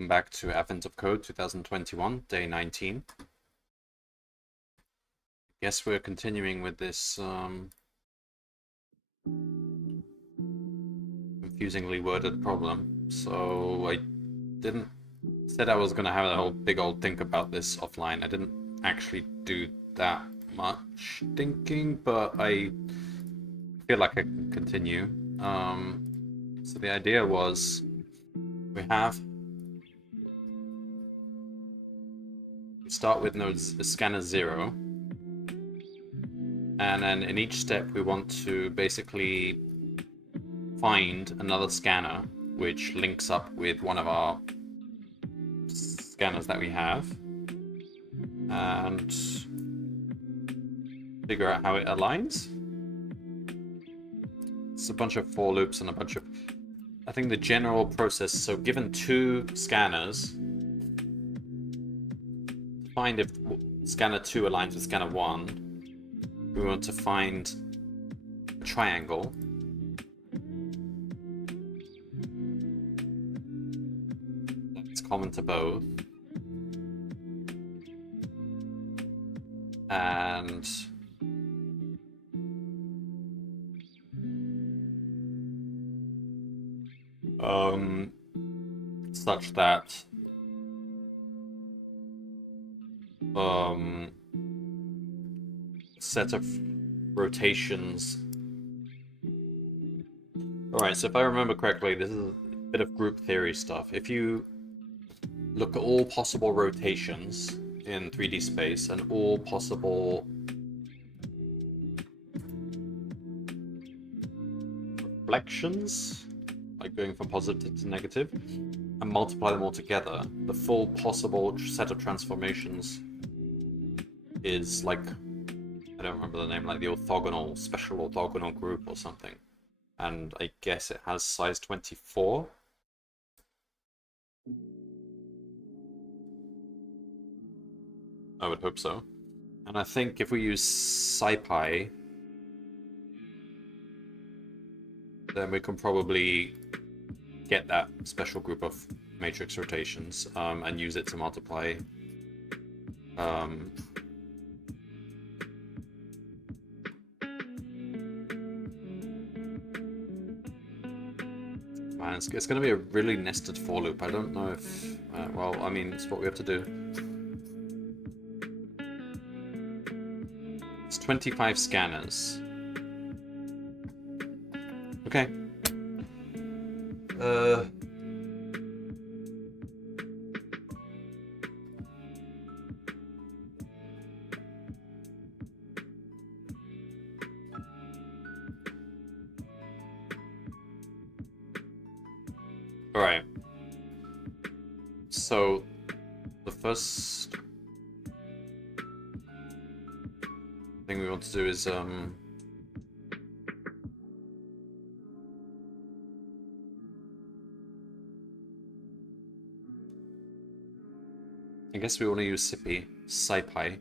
Welcome back to Advent of Code 2021, day 19. Guess we're continuing with this confusingly worded problem. So I said I was going to have a whole big old think about this offline. I didn't actually do that much thinking, but I feel like I can continue. So the idea was we start with nodes scanner 0, and then in each step we want to basically find another scanner which links up with one of our scanners that we have and figure out how it aligns. It's a bunch of for loops and a bunch of, I think the general process, so given two scanners, find if scanner 2 aligns with scanner 1, we want to find a triangle that's common to both, and such that set of rotations. Alright, so if I remember correctly, this is a bit of group theory stuff. If you look at all possible rotations in 3D space and all possible reflections, like going from positive to negative, and multiply them all together, the full possible set of transformations is like, I don't remember the name, like the orthogonal, special orthogonal group or something. And I guess it has size 24. I would hope so. And I think if we use SciPy, then we can probably get that special group of matrix rotations and use it to multiply man, it's going to be a really nested for loop. I don't know if well, I mean, it's what we have to do. It's 25 scanners. Okay. Alright. So, the first thing we want to do is, I guess we want to use SciPy.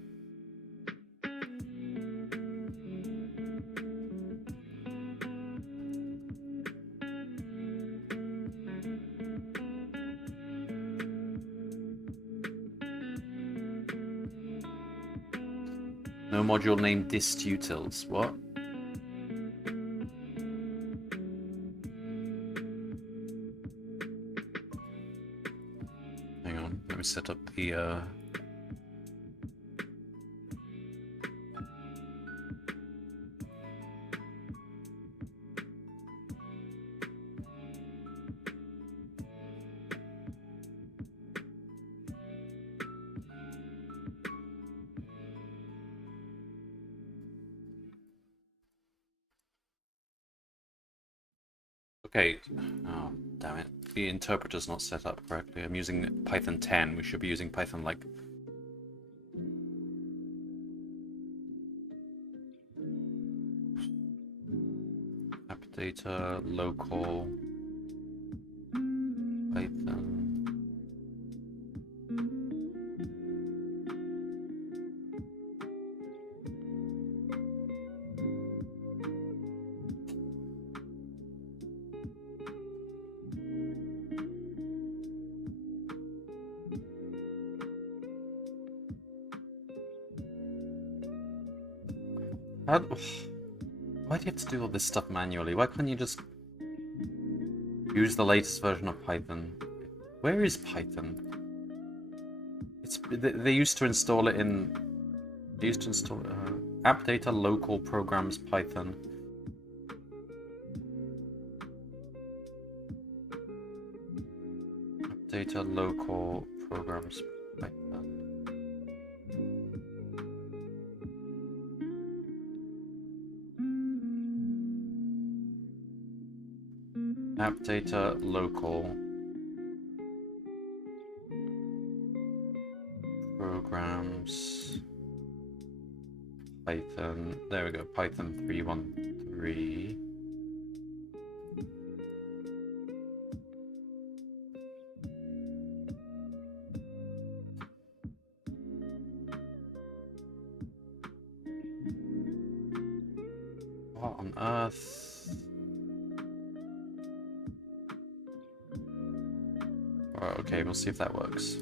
No module named distutils. What? Hang on, let me set up the Okay, oh, damn it. The interpreter's not set up correctly. I'm using Python 10. We should be using Python like... app data, local, Python. Why do you have to do all this stuff manually? Why can't you just use the latest version of Python? Where is Python? They used to install it in... They used to install app data local programs Python. App data local programs Python. App data local programs Python. There we go. Python 313. What on earth? Okay, we'll see if that works.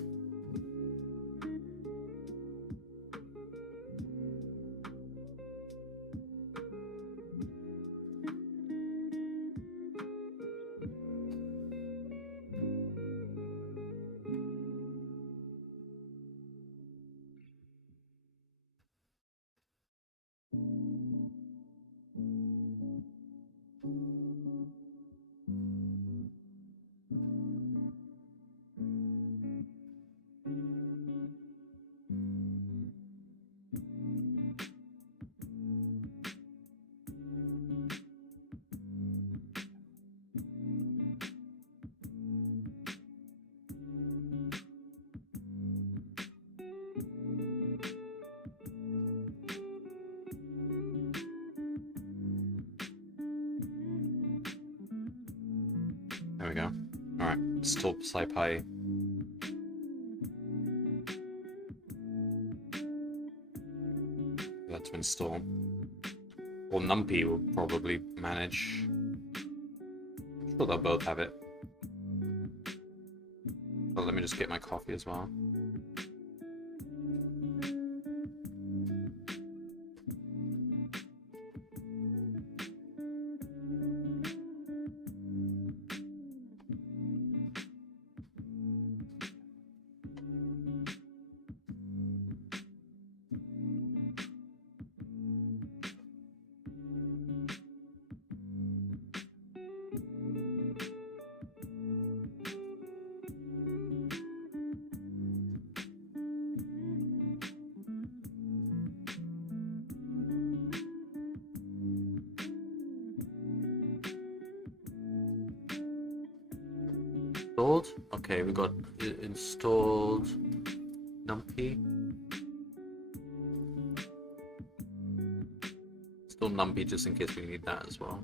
There we go. Alright, install SciPy. That to install. Or NumPy will probably manage. I'm sure they'll both have it. But let me just get my coffee as well. Installed. Okay, we got it installed. NumPy. Install NumPy just in case we need that as well.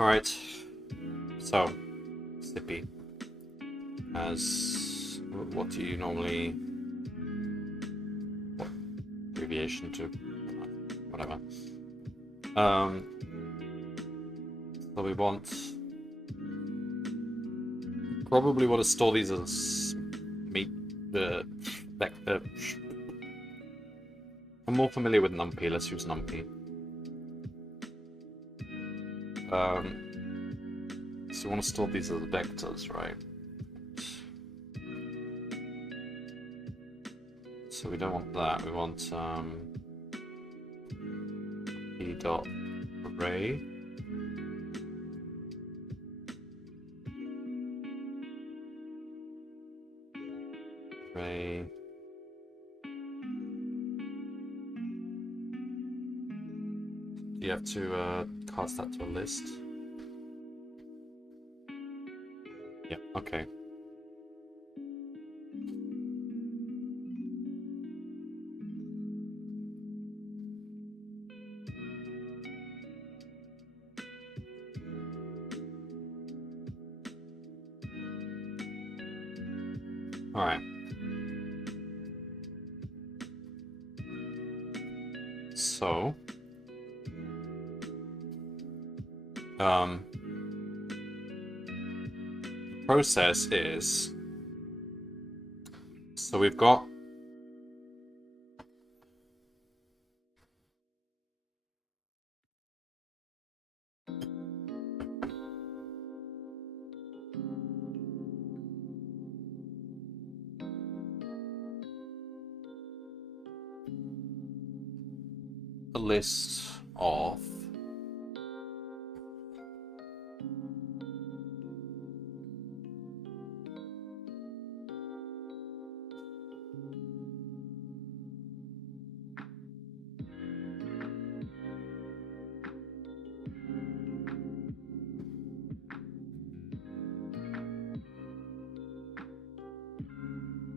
Alright, so, Sippy has, what do you normally, what abbreviation to, whatever. So we probably want to store these as vector. I'm more familiar with NumPy, let's use NumPy. So we want to store these as vectors, right? So we don't want that. We want p dot array. Array. You have to cast that to a list. Yeah, okay. All right. So, the process is, so we've got a list of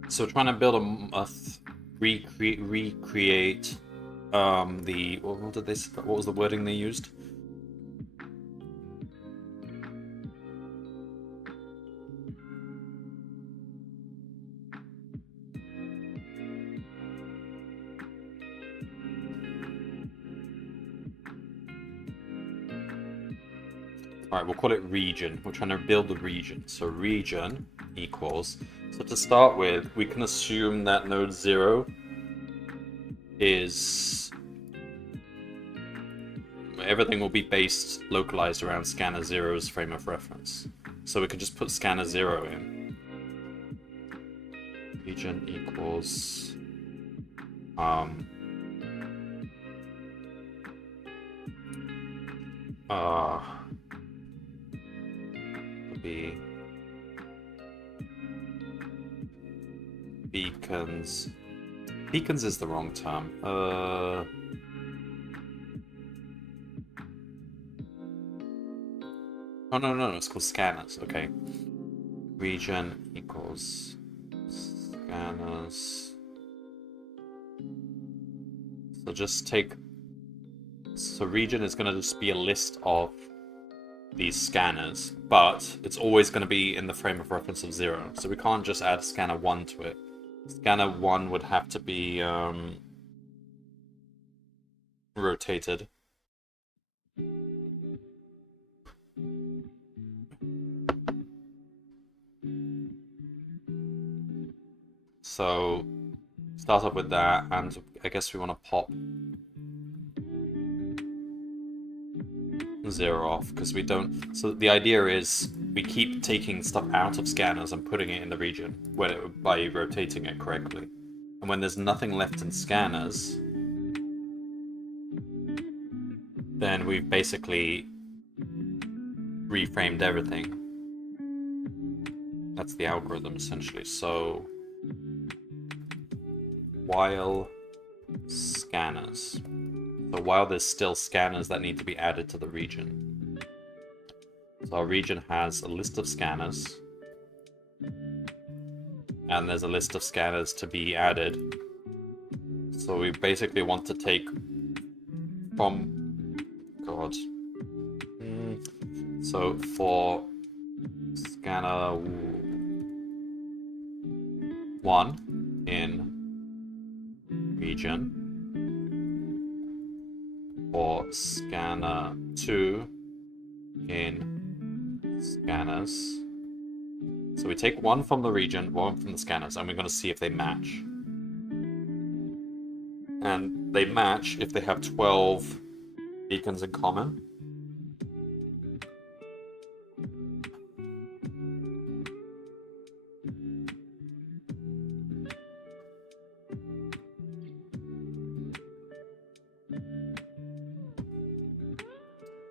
so trying to build recreate the what was the wording they used? All right, we'll call it region. We're trying to build the region. So region equals. So to start with, we can assume that node 0 is, everything will be based, localized around scanner 0's frame of reference. So we can just put scanner 0 in. Region equals would be beacons. Beacons is the wrong term. Oh, no, it's called scanners. Okay. Region equals scanners. So just take... So region is going to just be a list of these scanners, but it's always going to be in the frame of reference of 0. So we can't just add scanner 1 to it. Scanner 1 would have to be rotated. So start up with that, and I guess we want to pop 0 off, because we don't... So the idea is we keep taking stuff out of scanners and putting it in the region by rotating it correctly. And when there's nothing left in scanners, then we've basically reframed everything. That's the algorithm, essentially. So while scanners. So while there's still scanners that need to be added to the region. So our region has a list of scanners. And there's a list of scanners to be added. So we basically want to take from... God. So for scanner 1 in region, for scanner 2 in scanners. So we take 1 from the region, 1 from the scanners, and we're going to see if they match. And they match if they have 12 beacons in common.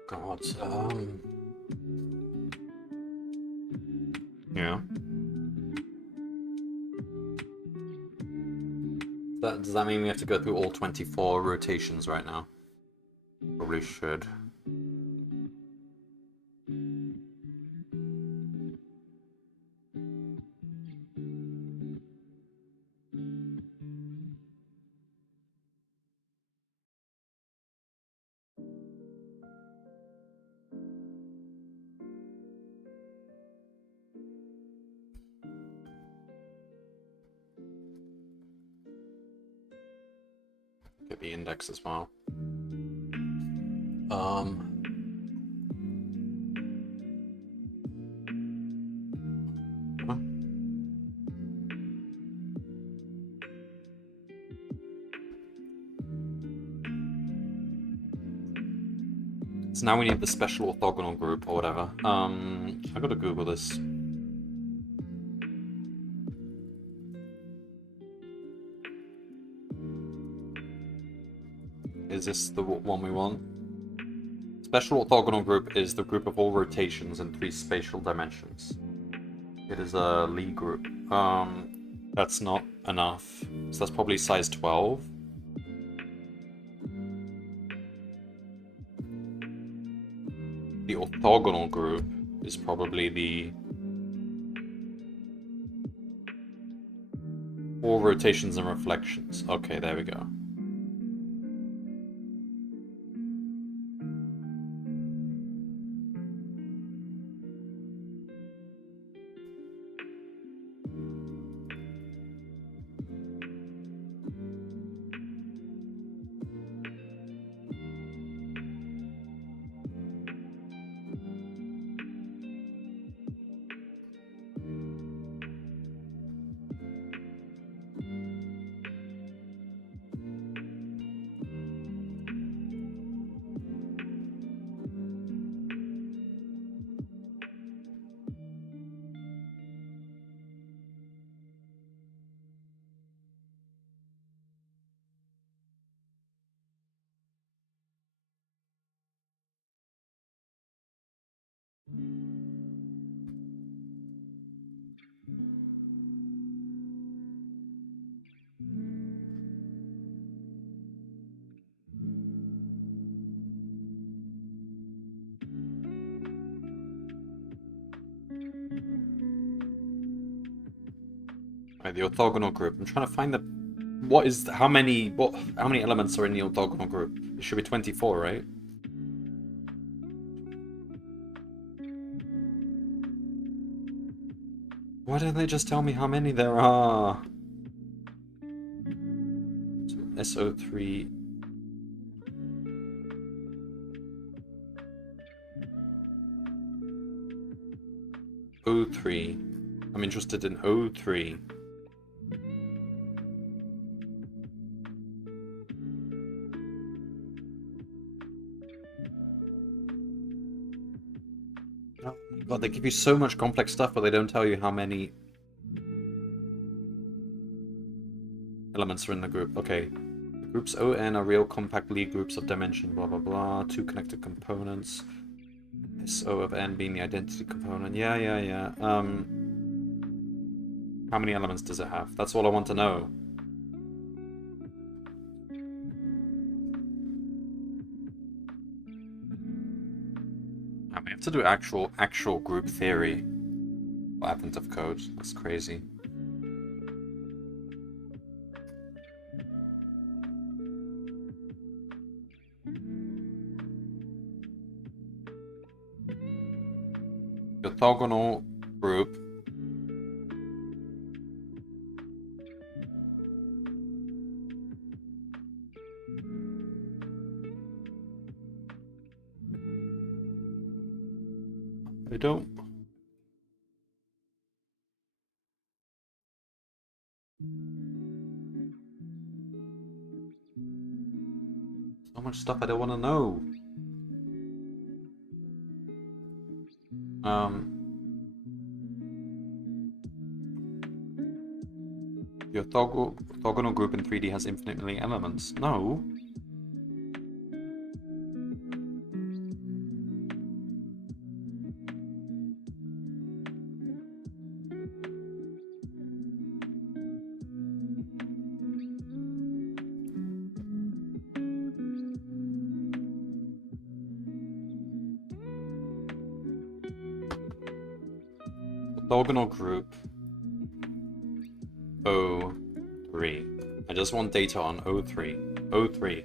God, yeah. Does that mean we have to go through all 24 rotations right now? Probably should. Get the index as well. So now we need the special orthogonal group or whatever. I gotta Google this. Is this the one we want? Special orthogonal group is the group of all rotations in 3 spatial dimensions. It is a Lie group. That's not enough. So that's probably size 12. The orthogonal group is probably the all rotations and reflections. Okay, there we go. Okay, the orthogonal group. I'm trying to find the... How many elements are in the orthogonal group? It should be 24, right? Why don't they just tell me how many there are? SO3. O3. I'm interested in O3. Oh my god, they give you so much complex stuff, but they don't tell you how many elements are in the group. Okay. Groups ON are real compact Lie groups of dimension, blah blah blah. Two connected components. SO of N being the identity component. Yeah. How many elements does it have? That's all I want to know. I have to do actual group theory. Labyrinth of code. That's crazy. Orthogonal group. I don't... So much stuff I don't want to know. The orthogonal group in 3D has infinite many elements. No. Orthogonal group O3. I just want data on O3. O3.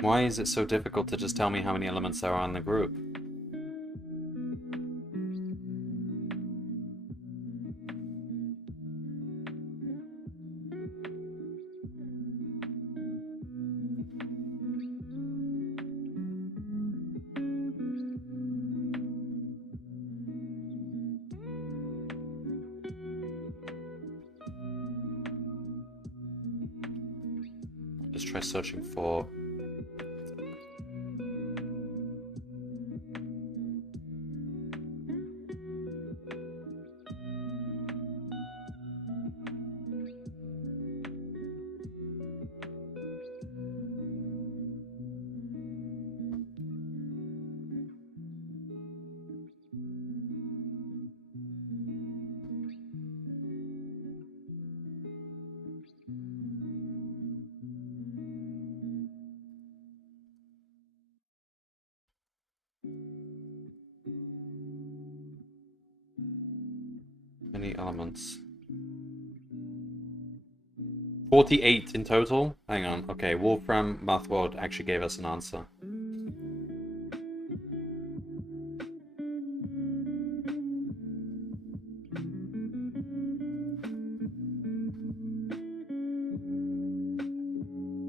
Why is it so difficult to just tell me how many elements there are in the group? Let's try searching for... many elements. 48 in total? Hang on. Okay, Wolfram Mathworld actually gave us an answer.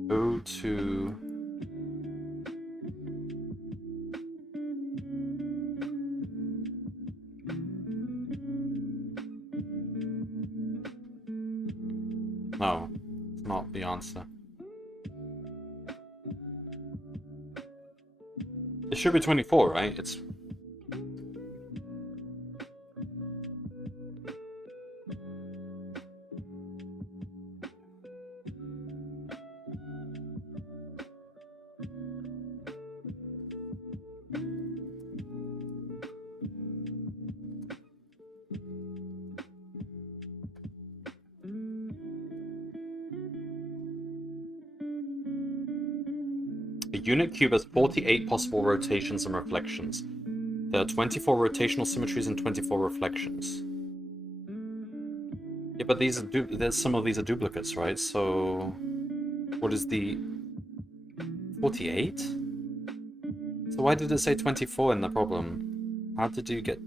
O2... No, it's not the answer. It should be 24, right? It's... A unit cube has 48 possible rotations and reflections. There are 24 rotational symmetries and 24 reflections. Yeah, but these are some of these are duplicates, right? So what is the 48? So why did it say 24 in the problem? How did you get...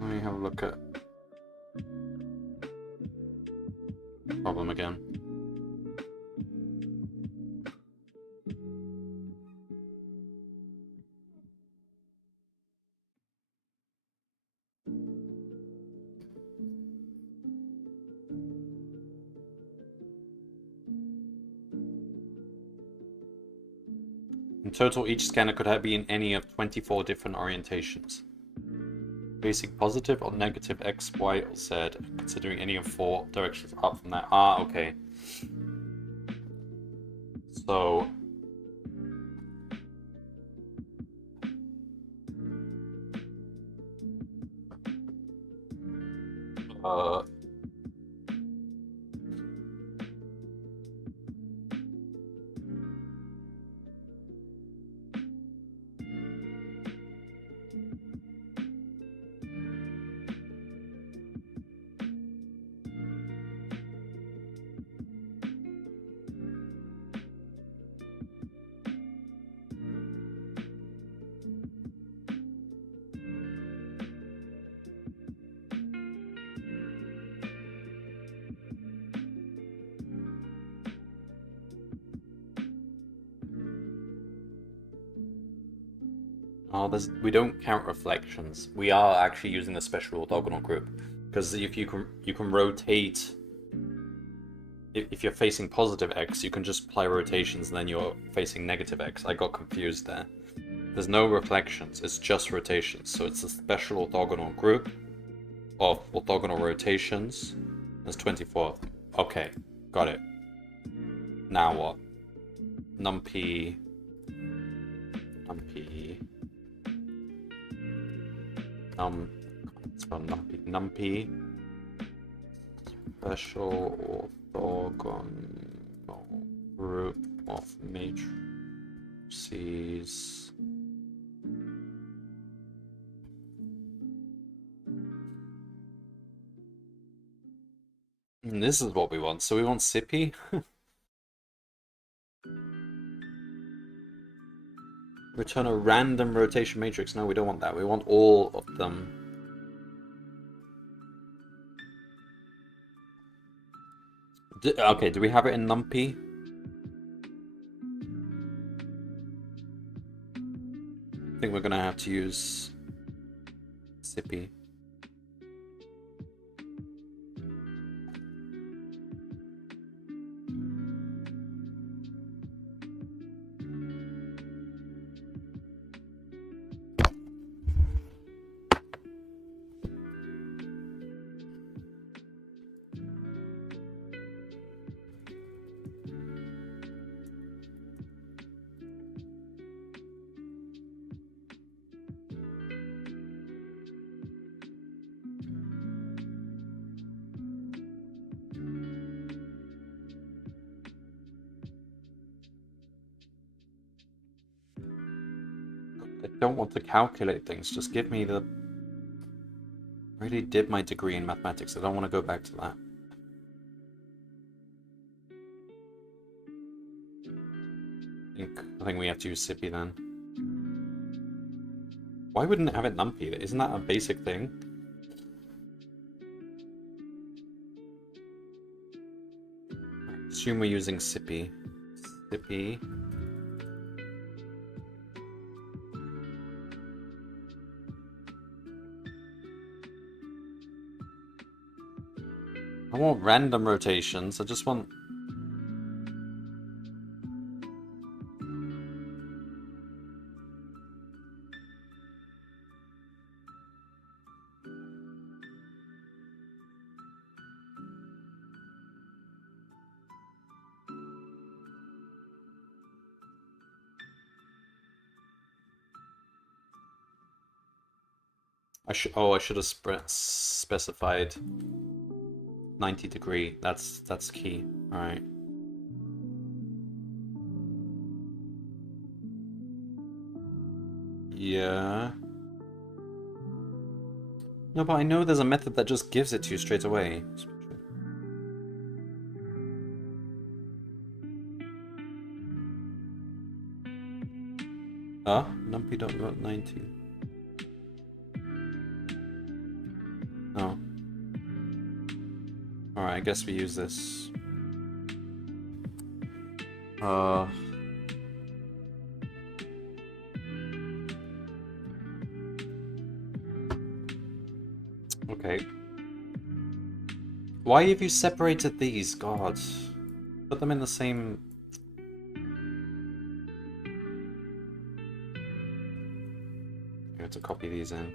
Let me have a look at the problem again. In total, each scanner could be in any of 24 different orientations. Facing positive or negative X, Y, or Z, considering any of 4 directions up from that. Ah, okay. So... Oh, we don't count reflections. We are actually using the special orthogonal group because if you can rotate. If you're facing positive X, you can just apply rotations, and then you're facing negative X. I got confused there. There's no reflections. It's just rotations. So it's a special orthogonal group of orthogonal rotations. There's 24. Okay, got it. Now what? NumPy. It's called NumPy. Special orthogonal group of matrices. And this is what we want. So we want SIPI. Return a random rotation matrix. No, we don't want that. We want all of them. Okay, do we have it in NumPy? I think we're gonna have to use SIPI. I don't want to calculate things, just give me the... I already did my degree in mathematics, I don't want to go back to that. I think we have to use SIPI then. Why wouldn't it have it NumPy? Isn't that a basic thing? Assume we're using SIPI. SIPI. I want random rotations, I just want... I should have specified 90°. That's key. All right. Yeah. No, but I know there's a method that just gives it to you straight away. numpy.90. Oh. Alright, I guess we use this. Okay. Why have you separated these? God. Put them in the same... I have to copy these in.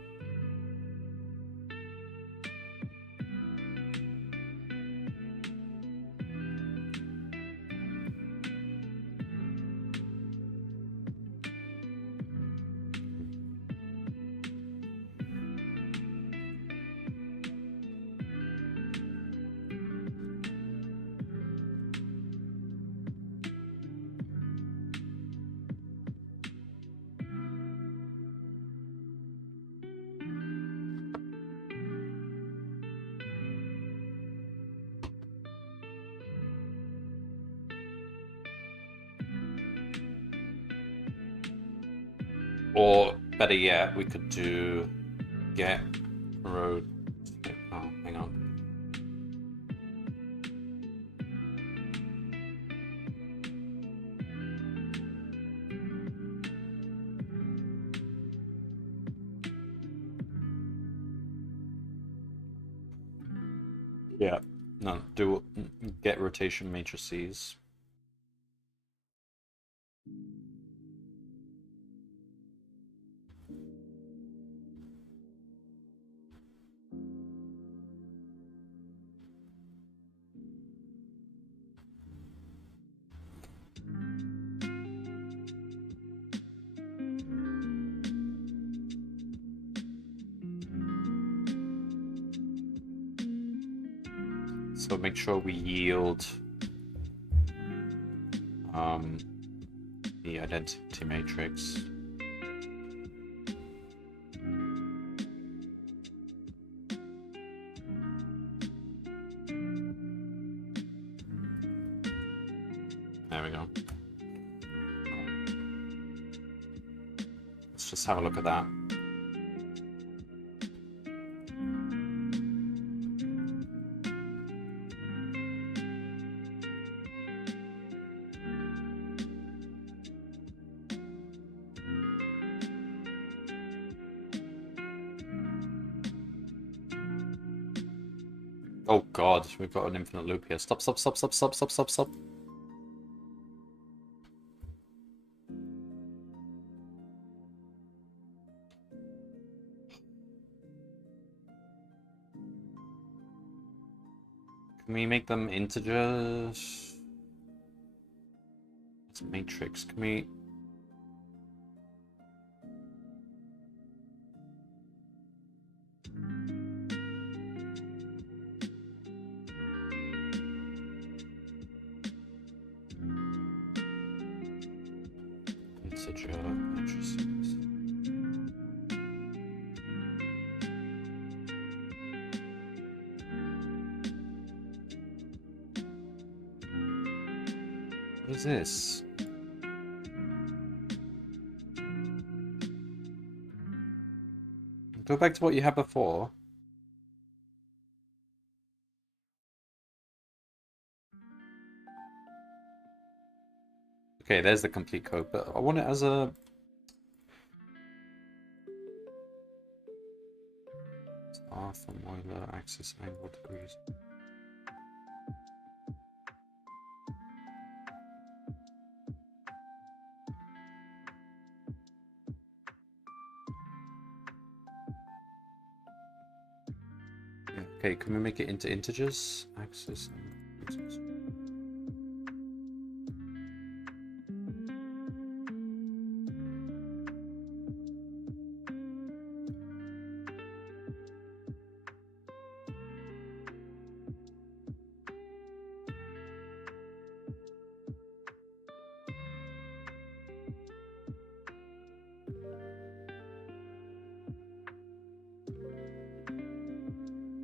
Or, better yet, we could do get road... Oh, hang on. Yeah. No, do get rotation matrices. So make sure we yield the identity matrix. There we go. Let's just have a look at that. Oh god, we've got an infinite loop here. Stop, stop, stop, stop, stop, stop, stop, stop. Can we make them integers? It's a matrix. Can we... Integer matrices. What is this? Go back to what you had before. Okay, there's the complete code, but I want it as a... Arthur Euler axis angle degrees. Yeah, okay, can we make it into integers? Axis angle degrees.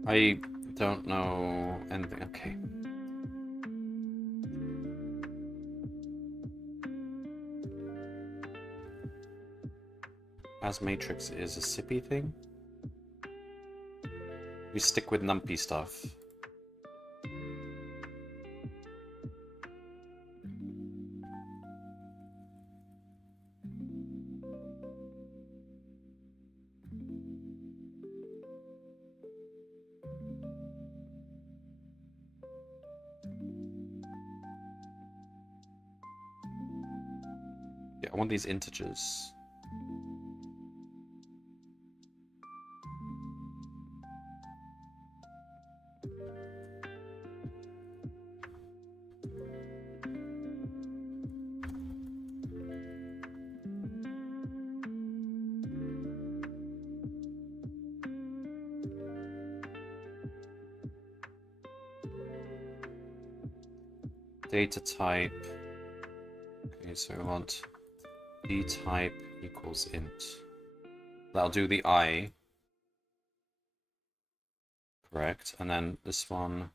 I don't know anything. Okay. As matrix is a sippy thing. We stick with numpy stuff. Yeah, I want these integers. Data type. Okay, so we want d type equals int. That'll do the I. Correct. And then this one.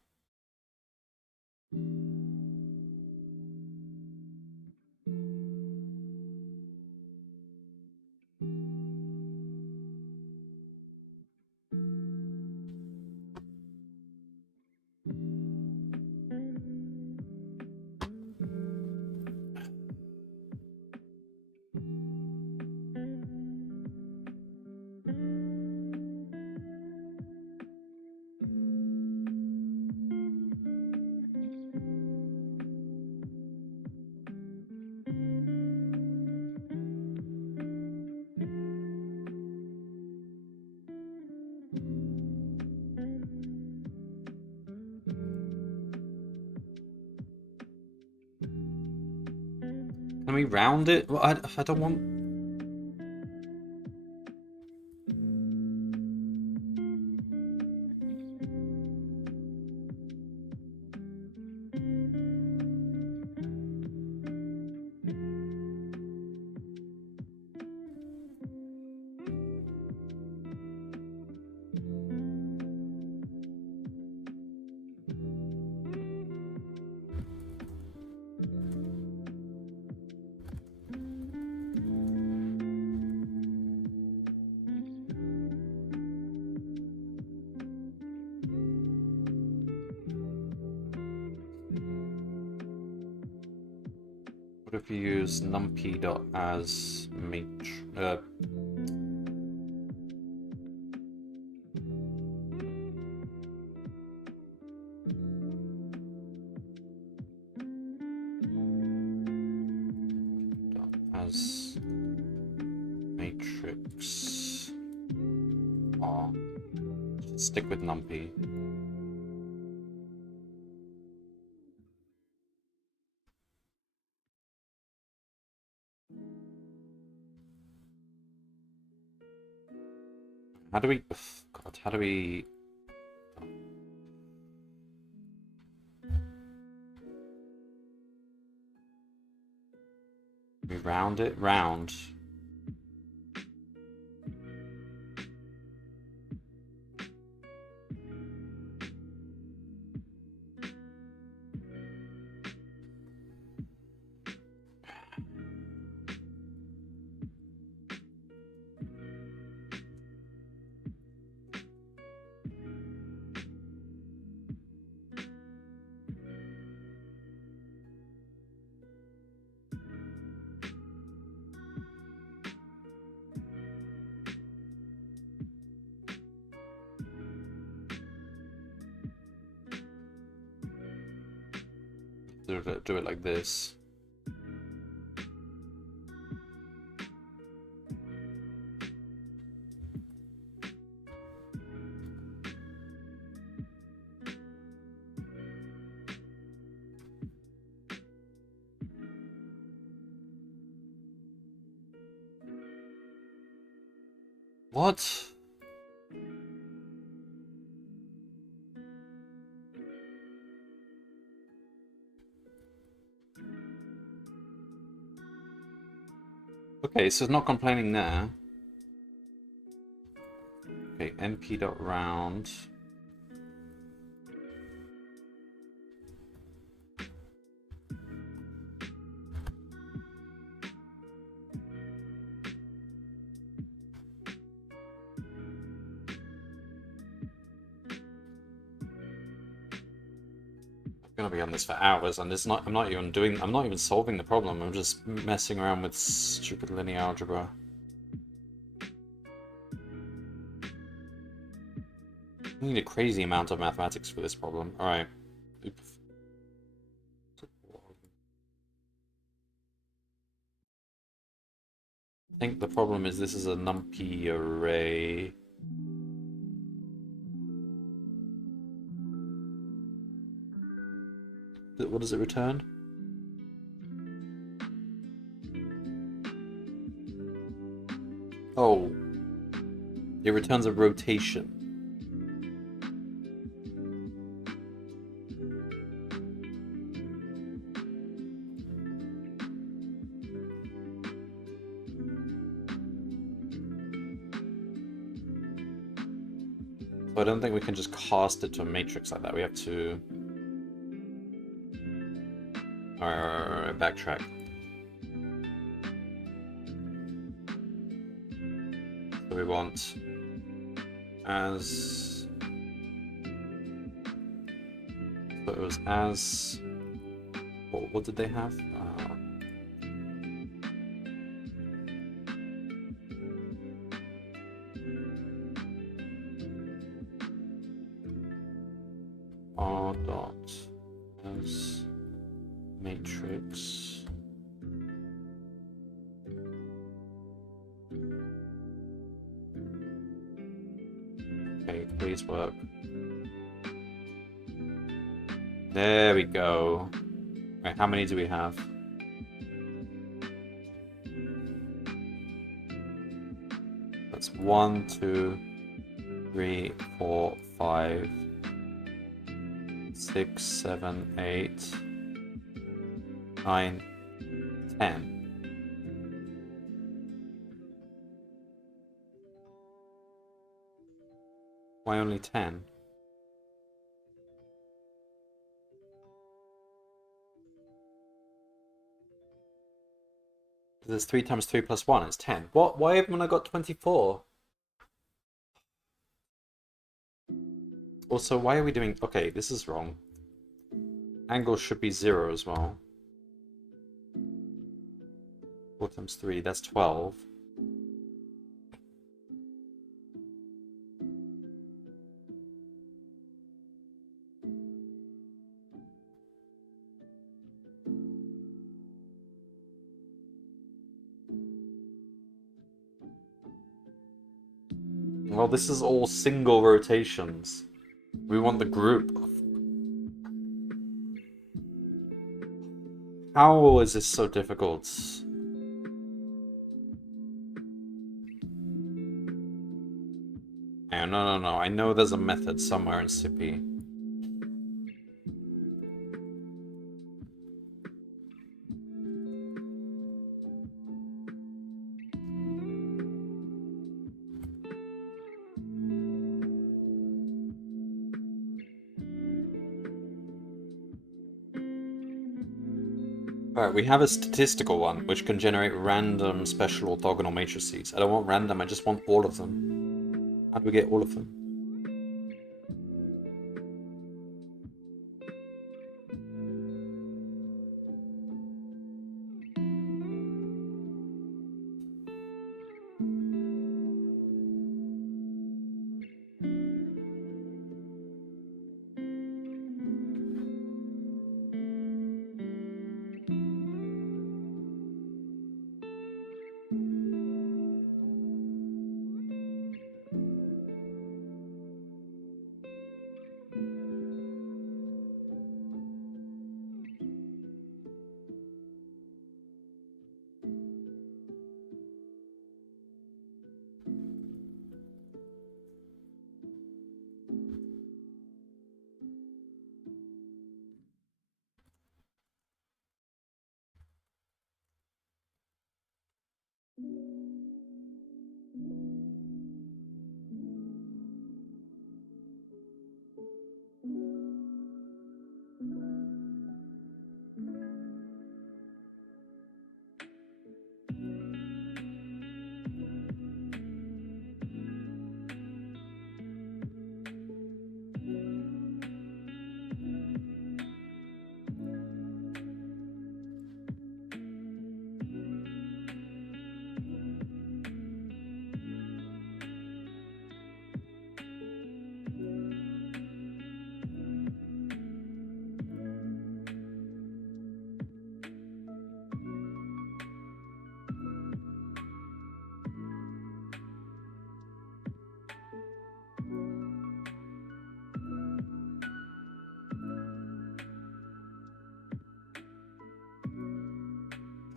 Can we round it? Well, I don't want... What if you use numpy.as matrix? As matrix. Oh, stick with numpy. How do we... God, how do we... We round it? Round. Do it like this. What? Okay, so it's not complaining there. Okay, np.round. gonna be on this for hours, and it's not. I'm not even solving the problem. I'm just messing around with stupid linear algebra. I need a crazy amount of mathematics for this problem. All right. I think the problem is this is a numpy array. What does it return? Oh, it returns a rotation. So I don't think we can just cast it to a matrix like that. We have to... Alright, backtrack. So we want as... So it was as... What did they have? R dot as matrix. Okay, please work. There we go. Right, how many do we have? That's 1, 2, 3, 4, 5, 6, 7, 8, 9, 10. Why only 10? There's 3 times 3 plus 1 is 10. What? Why haven't I got 24? Also, why are we doing... Okay, this is wrong. Angle should be 0 as well. 4 times 3, that's 12. Well, this is all single rotations. We want the group. How is this so difficult? No. I know there's a method somewhere in SCPy. Alright, we have a statistical one, which can generate random special orthogonal matrices. I don't want random, I just want all of them. How do we get all of them?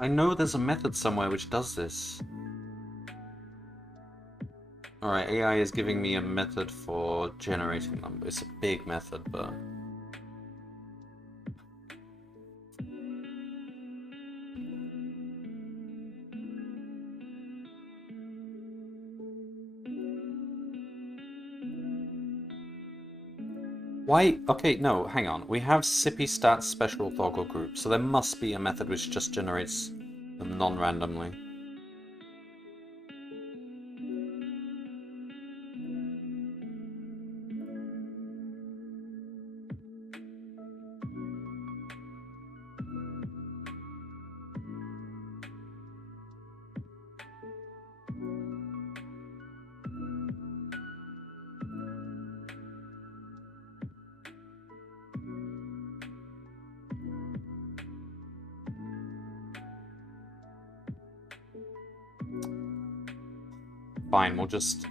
I know there's a method somewhere which does this. Alright, AI is giving me a method for generating them. It's a big method, but... Why? Okay, no, hang on. We have Sippy stats special orthogonal group, so there must be a method which just generates them non-randomly. Fine, we'll just...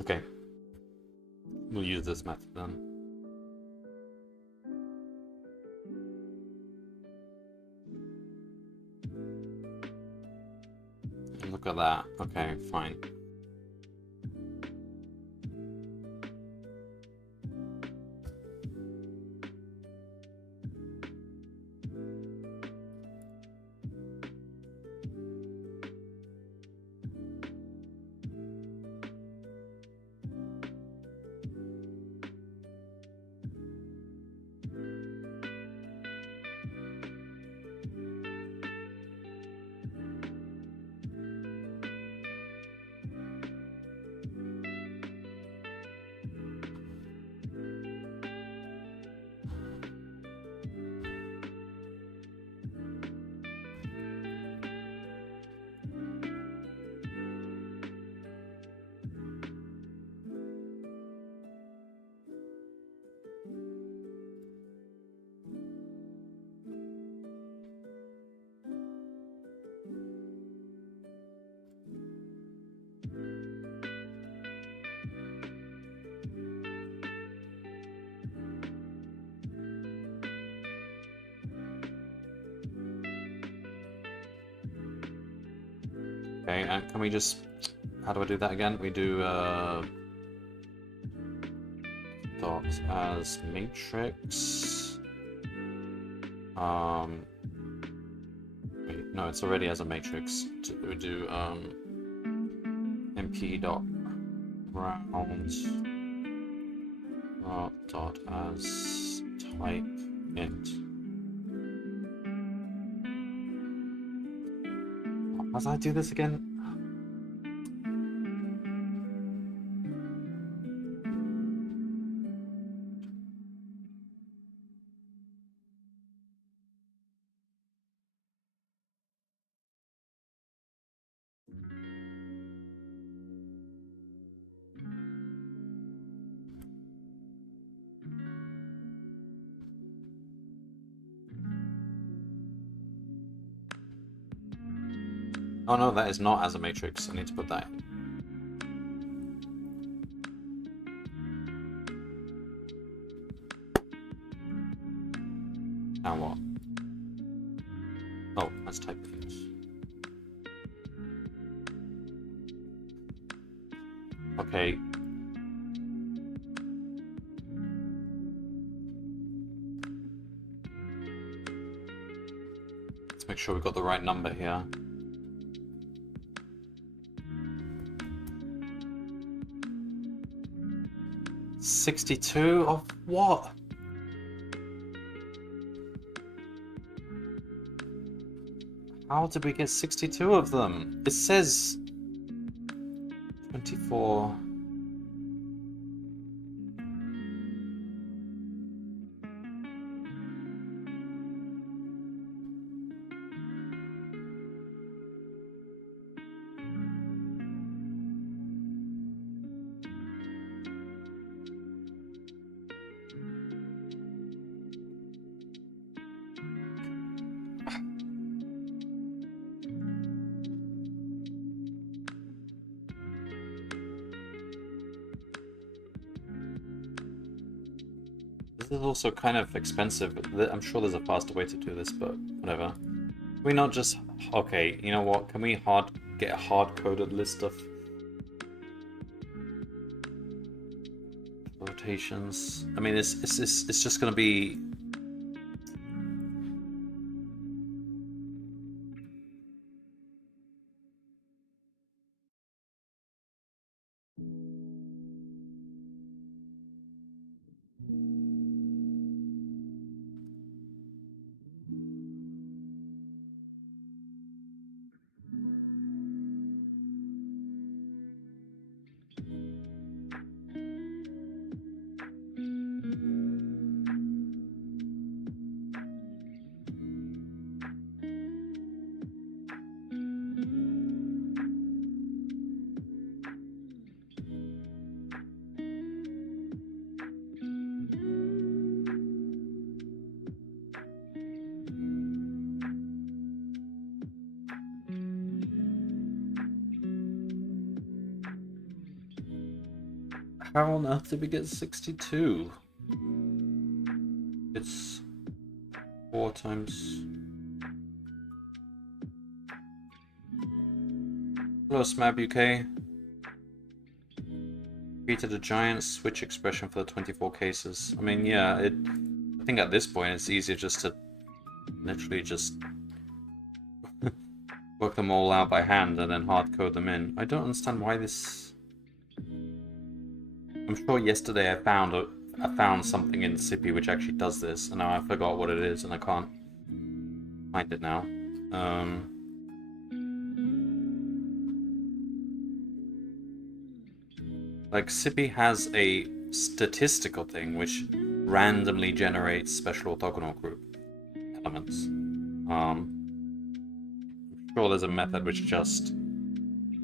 Okay. We'll use this method then. Look at that. Okay, fine. Okay, and can we just... How do I do that again? We do dot as matrix. Wait, no, it's already as a matrix. We do mp dot round dot as type int. How do I do this again? Oh no, that is not as a matrix. I need to put that in. Now what? Oh, let's type int. Okay. Let's make sure we've got the right number here. $62 of what? How did we get 62 of them? It says 24. This is also kind of expensive. I'm sure there's a faster way to do this, but whatever. Can we not just... Okay, you know what? Can we get a hard-coded list of rotations? I mean, it's just going to be... How on earth did we get 62? It's 4 times... Hello, Smab UK. Created a giant switch expression for the 24 cases. I mean, yeah, I think at this point it's easier just to literally just work them all out by hand and then hard code them in. I don't understand why this... I'm sure yesterday I found something in Sippy which actually does this, and now I forgot what it is and I can't find it now. Like, Sippy has a statistical thing which randomly generates special orthogonal group elements. I'm sure there's a method which just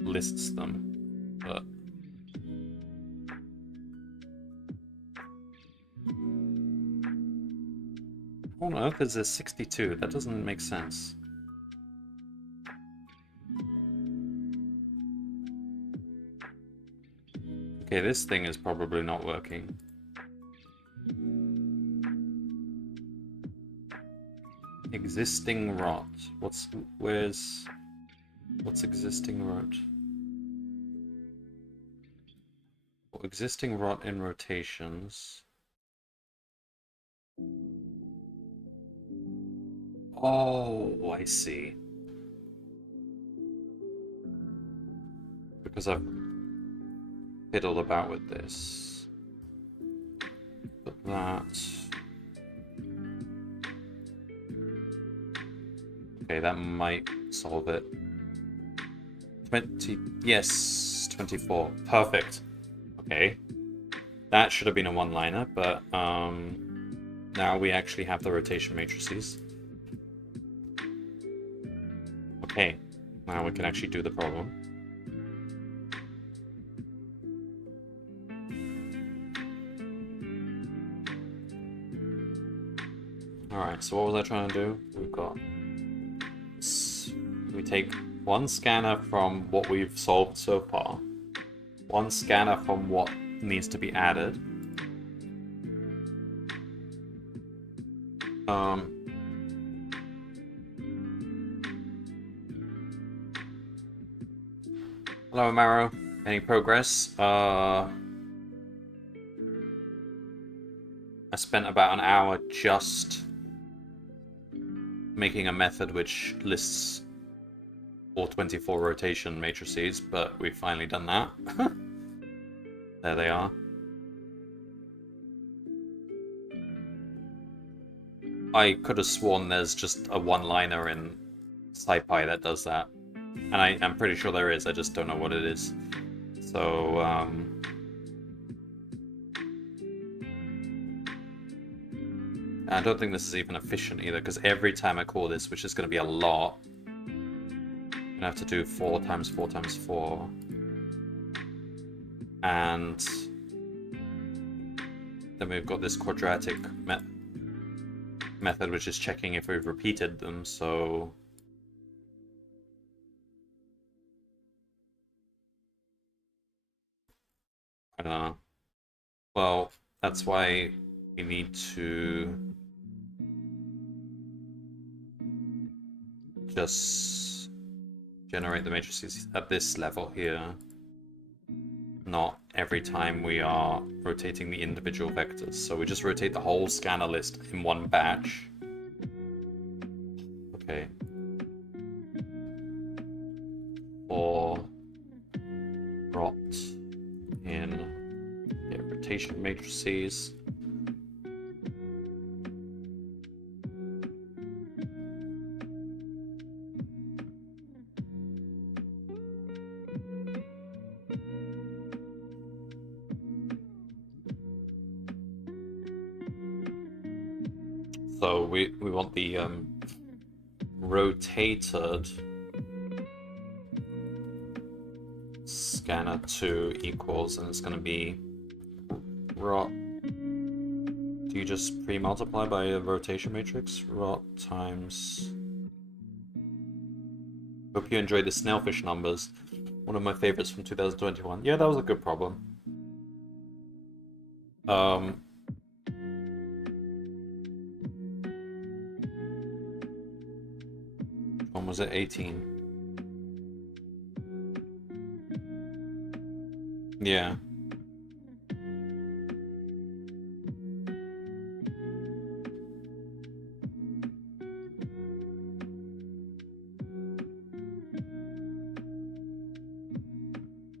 lists them, but... How on earth is there 62? That doesn't make sense. Okay, this thing is probably not working. Existing rot. What's existing rot? Well, existing rot in rotations. Oh, I see. Because I've fiddled about with this. But that... Okay, that might solve it. 20... Yes, 24. Perfect. Okay. That should have been a one-liner, but now we actually have the rotation matrices. Okay, now we can actually do the problem. Alright, so what was I trying to do? We've got... We take one scanner from what we've solved so far, one scanner from what needs to be added, hello, Amaro. Any progress? I spent about an hour just making a method which lists all 24 rotation matrices, but we've finally done that. There they are. I could have sworn there's just a one-liner in SciPy that does that. And I'm pretty sure there is, I just don't know what it is. So, I don't think this is even efficient either, because every time I call this, which is going to be a lot, I'm going to have to do 4 times 4 times 4. And then we've got this quadratic method, which is checking if we've repeated them, so... I don't know. Well, that's why we need to just generate the matrices at this level here, not every time we are rotating the individual vectors. So we just rotate the whole scanner list in one batch. Okay. For rot in rotation matrices. So we want the rotated scanner 2 equals, and it's going to be rot. Do you just pre-multiply by a rotation matrix? Rot times. Hope you enjoyed the snailfish numbers. One of my favorites from 2021. Yeah, that was a good problem. When was it? 18. Yeah.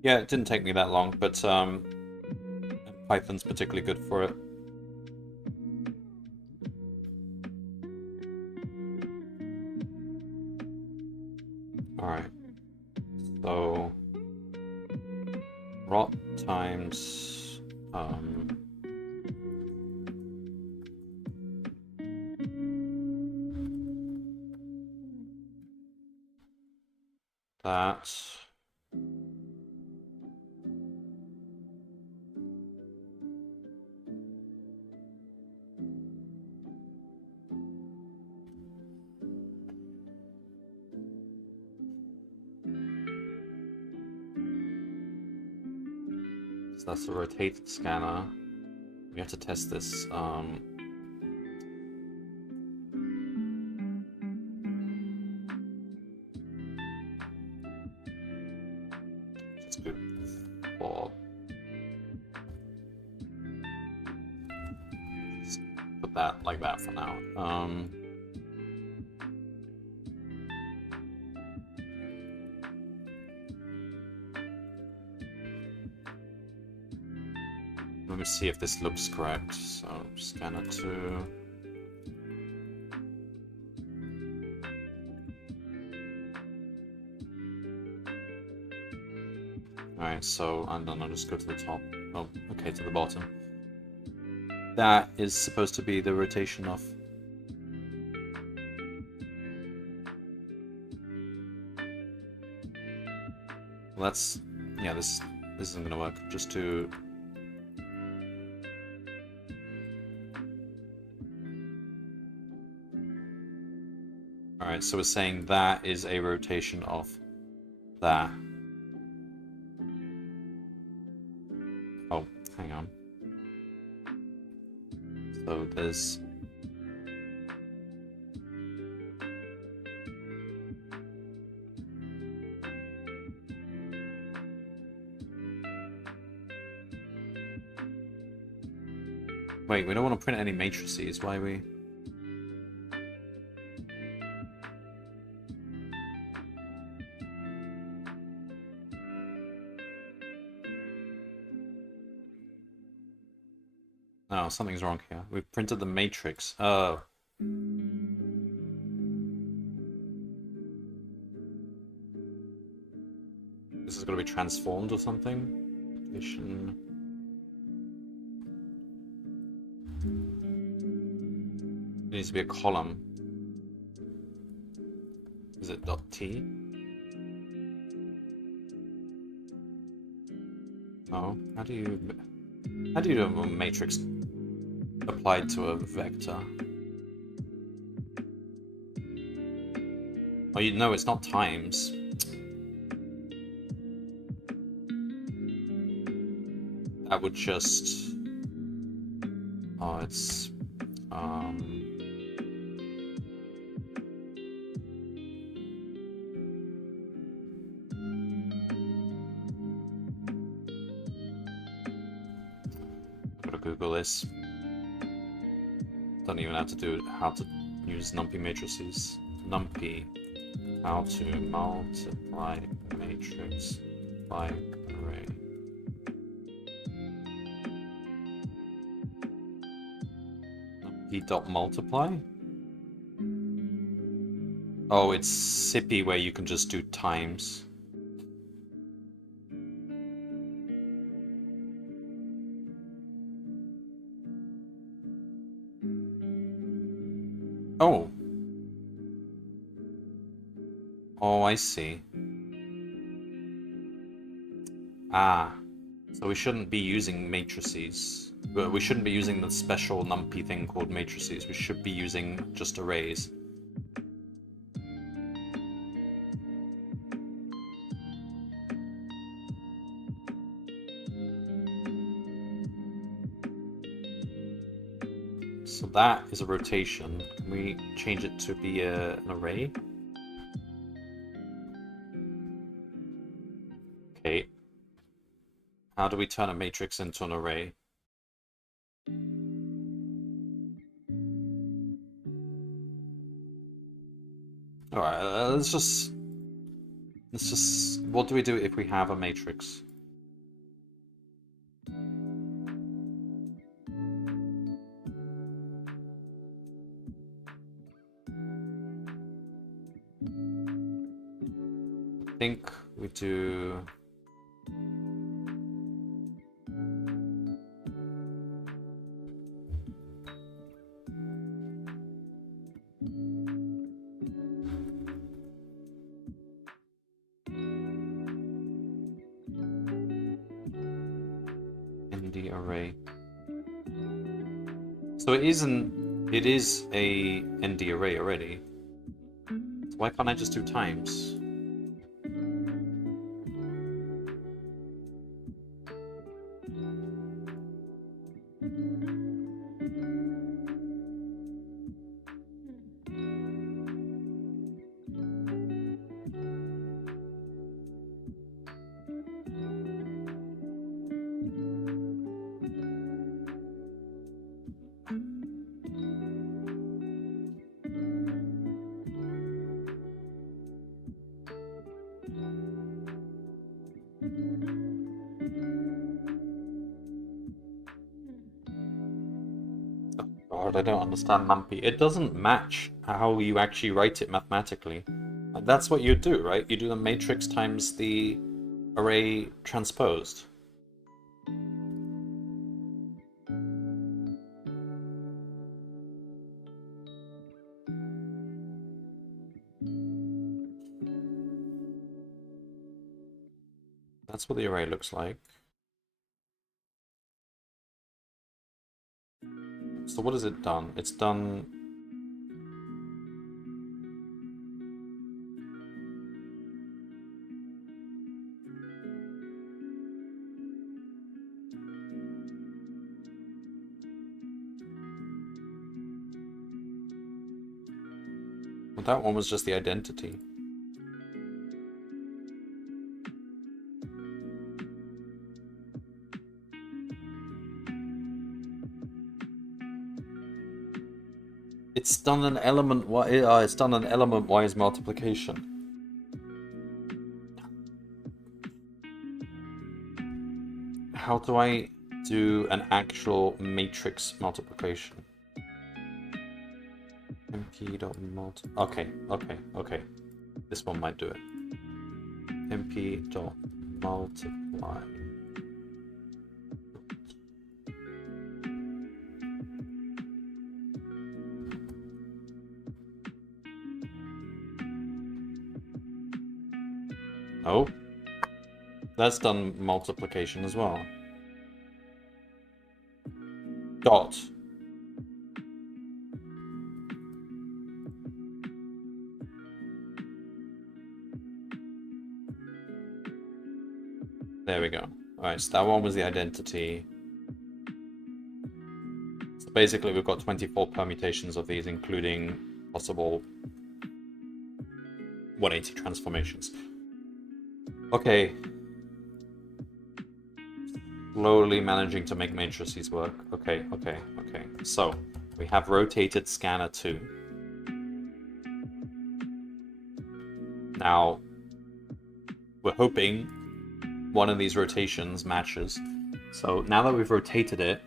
Yeah, it didn't take me that long, but Python's particularly good for it. Alright. So rot times that. So that's the rotated scanner. We have to test this. Just do for. Just put that like that for now. Let me see if this looks correct. So scanner 2. Alright, so and then I'll just go to the top. Oh, okay, to the bottom. That is supposed to be the rotation of. Well, that's, yeah, this isn't gonna work. Just to. Alright, so we're saying that is a rotation of that. Oh, hang on. So there's. Wait, we don't want to print any matrices. Why are we? Oh, something's wrong here. We've printed the matrix. Oh. This is going to be transformed or something? Rotation. It needs to be a column. Is it .t? Oh, how do you do a matrix applied to a vector? Oh, you know it's not times. That would just Oh, it's gotta Google this. Don't even have to do how to use NumPy matrices. NumPy, how to multiply matrix by array. NumPy.multiply? Oh, it's SIPy where you can just do times. Oh. Oh, I see. Ah. So we shouldn't be using matrices. We shouldn't be using the special NumPy thing called matrices. We should be using just arrays. So that is a rotation. Can we change it to be an array? Okay. How do we turn a matrix into an array? Alright, let's just... What do we do if we have a matrix? I think we do... ND array. So it is a ND array already. So why can't I just do times? God, I don't understand NumPy. It doesn't match how you actually write it mathematically. That's what you do, right? You do the matrix times the array transposed. That's what the array looks like. So what has it done? It's done... Well, that one was just the identity. It's done an element-wise multiplication. How do I do an actual matrix multiplication? mp.multi... Okay. This one might do it. mp.multiply. Oh, that's done multiplication as well. Dot. There we go. Alright, so that one was the identity. So basically we've got 24 permutations of these, including possible 180 transformations. Okay. Slowly managing to make matrices work. Okay. So, we have rotated scanner 2. Now, we're hoping one of these rotations matches. So now that we've rotated it,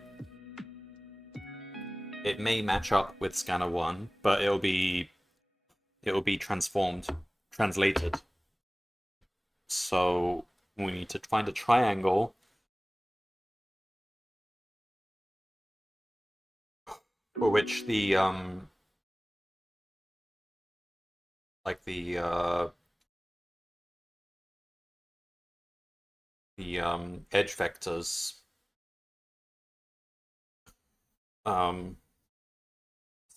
it may match up with scanner 1, but it'll be translated. So we need to find a triangle for which the edge vectors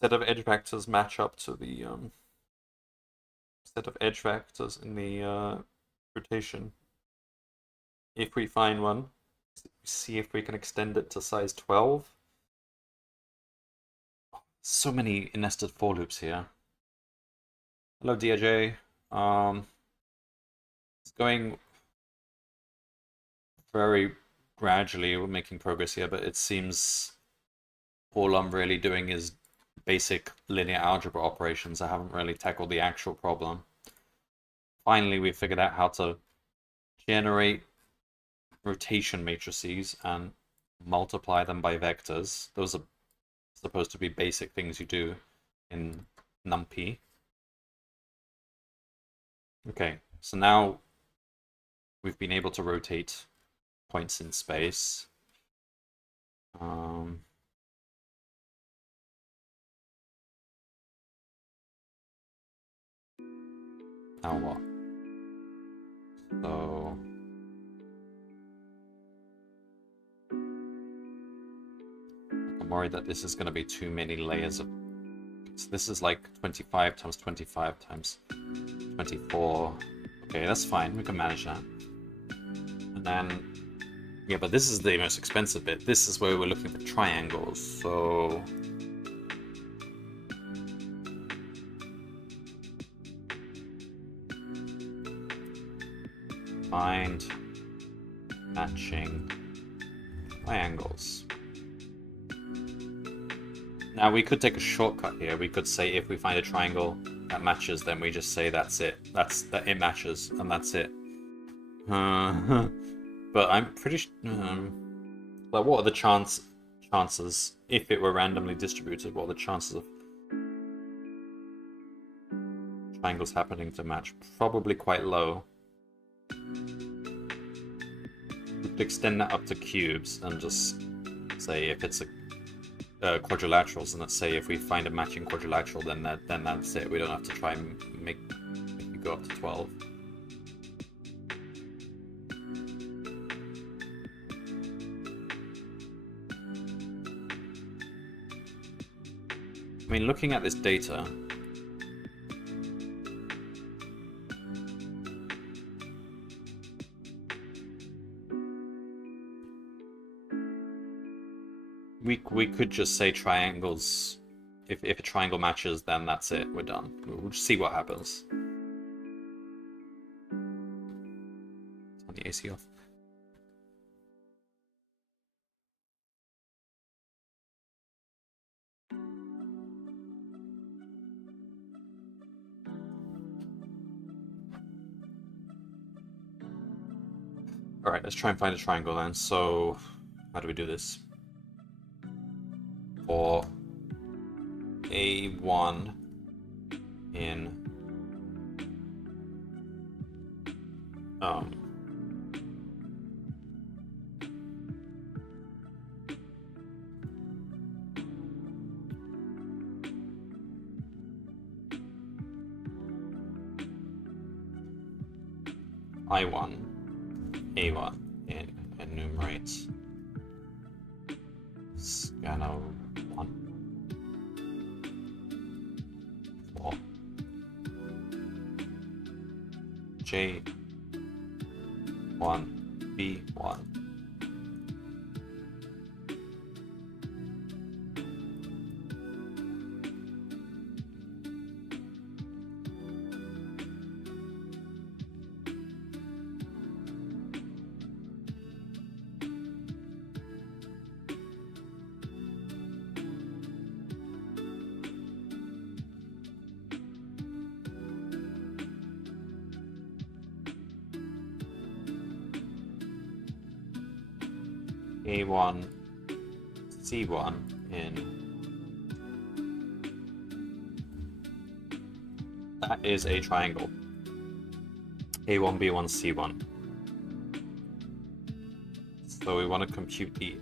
set of edge vectors match up to the set of edge vectors in the rotation. If we find one, see if we can extend it to size 12. So many nested for loops here. Hello, DJ. It's going very gradually. We're making progress here, but it seems all I'm really doing is basic linear algebra operations. I haven't really tackled the actual problem. Finally, we figured out how to generate rotation matrices and multiply them by vectors. Those are supposed to be basic things you do in NumPy. Okay, so now we've been able to rotate points in space. Now what? So I'm worried that this is going to be too many layers of. So this is like 25 times 25 times 24. Okay, that's fine. We can manage that. And then, yeah, but this is the most expensive bit. This is where we're looking for triangles. So find matching triangles. Now we could take a shortcut here. We could say if we find a triangle that matches, then we just say that's it. That it matches, and that's it. But I'm pretty sure. Like, what are the chances if it were randomly distributed? What are the chances of triangles happening to match? Probably quite low. We could extend that up to cubes and just say if it's a quadrilaterals, and let's say if we find a matching quadrilateral, then that's it. We don't have to try and make it go up to 12. I mean, looking at this data, we could just say triangles. If a triangle matches, then that's it. We're done. We'll just see what happens. Turn the AC off. Alright, let's try and find a triangle then. So, how do we do this? For A1 in I1, A1 in enumerate scanner 1 for J1 B1 A1, C1 in. That is a triangle. A1, B1, C1. So we want to compute the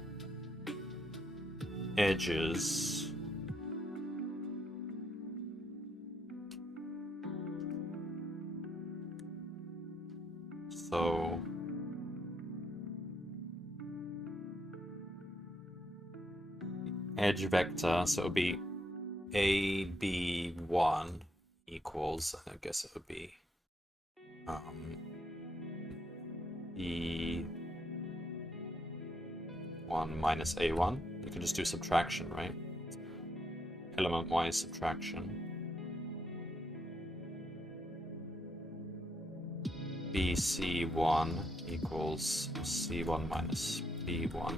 edges. So edge vector, so it would be AB1 equals, I guess it would be E1 minus A1. You can just do subtraction, right? Element-wise subtraction. BC1 equals C1 minus B1.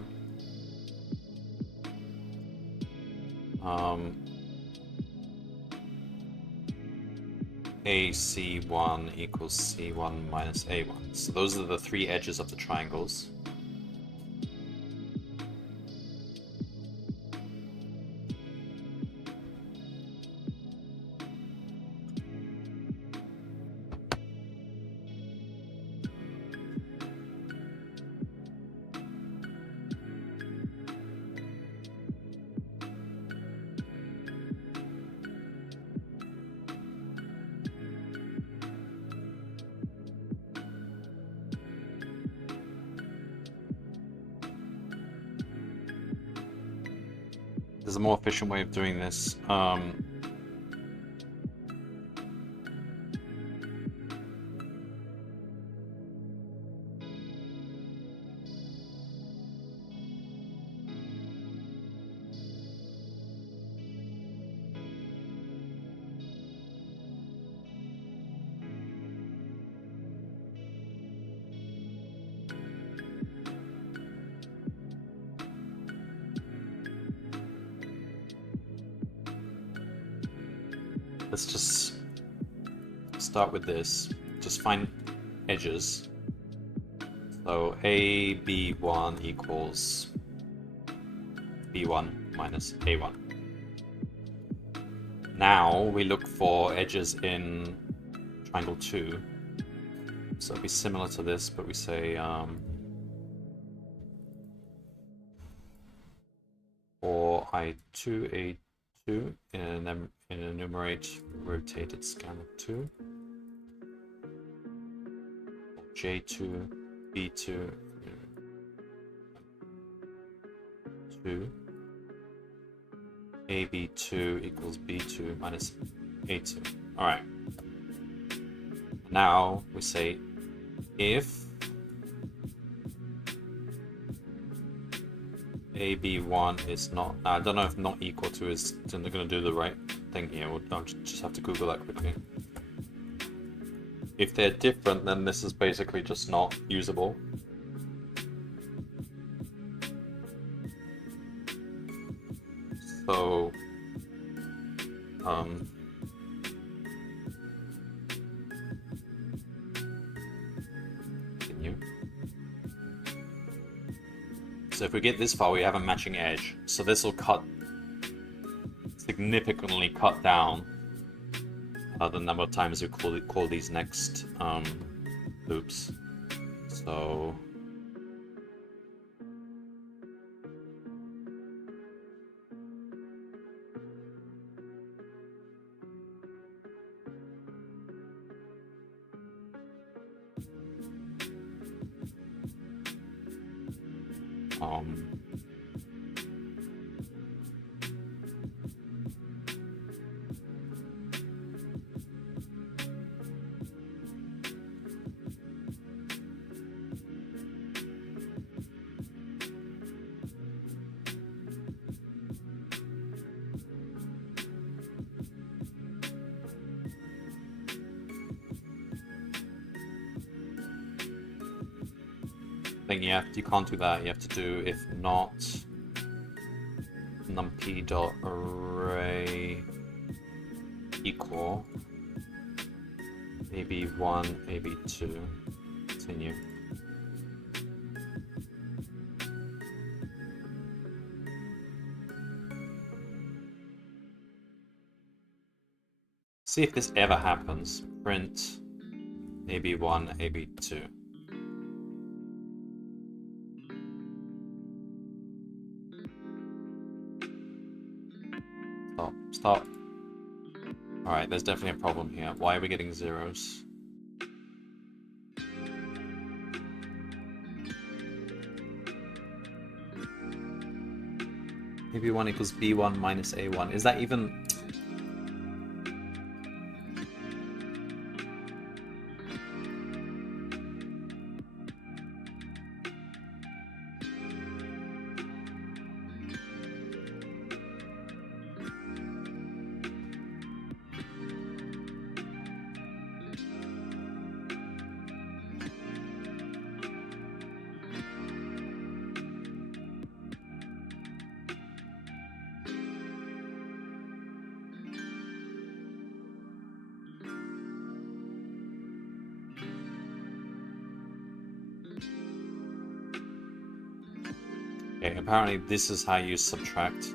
AC1 equals C1 minus A1. So those are the three edges of the triangles. There's a more efficient way of doing this. Let's just start with this. Just find edges. So AB1 equals B1 minus A1. Now we look for edges in triangle 2. So it'll be similar to this, but we say for I2, A2, and then enumerate rotated scan of 2. J2, B2, 2. AB2 equals B2 minus A2. Alright. Now we say if AB1 is not, I don't know if not equal to is going to do the right thing here. I'll just have to Google that quickly. If they're different, then this is basically just not usable. So, continue. So if we get this far, we have a matching edge. So this will significantly cut down the number of times we call these next loops. So you can't do that. You have to do if not numpy dot array equal AB1 AB2. Continue. See if this ever happens. Print AB1, AB2. Stop. Alright, there's definitely a problem here. Why are we getting zeros? AB1 equals B1 minus A1. Is that even... Okay, apparently this is how you subtract.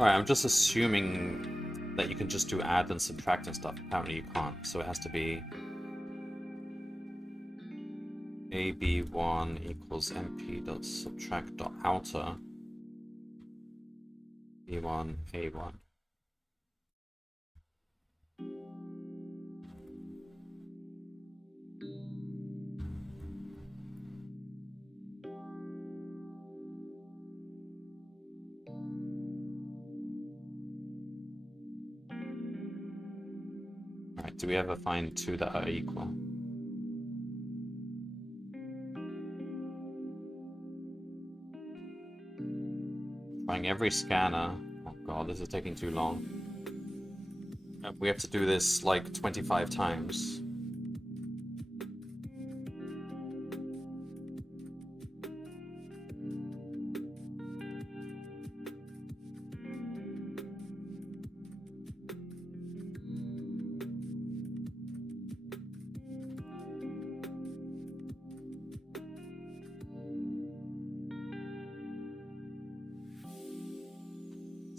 Alright, I'm just assuming that you can just do add and subtract and stuff. Apparently you can't, so it has to be AB1 equals mp.subtract.outer B1 A1. Do we ever find two that are equal? Trying every scanner. Oh god, this is taking too long. We have to do this like 25 times.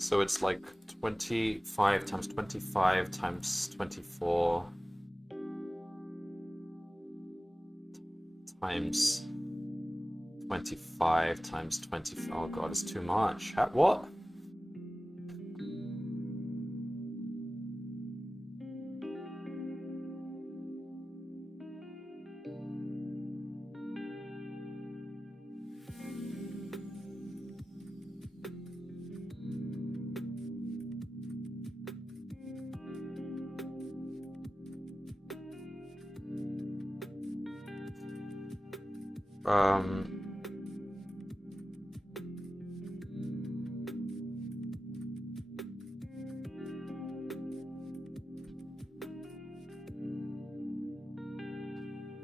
So it's like 25 times 25 times 24 times 25 times 24. Oh god, it's too much. What?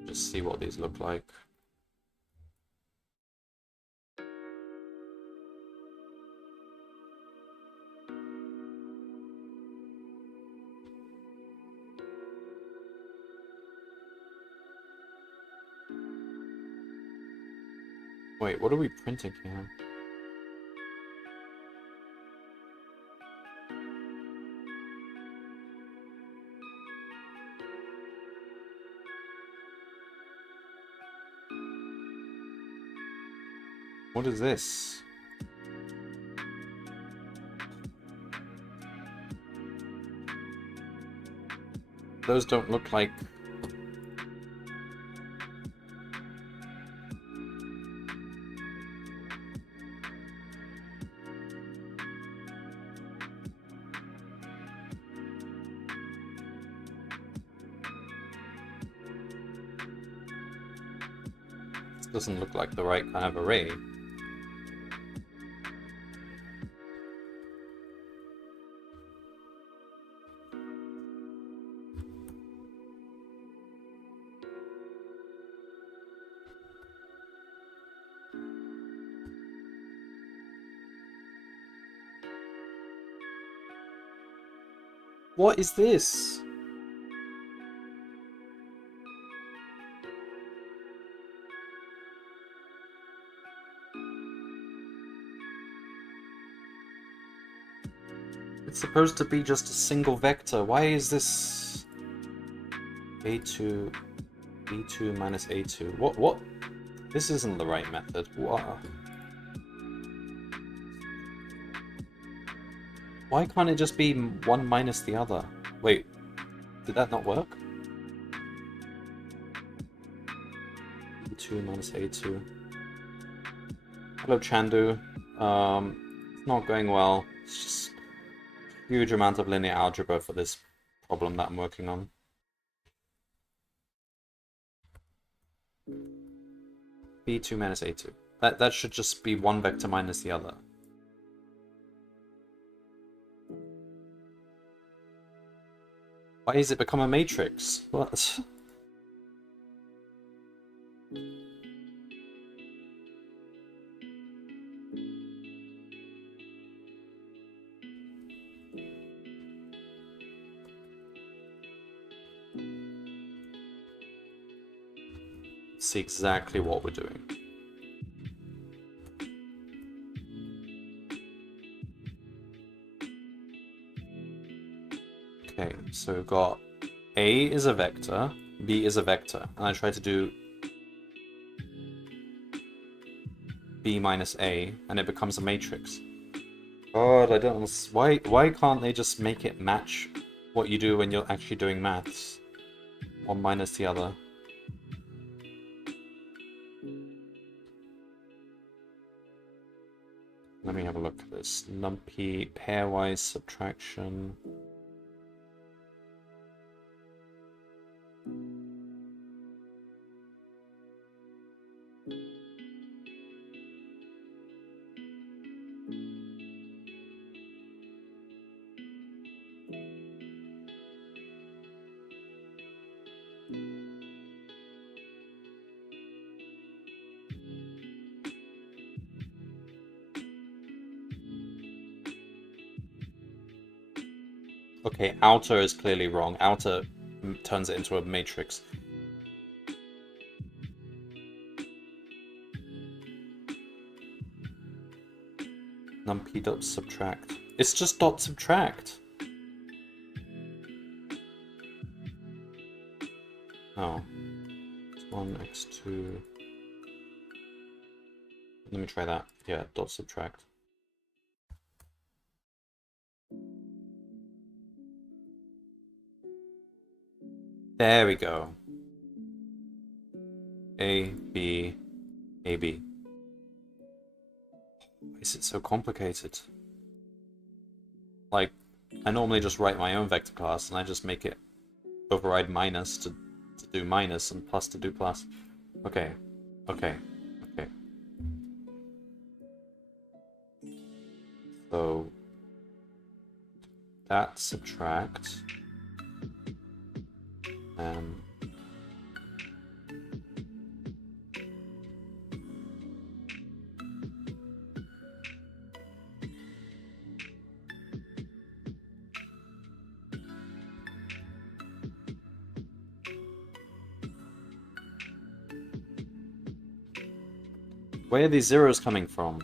Just see what these look like. Wait, what are we printing here? What is this? Those don't look like... This doesn't look like the right kind of array. What is this? It's supposed to be just a single vector. Why is this a2, b2 minus a2? What? This isn't the right method. What? Why can't it just be one minus the other? Wait, did that not work? b2 minus a2. Hello, Chandu. It's not going well. It's just a huge amount of linear algebra for this problem that I'm working on. b2 minus a2. That should just be one vector minus the other. Why has it become a matrix? What? See exactly what we're doing. Okay, so we've got A is a vector, B is a vector, and I try to do B minus A, and it becomes a matrix. God, I don't know. Why can't they just make it match what you do when you're actually doing maths? One minus the other. Let me have a look at this. NumPy, pairwise subtraction. Okay, outer is clearly wrong. Outer turns it into a matrix. NumPy dot subtract. It's just dot subtract. Oh. X1, X2. Let me try that. Yeah, dot subtract. There we go. A, B, A, B. Why is it so complicated? Like, I normally just write my own vector class and I just make it override minus to do minus and plus to do plus. Okay, okay, okay. So, that subtract. Where are these zeros coming from?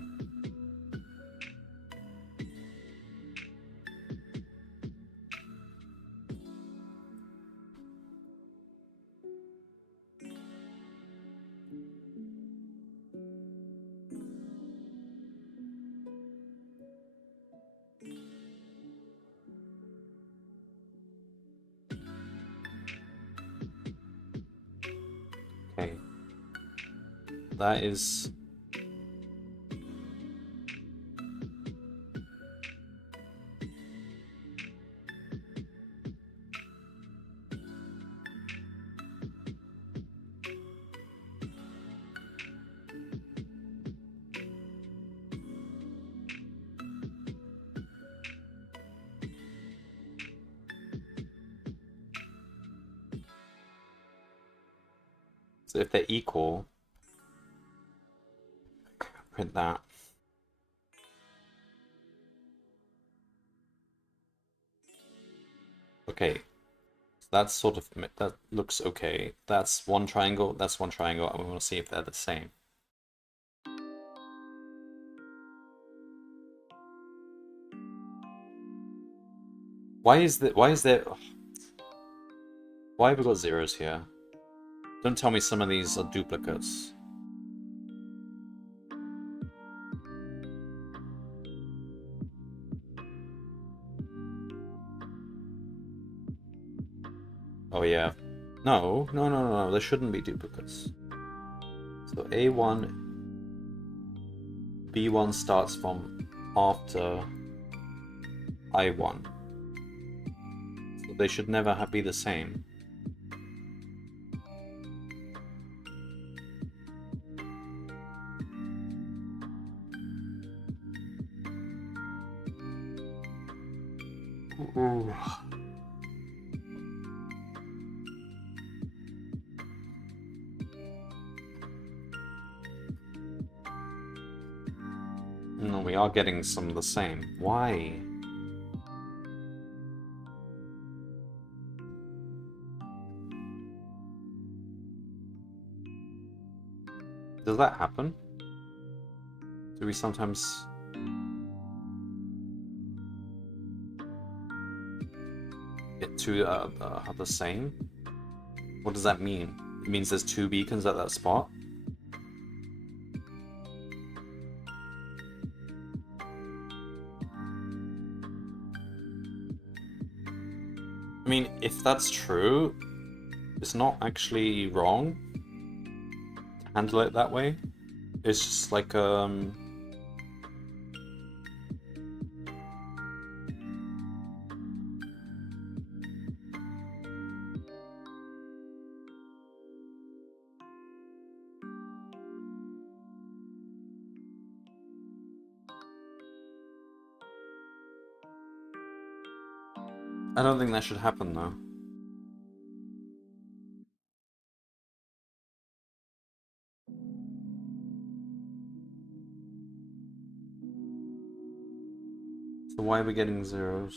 Okay. That is... So if they're equal, print that. Okay, so that's sort of, that looks okay. That's one triangle, that's one triangle, and we want to see if they're the same. Why is there, why have we got zeros here? Don't tell me some of these are duplicates. Oh yeah. No, there shouldn't be duplicates. So A1, B1 starts from after I1. So they should never be the same. Ooh. No, we are getting some of the same. Why? Does that happen? Do we sometimes... get two are the same? What does that mean? It means there's two beacons at that spot? I mean, if that's true, it's not actually wrong to handle it that way. It's just like, I don't think that should happen, though. So why are we getting zeros?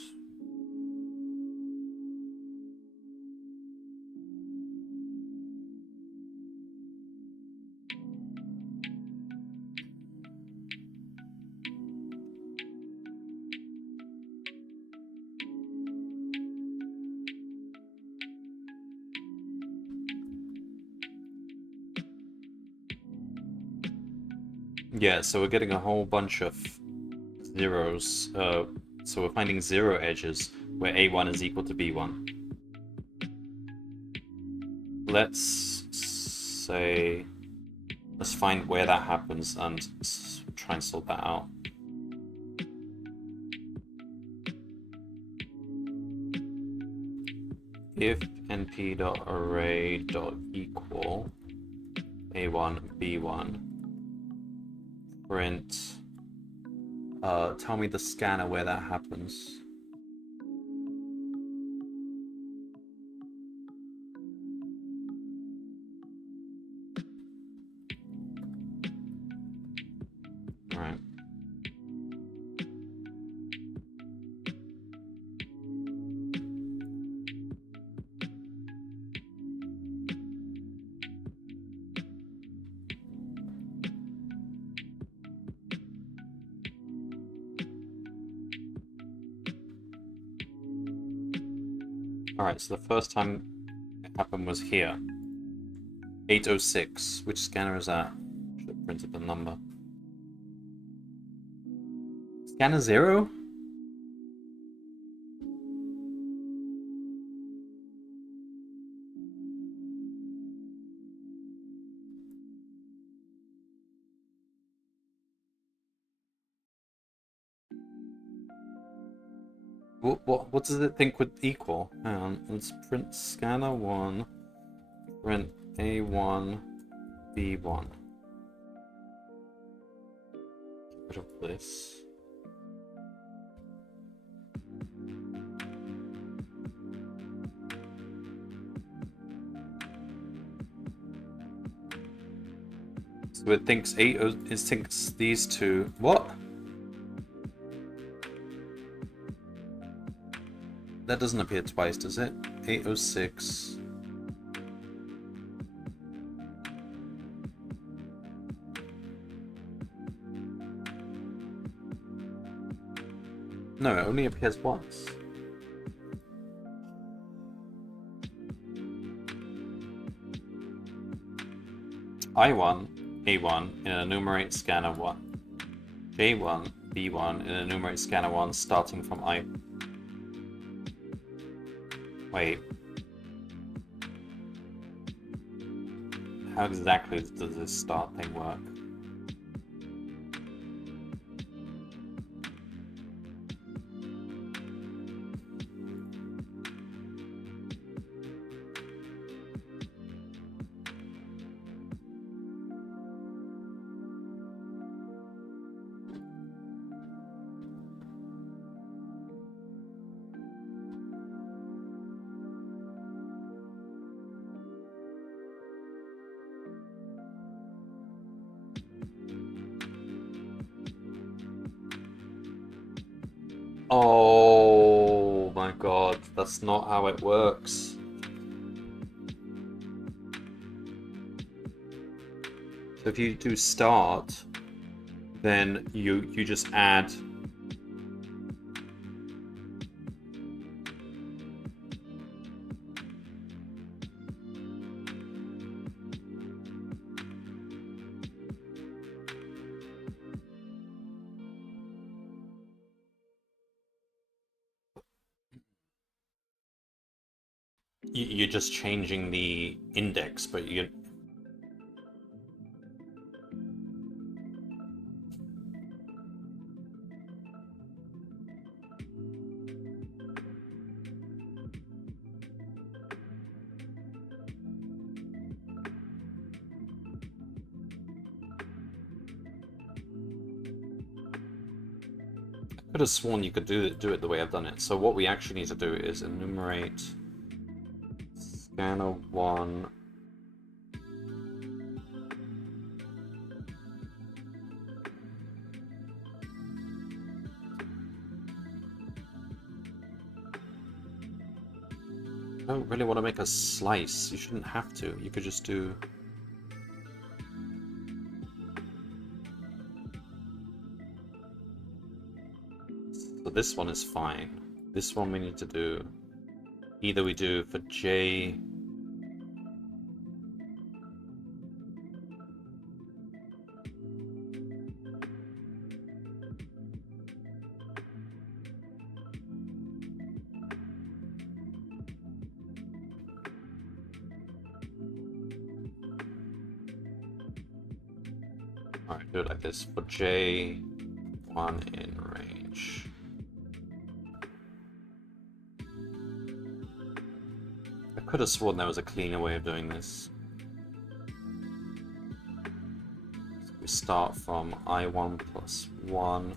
Yeah, so we're getting a whole bunch of zeros. So we're finding zero edges where A1 is equal to B1. Let's say... let's find where that happens and try and sort that out. If np.array.equal A1, B1, print, tell me the scanner where that happens. Right. Alright, so the first time it happened was here. 806. Which scanner is that? Should have printed the number. Scanner 0? What does it think would equal? Hang on, let's print scanner 1, print A1, B1. Get rid of this. So it thinks it thinks these two. What? that doesn't appear twice, does it? 806. No, it only appears once. I1, A1 in an enumerate scanner 1. J1, B1 in an enumerate scanner 1 starting from I. Wait. How exactly does this start thing work? Oh my god, that's not how it works. So if you do start, then you just add you're just changing the index, but you. I could have sworn you could do it the way I've done it. So what we actually need to do is enumerate scanner 1. I don't really want to make a slice. You shouldn't have to. You could just do... So this one is fine. This one we need to do... Either we do for J... Alright, do it like this. For J1 in range. I could have sworn there was a cleaner way of doing this. So we start from I1 plus 1.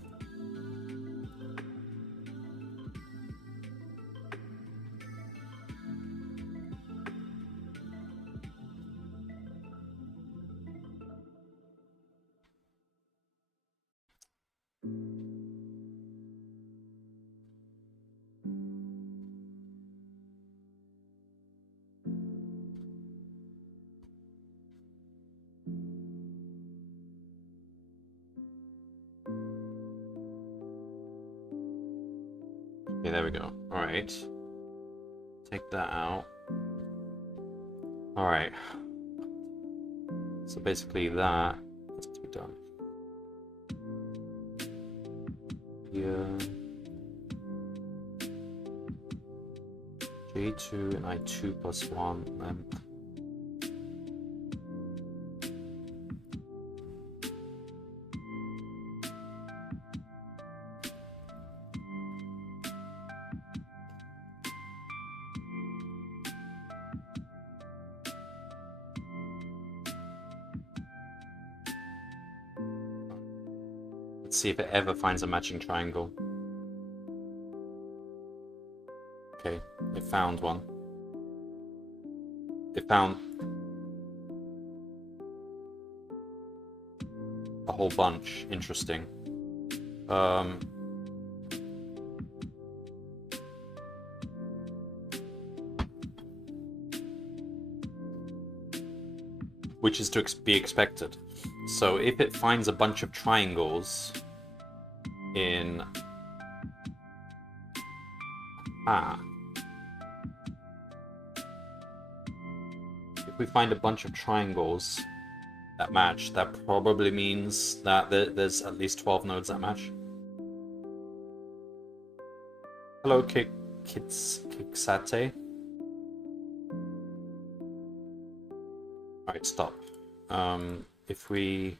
Okay, there we go. Alright. Take that out. Alright. So basically that has to be done. Here. J2 and I2 plus 1 length. Let's see if it ever finds a matching triangle. Okay, it found one. It found a whole bunch. Interesting. which is to be expected. So if it finds a bunch of triangles in... If we find a bunch of triangles that match, that probably means that there's at least 12 nodes that match. Hello, Kitsate. Alright, stop. If we...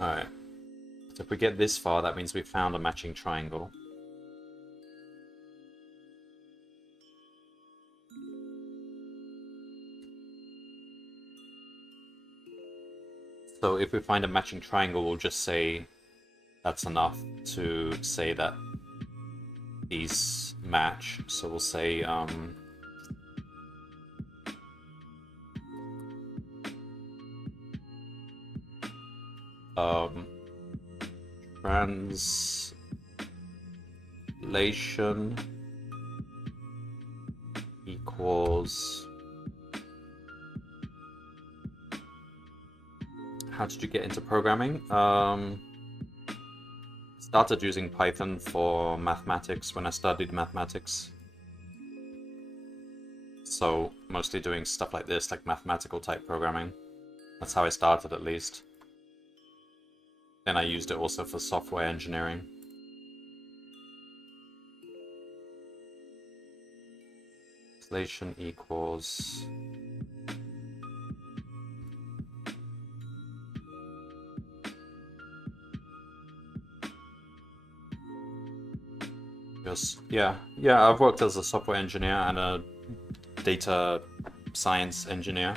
Alright. So if we get this far, that means we found a matching triangle. So if we find a matching triangle, we'll just say that's enough to say that these match. So we'll say translation equals... How did you get into programming? Started using Python for mathematics when I studied mathematics. So mostly doing stuff like this, like mathematical type programming. That's how I started, at least. Then I used it also for software engineering. Translation equals... Yeah, I've worked as a software engineer and a data science engineer.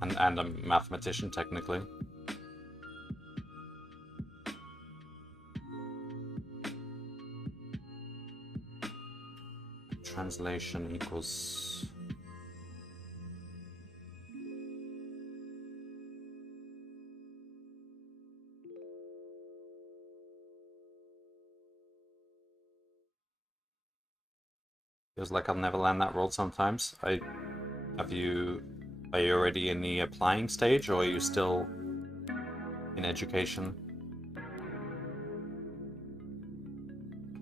And a mathematician, technically. Translation equals... Feels like I'll never land that role sometimes. Are you already in the applying stage, or are you still in education?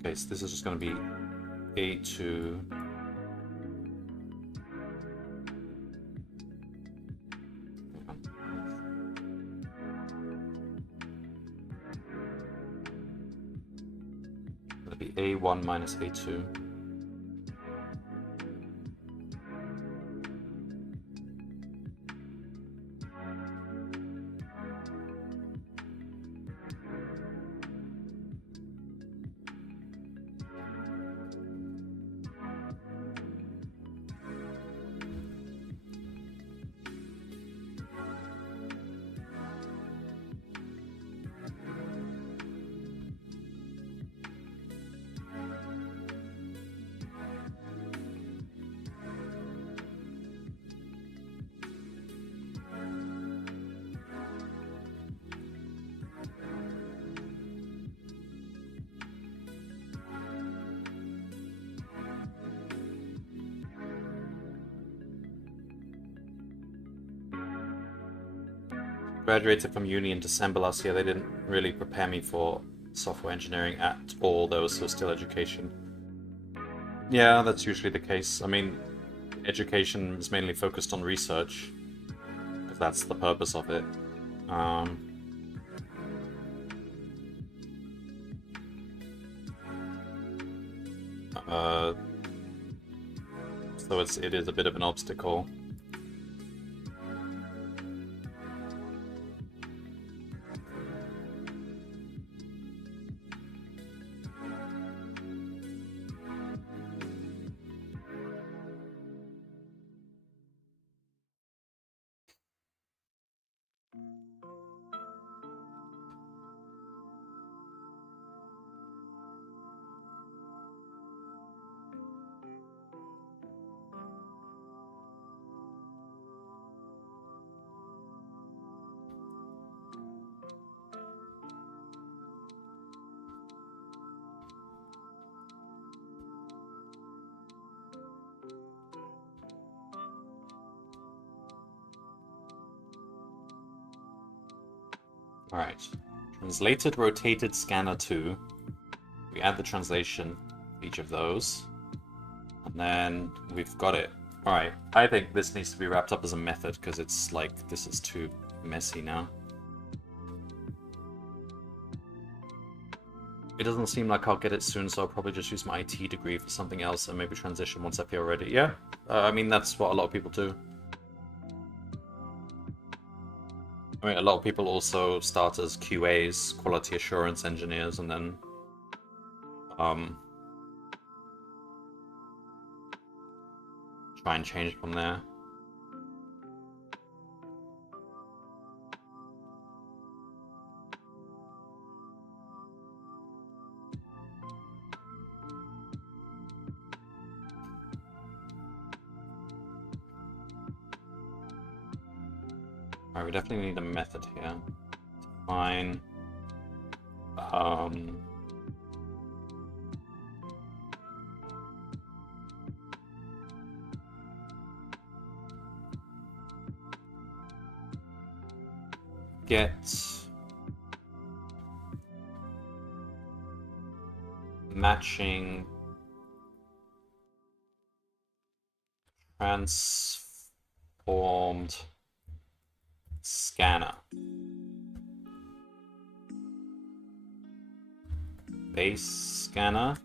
Okay, so this is just going to be A2. It'll be A1 minus A2. Graduated from uni in December last year. They didn't really prepare me for software engineering at all. There was still education. Yeah, that's usually the case. I mean, education is mainly focused on research, because that's the purpose of it. So it is a bit of an obstacle. Alright. Translated rotated scanner 2. We add the translation for each of those. And then we've got it. Alright, I think this needs to be wrapped up as a method, because it's like, this is too messy now. It doesn't seem like I'll get it soon, so I'll probably just use my IT degree for something else and maybe transition once I feel ready. Yeah, I mean, that's what a lot of people do. I mean, a lot of people also start as QAs, quality assurance engineers, and then try and change from there. Alright, we definitely need a method here. Fine. Get matching transformed scanner. Base scanner.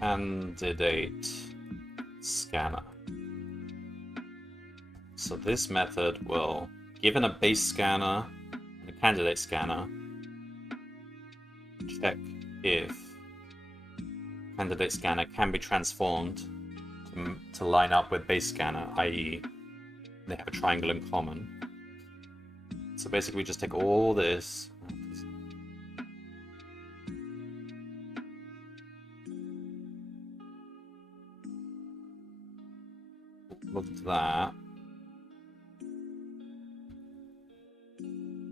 Candidate scanner. So this method will, given a base scanner and a candidate scanner, check if candidate scanner can be transformed to line up with base scanner, i.e. they have a triangle in common. So basically we just take all this, look at that,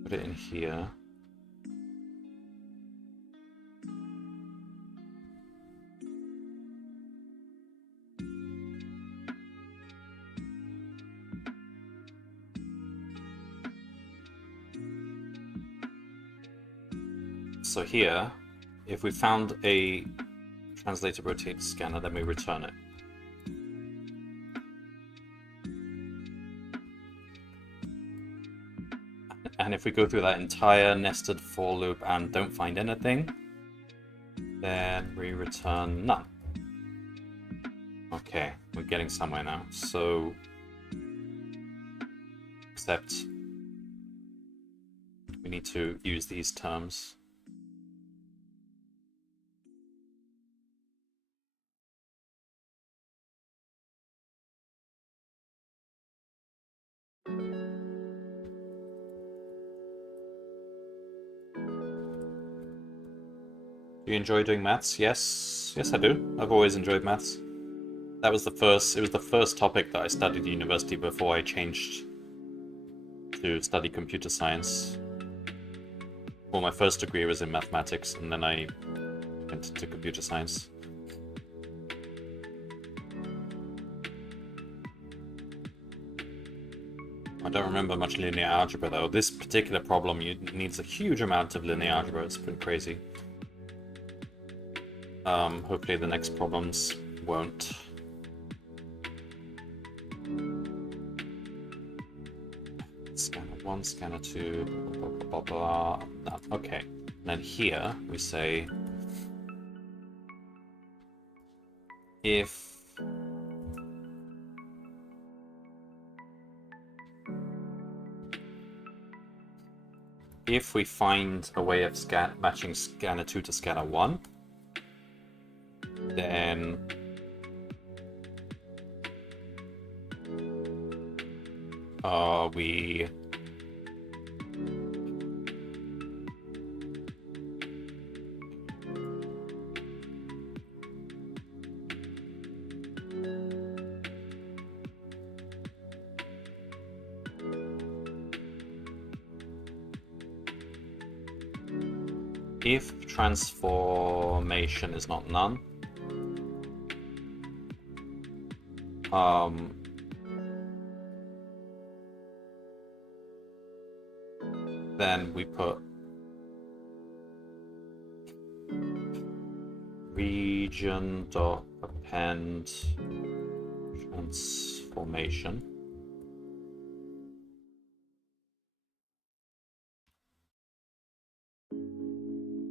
put it in here. So here, if we found a translated rotated scanner, then we return it. And if we go through that entire nested for loop and don't find anything, then we return none. Okay, we're getting somewhere now. So, except we need to use these terms. Do you enjoy doing maths? Yes. Yes, I do. I've always enjoyed maths. That was the first, it was the first topic that I studied at university before I changed to study computer science. Well, my first degree was in mathematics, and then I went to computer science. I don't remember much linear algebra, though. This particular problem needs a huge amount of linear algebra. It's pretty crazy. Hopefully the next problems won't. Scanner 1, scanner 2, blah, blah, blah, blah. Okay. And then here we say if we find a way of matching scanner 2 to scanner 1, then we if transformation is not none, then we put region.append transformation.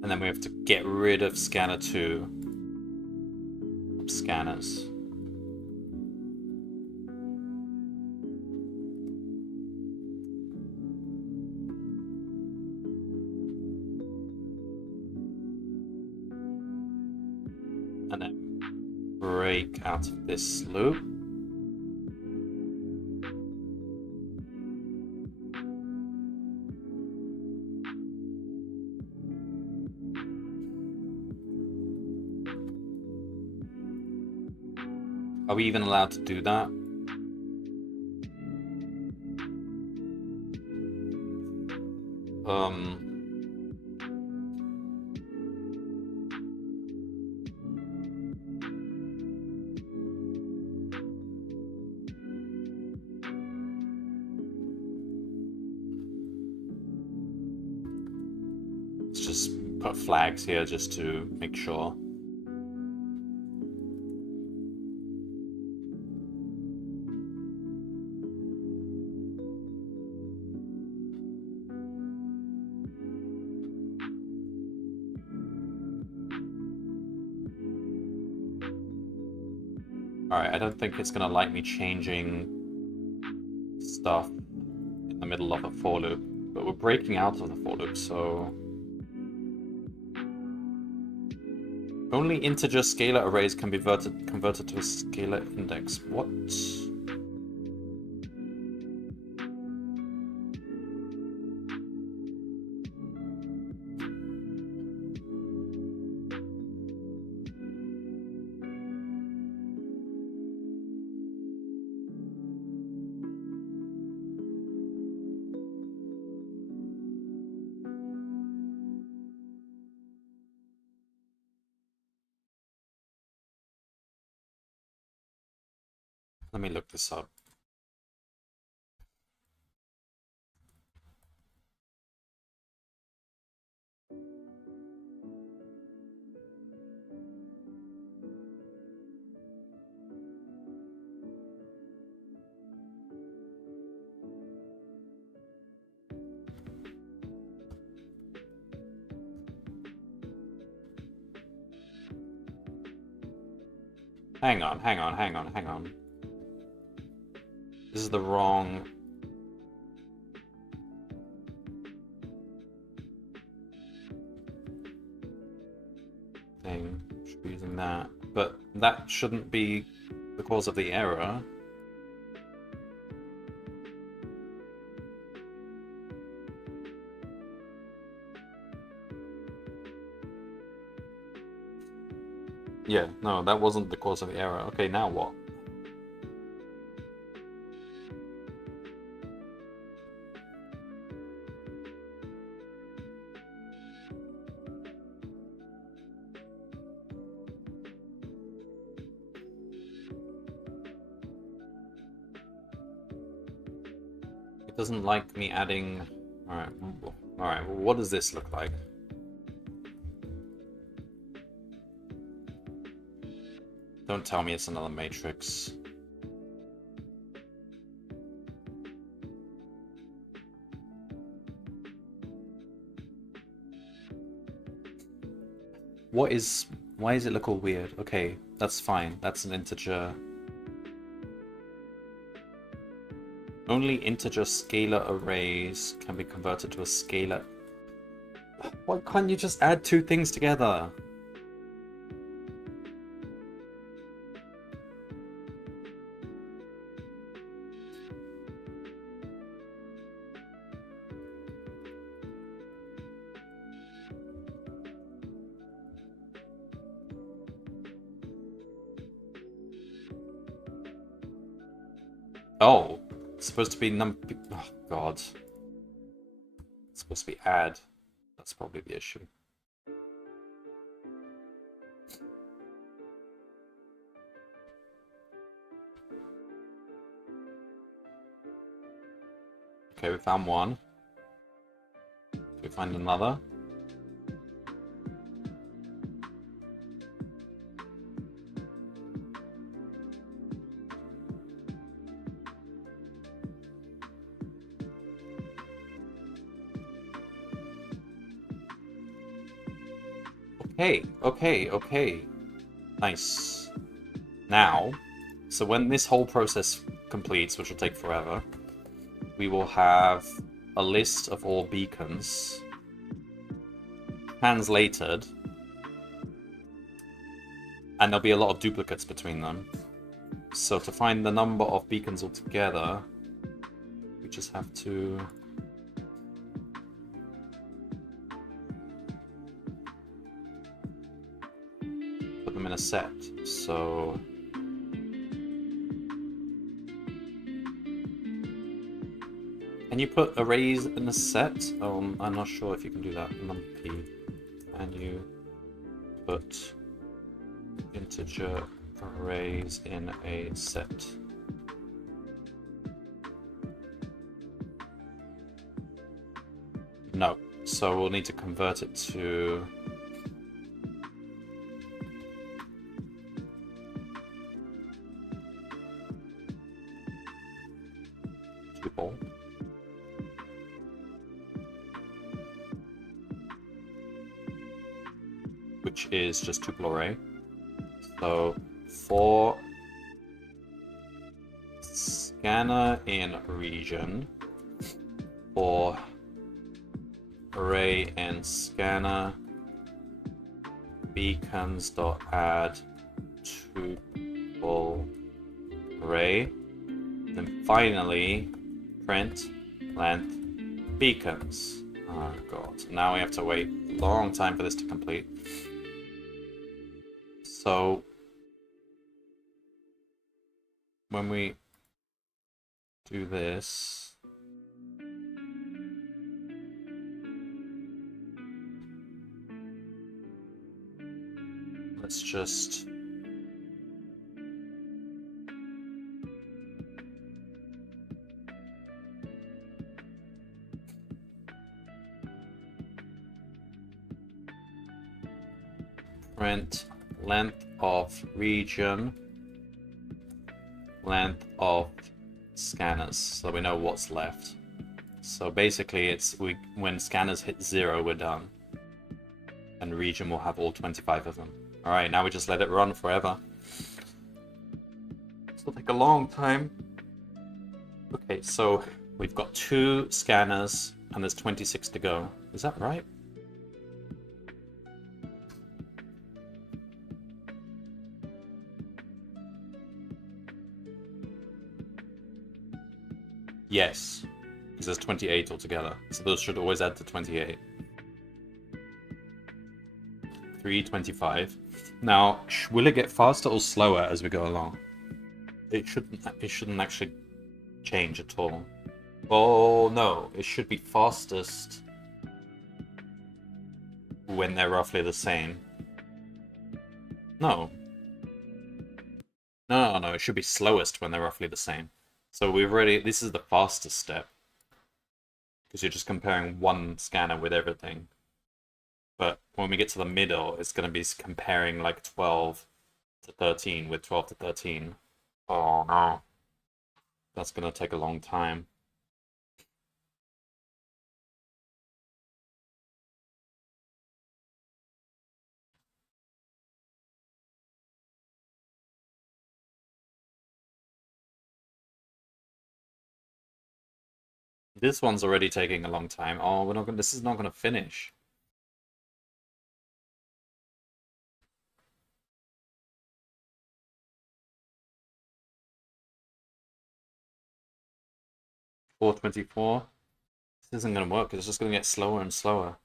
And then we have to get rid of scanner 2 of scanners. And then break out of this loop. Are we even allowed to do that? Let's just put flags here just to make sure. Alright, I don't think it's gonna like me changing stuff in the middle of a for loop, but we're breaking out of the for loop, so only integer scalar arrays can be converted to a scalar index. What? Let me look this up. Hang on. This is the wrong... thing. Should be using that. But that shouldn't be the cause of the error. Yeah, no, that wasn't the cause of the error. Okay, now what? It doesn't like me adding... Alright, well, what does this look like? Don't tell me it's another matrix. Why does it look all weird? Okay, that's fine. That's an integer. Only integer scalar arrays can be converted to a scalar. Why can't you just add two things together? Oh, it's supposed to be oh god. It's supposed to be add. That's probably the issue. Okay, we found one. We find another. Okay. Nice. Now, so when this whole process completes, which will take forever, we will have a list of all beacons translated, and there'll be a lot of duplicates between them. So to find the number of beacons altogether, we just have to put them in a set. So can you put arrays in a set? I'm not sure if you can do that. NumPy. And you put integer arrays in a set. No. So we'll need to convert it to tuple. Which is just tuple array. So for scanner in region, for array and scanner, beacons.add tuple array, then finally print length beacons. Oh god, now we have to wait a long time for this to complete. So when we do this, let's just print length of region, length of scanners, so we know what's left. So basically it's when scanners hit 0, we're done. And region will have all 25 of them. Alright, now we just let it run forever. This will take a long time. Okay, so we've got 2 scanners and there's 26 to go. Is that right? Yes, because there's 28 altogether. So those should always add to 28. 325. Now, will it get faster or slower as we go along? It shouldn't actually change at all. Oh no, it should be fastest when they're roughly the same. No. No, it should be slowest when they're roughly the same. So this is the fastest step. Because you're just comparing one scanner with everything. But when we get to the middle, it's going to be comparing like 12 to 13 with 12 to 13. Oh no. That's going to take a long time. This one's already taking a long time. Oh, this is not going to finish. $4.24. This isn't going to work. It's just going to get slower and slower.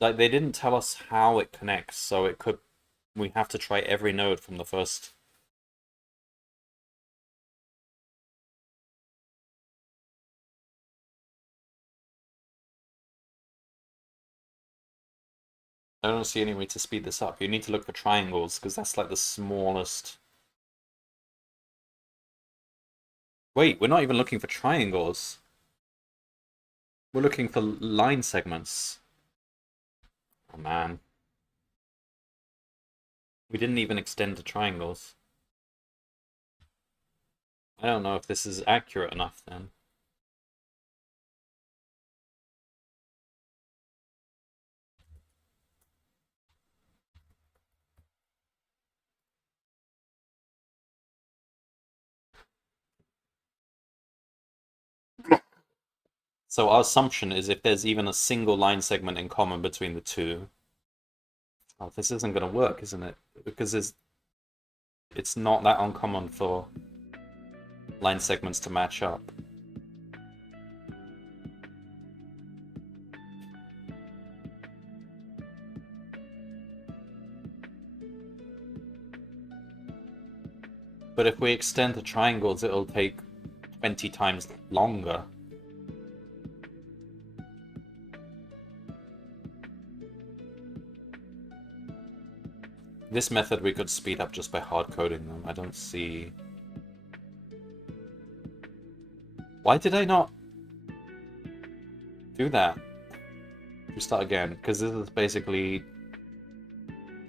Like, they didn't tell us how it connects, so we have to try every node from the first. I don't see any way to speed this up. You need to look for triangles, because that's like the smallest... Wait, we're not even looking for triangles. We're looking for line segments. Oh man. We didn't even extend to triangles. I don't know if this is accurate enough then. So our assumption is if there's even a single line segment in common between the two... Oh, this isn't going to work, isn't it? Because it's not that uncommon for line segments to match up. But if we extend to triangles, it'll take 20 times longer. This method we could speed up just by hard coding them. I don't see... Why did I not do that? We start again, because this is basically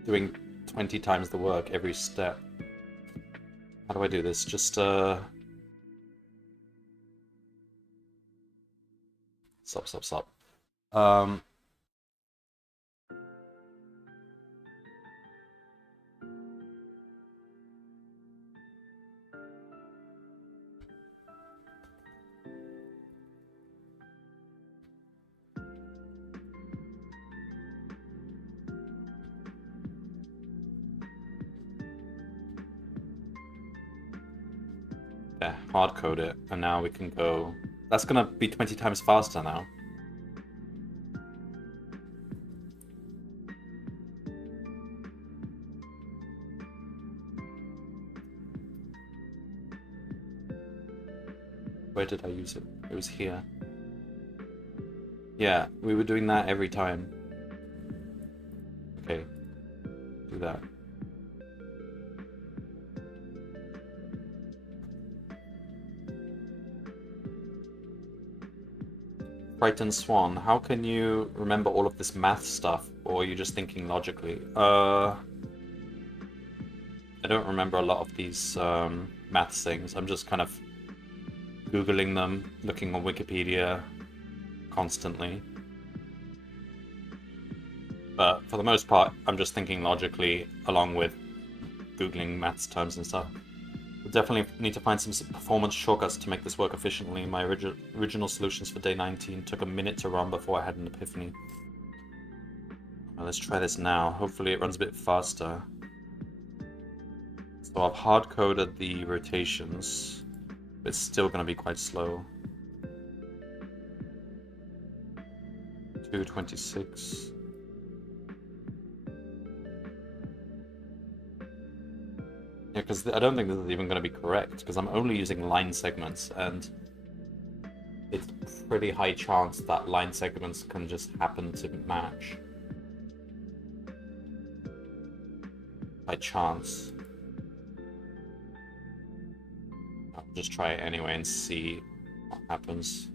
doing 20 times the work every step. How do I do this? Just Stop. Yeah, hard code it, and now we can go... That's gonna be 20 times faster now. Where did I use it? It was here. Yeah, we were doing that every time. Okay, do that. Frightened Swan, how can you remember all of this math stuff, or are you just thinking logically? I don't remember a lot of these math things. I'm just kind of Googling them, looking on Wikipedia constantly. But for the most part, I'm just thinking logically along with Googling maths terms and stuff. We'll definitely need to find some performance shortcuts to make this work efficiently. My original solutions for day 19 took a minute to run before I had an epiphany. Well, let's try this now. Hopefully it runs a bit faster. So I've hard-coded the rotations. It's still going to be quite slow. 226. Yeah, because I don't think this is even going to be correct, because I'm only using line segments, and it's pretty high chance that line segments can just happen to match. By chance. I'll just try it anyway and see what happens.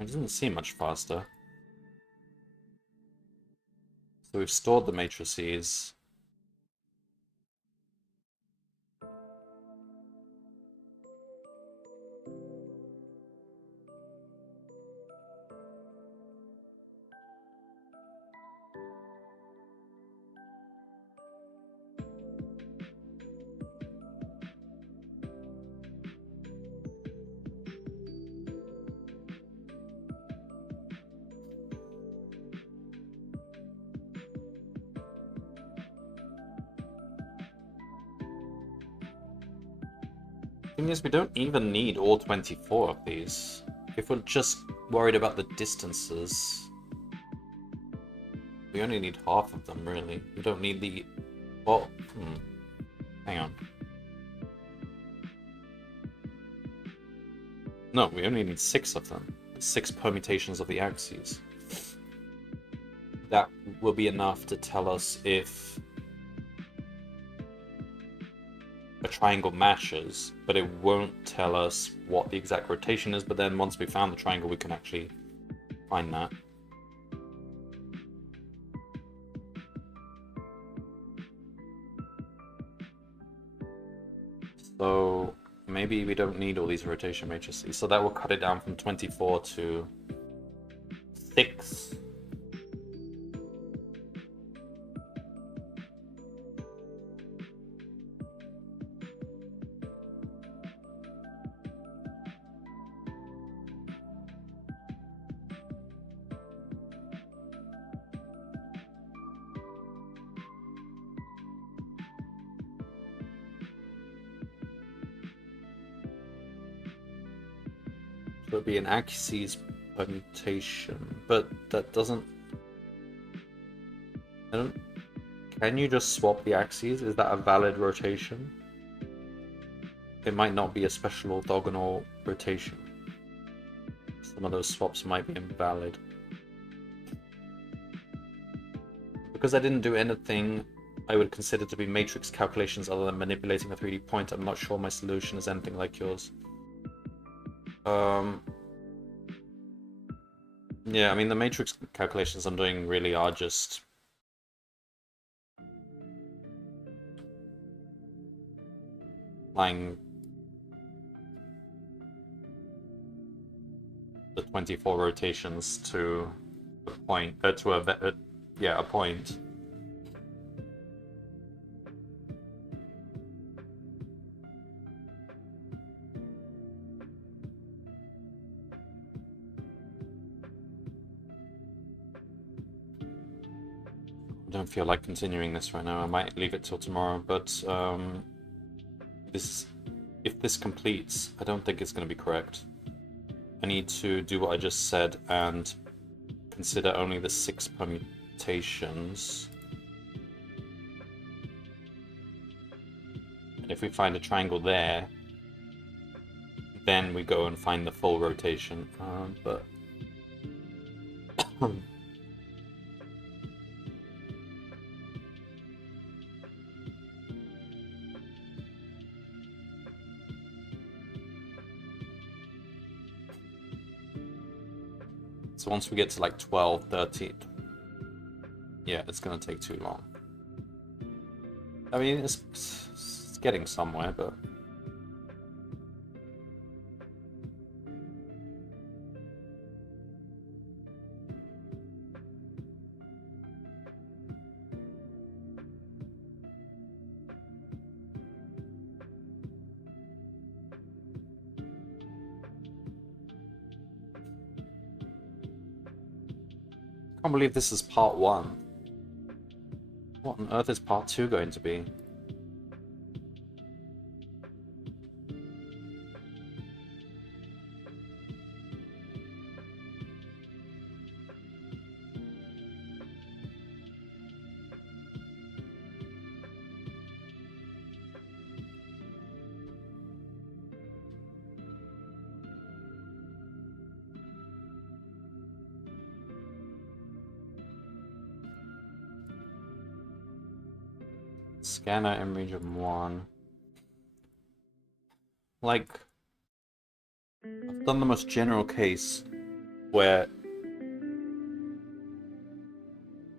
It doesn't seem much faster. So we've stored the matrices. Thing is, we don't even need all 24 of these. If we're just worried about the distances, we only need half of them, really. We don't need the... Well, hang on. No, we only need 6 of them. 6 permutations of the axes. That will be enough to tell us if a triangle matches, but it won't tell us what the exact rotation is. But then once we found the triangle, we can actually find that. So maybe we don't need all these rotation matrices. So that will cut it down from 24 to 6. So it'd be an axes permutation, but that doesn't... Can you just swap the axes? Is that a valid rotation? It might not be a special orthogonal rotation. Some of those swaps might be invalid. Because I didn't do anything I would consider to be matrix calculations other than manipulating a 3D point, I'm not sure my solution is anything like yours. Yeah, I mean, the matrix calculations I'm doing really are just applying the 24 rotations to a point, a point. I don't feel like continuing this right now. I might leave it till tomorrow, but if this completes, I don't think it's going to be correct. I need to do what I just said and consider only the 6 permutations. And if we find a triangle there, then we go and find the full rotation. But so once we get to like 12, 13, yeah, it's gonna take too long. I mean, it's getting somewhere, but I can't believe this is part 1. What on earth is part 2 going to be? Scanner in region 1. Like, I've done the most general case where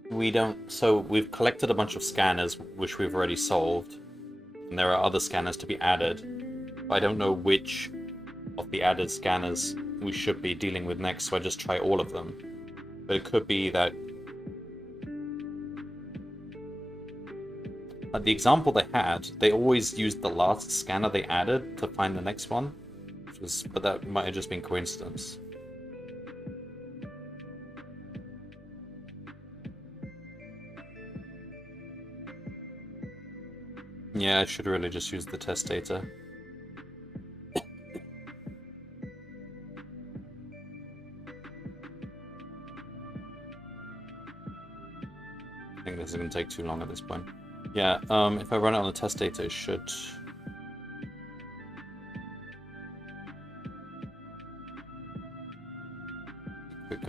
we don't... So we've collected a bunch of scanners which we've already solved, and there are other scanners to be added. I don't know which of the added scanners we should be dealing with next, so I just try all of them. But it could be that the example they had, they always used the last scanner they added to find the next one, but that might have just been coincidence. Yeah, I should really just use the test data. I think this is going to take too long at this point. Yeah, if I run it on the test data, it should...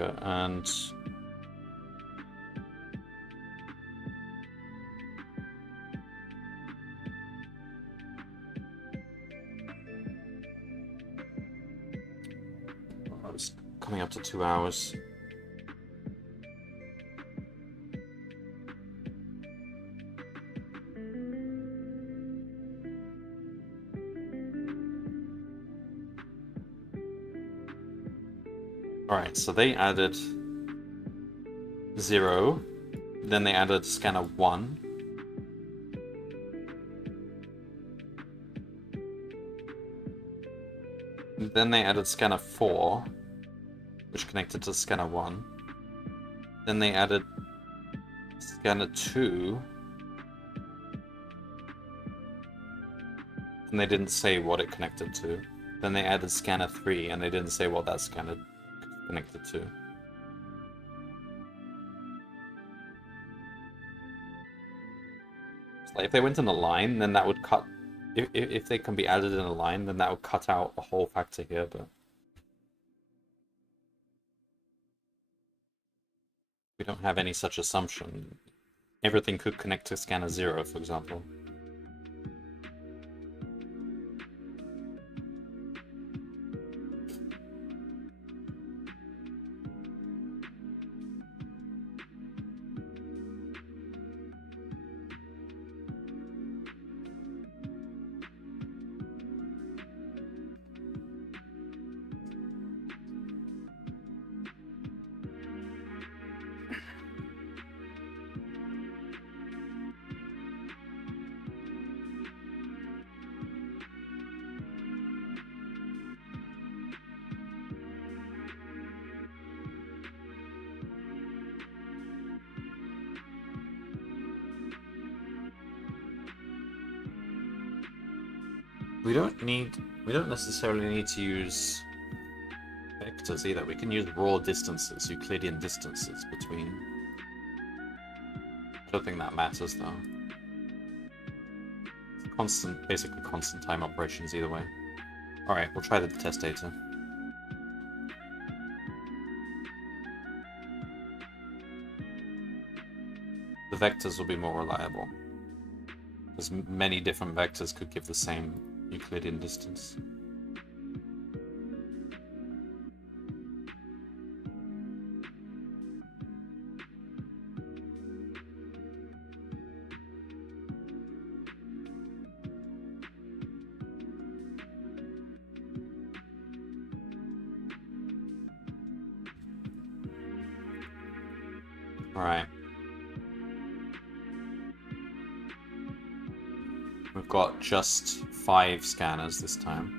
duplicate, and oh, it's coming up to 2 hours. Alright, so they added 0, then they added scanner 1. Then they added scanner 4, which connected to scanner 1. Then they added scanner 2. And they didn't say what it connected to. Then they added scanner 3, and they didn't say what that scanner connected to. So like if they went in a line, then that would cut... If they can be added in a line, then that would cut out a whole factor here, but... we don't have any such assumption. Everything could connect to scanner 0, for example. We don't necessarily need to use vectors either. We can use raw distances, Euclidean distances between. I don't think that matters though. It's constant, basically constant time operations either way. Alright, we'll try the test data. The vectors will be more reliable, because many different vectors could give the same Euclidean distance. Alright. We've got just 5 scanners this time.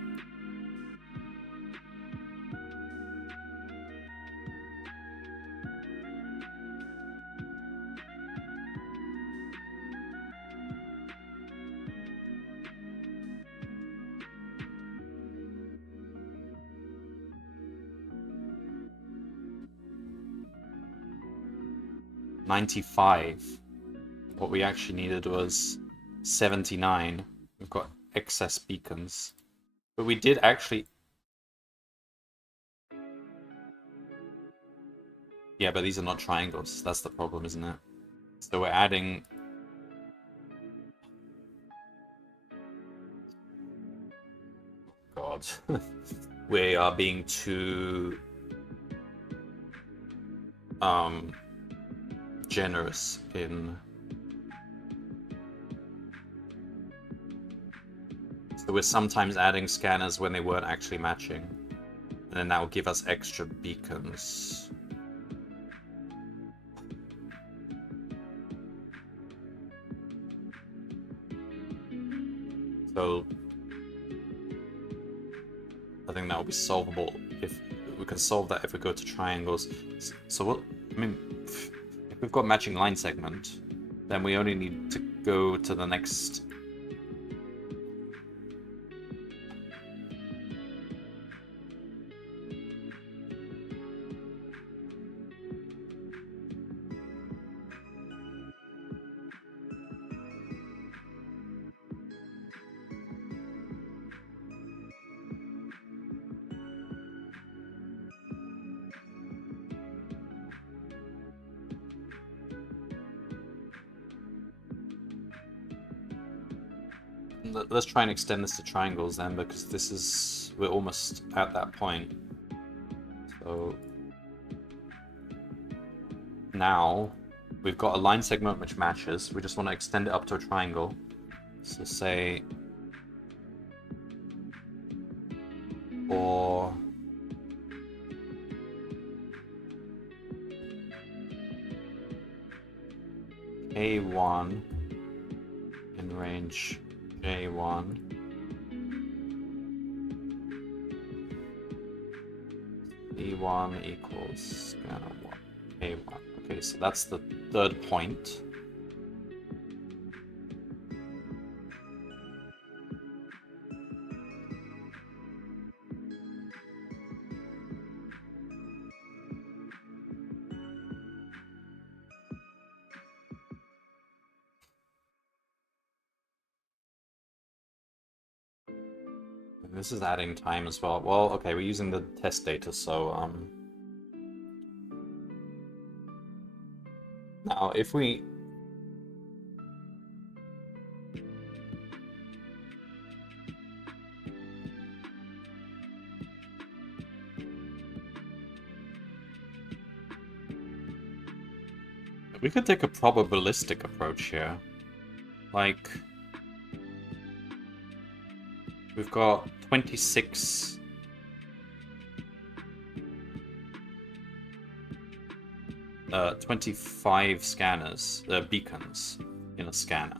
$95. What we actually needed was 79. We've got excess beacons. But we did actually... yeah, but these are not triangles. That's the problem, isn't it? So we're adding... God. We are being too... generous in... so we're sometimes adding scanners when they weren't actually matching. And then that will give us extra beacons. So I think that will be solvable if we can solve that if we go to triangles. So what, I mean, if we've got matching line segment, then we only need to go to the next. let's try and extend this to triangles then, because we're almost at that point. So now we've got a line segment which matches. We just want to extend it up to a triangle. So say for A1 in range J1, E1 equals scanner 1, A1. Okay, so that's the third point. This is adding time as well. Well, okay, we're using the test data, so now if we could take a probabilistic approach here. Like, we've got 26 25 scanners, beacons in a scanner.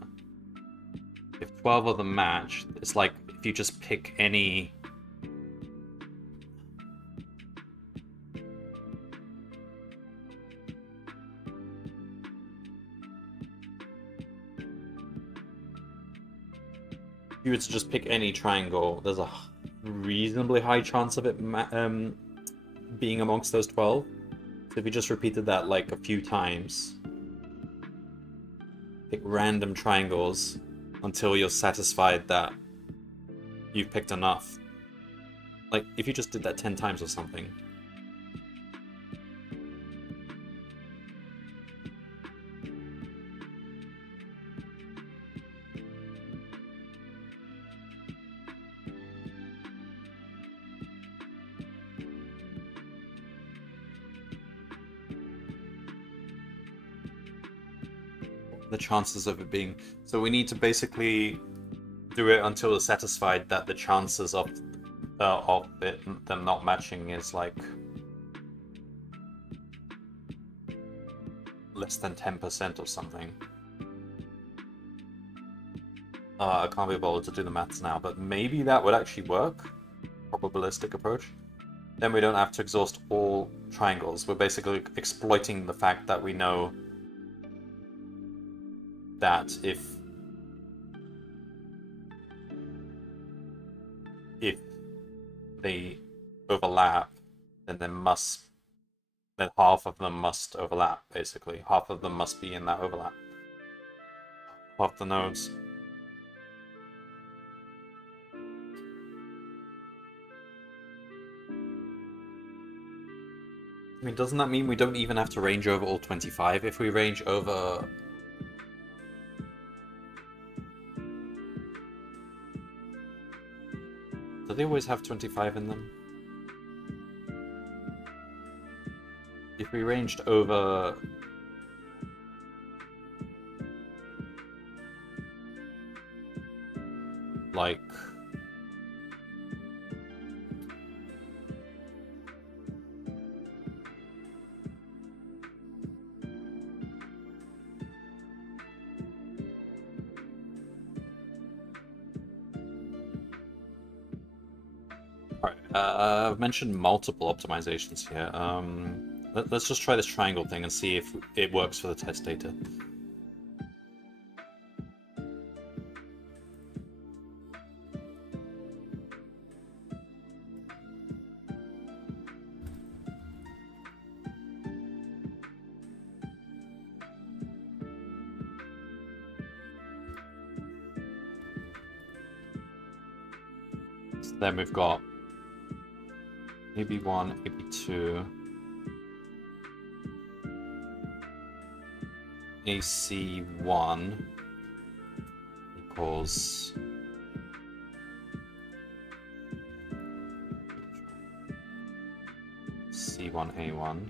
If 12 of them match, it's like if you just pick any if you were to just pick any triangle, there's a reasonably high chance of it being amongst those 12. So if you just repeated that like a few times, pick random triangles until you're satisfied that you've picked enough. Like, if you just did that 10 times or something. The chances of it being... So we need to basically do it until we're satisfied that the chances of them not matching is like less than 10% or something. I can't be bothered to do the maths now, but maybe that would actually work. Probabilistic approach. Then we don't have to exhaust all triangles. We're basically exploiting the fact that we know that if they overlap, then half of them must overlap, basically. Half of them must be in that overlap. Half the nodes. I mean, doesn't that mean we don't even have to range over all 25 if we range over... Do they always have 25 in them? If we ranged over... like... I've mentioned multiple optimizations here. Let's just try this triangle thing and see if it works for the test data. So then we've got AB1, AB2, AC1 equals C1A1,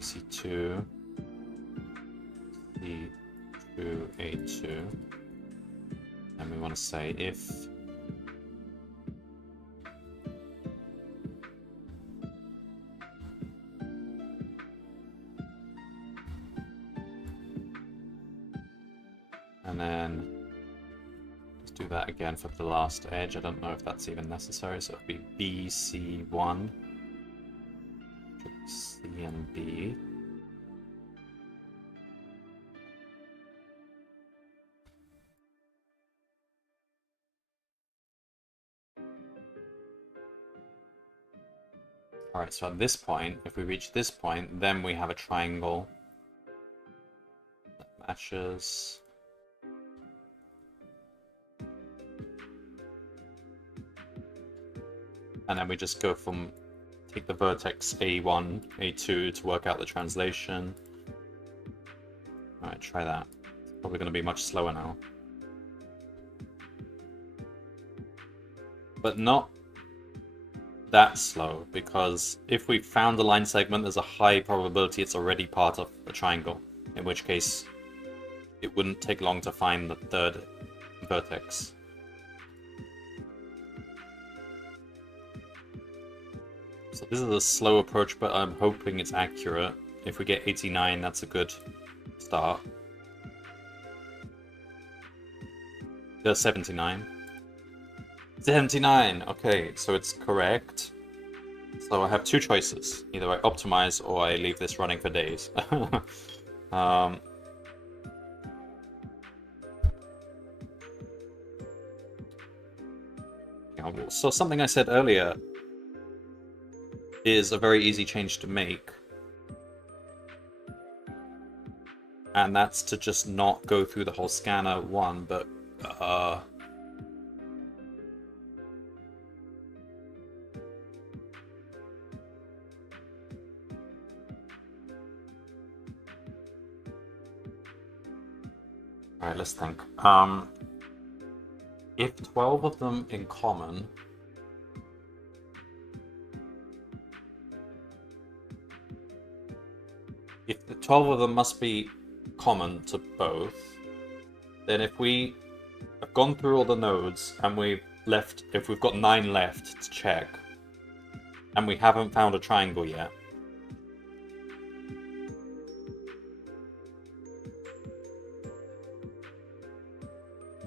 C2, C2A2, and we want to say if and then let's do that again for the last edge. I don't know if that's even necessary, so it'll be BC1, C and B. Alright, so at this point, if we reach this point, then we have a triangle that matches. And then we just go from, take the vertex A1, A2 to work out the translation. Alright, try that. It's probably going to be much slower now. But not that slow, because if we found the line segment, there's a high probability it's already part of the triangle, in which case it wouldn't take long to find the third vertex. So this is a slow approach, but I'm hoping it's accurate. If we get 89, that's a good start. There's 79. 79! Okay, so it's correct. So I have two choices. Either I optimize or I leave this running for days. So something I said earlier is a very easy change to make. And that's to just not go through the whole scanner one, but Alright, let's think. If 12 of them in common, if the 12 of them must be common to both, then if we have gone through all the nodes and we've left, if we've got 9 left to check, and we haven't found a triangle yet,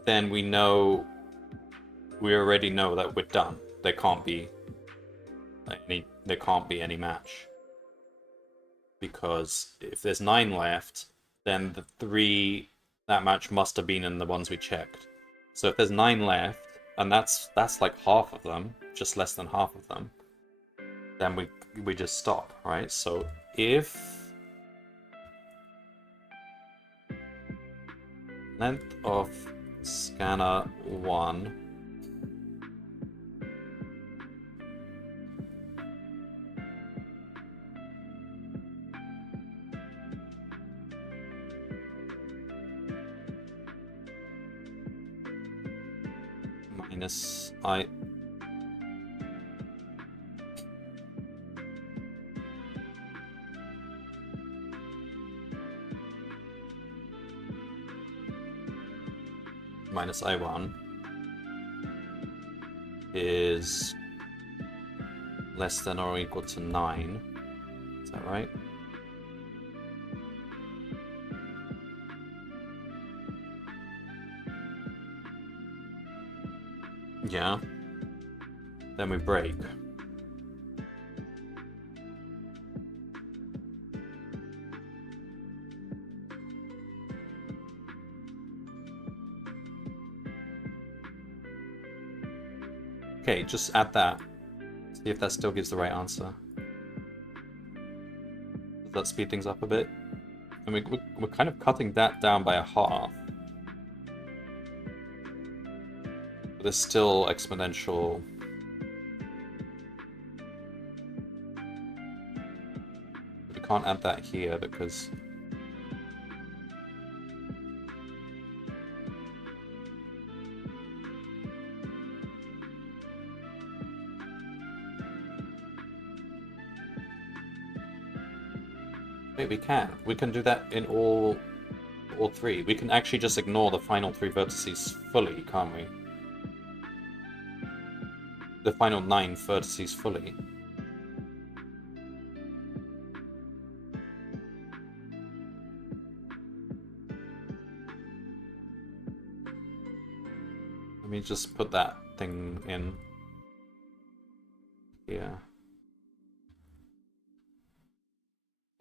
then we already know that we're done. There can't be any match. Because if there's 9 left, then the 3 that match must have been in the ones we checked. So if there's 9 left, and that's like half of them, just less than half of them, then we just stop, right? So if length of scanner 1 minus I minus I1 is less than or equal to 9. Is that right? Yeah. Then we break. Okay, just add that. See if that still gives the right answer. Does that speed things up a bit? I mean, we're kind of cutting that down by a half. But there's still exponential. We can't add that here because Wait, we can. We can do that in all three. We can actually just ignore the final 3 vertices fully, can't we? The final 9 vertices fully. Let me just put that thing in here.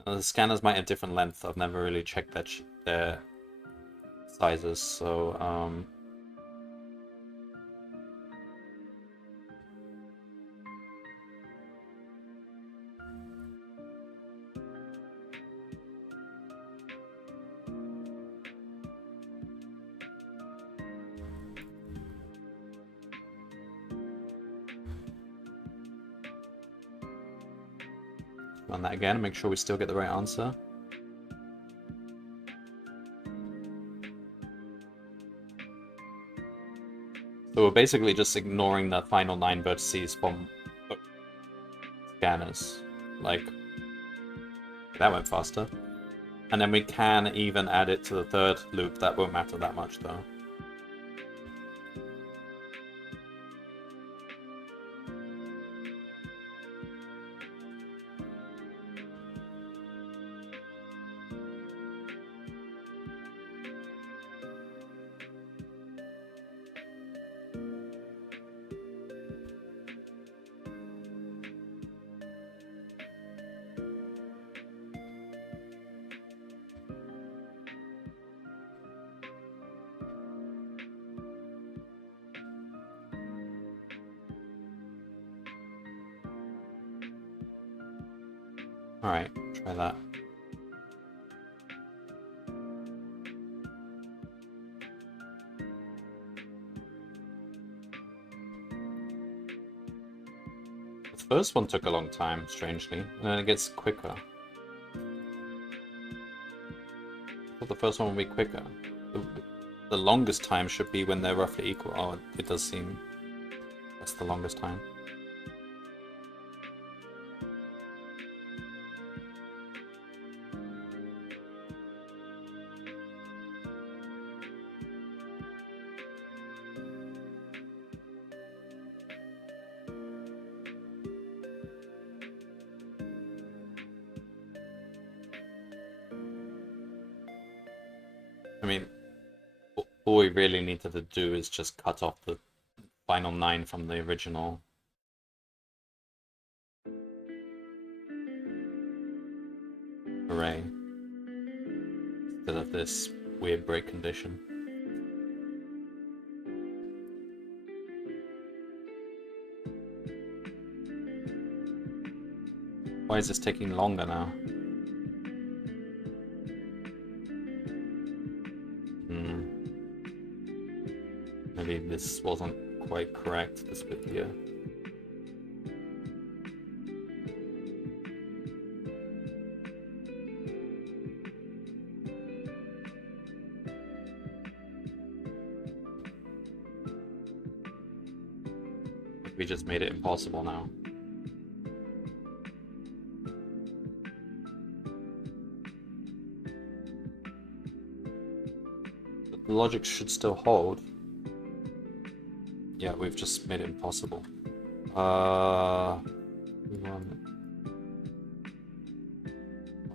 The scanners might have different length. I've never really checked their sizes, so run that again, make sure we still get the right answer. So we're basically just ignoring the final 9 vertices from scanners. Like, that went faster. And then we can even add it to the 3rd loop. That won't matter that much, though. Alright, try that. The first one took a long time, strangely, and then it gets quicker. I thought the first one would be quicker. The longest time should be when they're roughly equal. Oh, it does seem that's the longest time. I mean, all we really needed to do is just cut off the final 9 from the original. Array. Instead of this weird break condition. Why is this taking longer now? Maybe this wasn't quite correct, this bit here. We just made it impossible now. But the logic should still hold. Yeah, we've just made it impossible. Why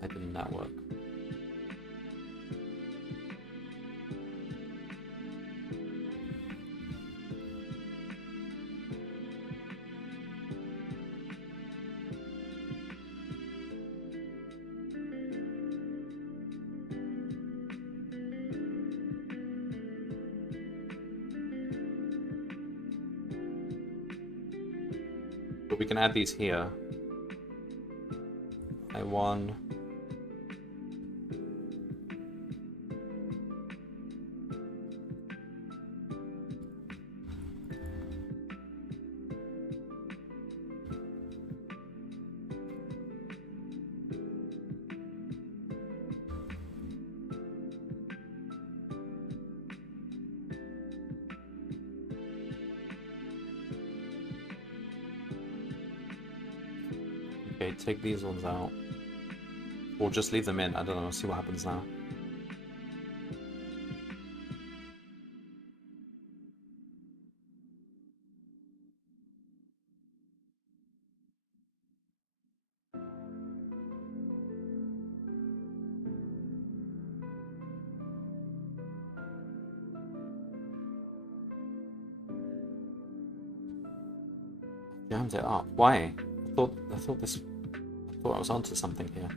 didn't that work? But we can add these here. I1. Okay, take these ones out. Or just leave them in. I don't know. See what happens now. Jammed it up. Why? I thought I was onto something here.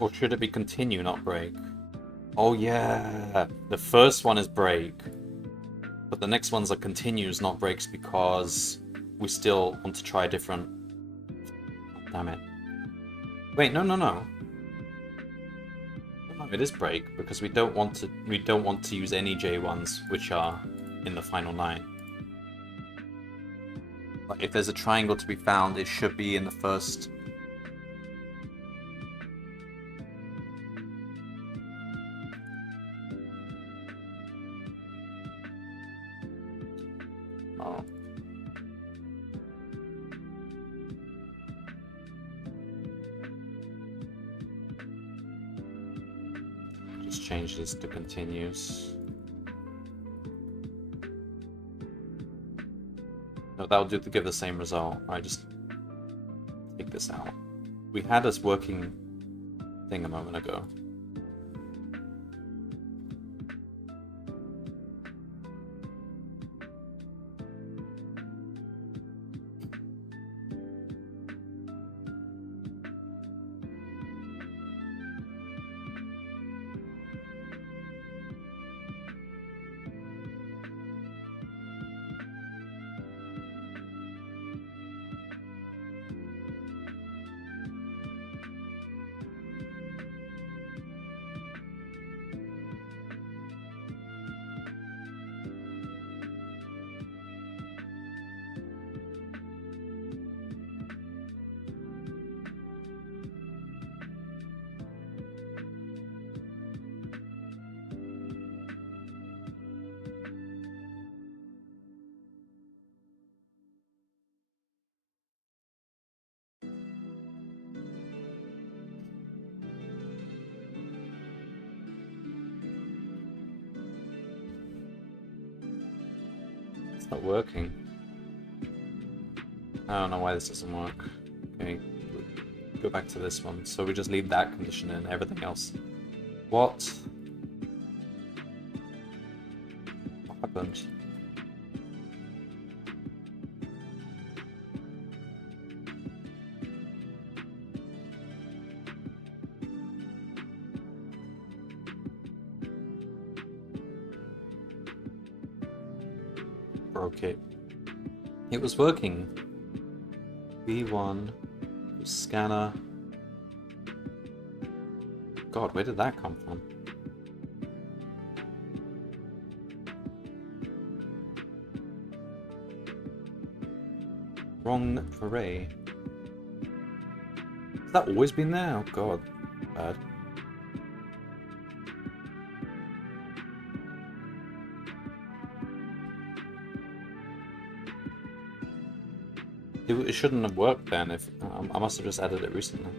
Or should it be continue, not break? Oh yeah, the first one is break, but the next ones are continues, not breaks, because we still want to try different. Oh, damn it! Wait, no. No, it is break because we don't want to use any J1s which are in the final 9. Like if there's a triangle to be found, it should be in the first. Oh. Just change this to continues. No, that'll do to give the same result. I just take this out. We had this working thing a moment ago. Not working. I don't know why this doesn't work. Okay, go back to this one. So we just leave that condition in, everything else. What happened? Broke it. It was working. V1 scanner. God, where did that come from? Wrong array. Has that always been there? Oh god, bad. It shouldn't have worked then. If I must have just added it recently.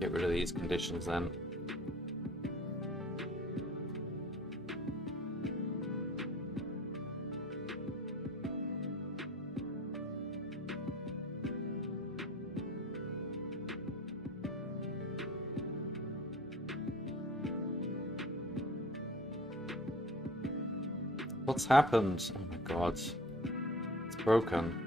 Get rid of these conditions then. What's happened? Oh my god. It's broken.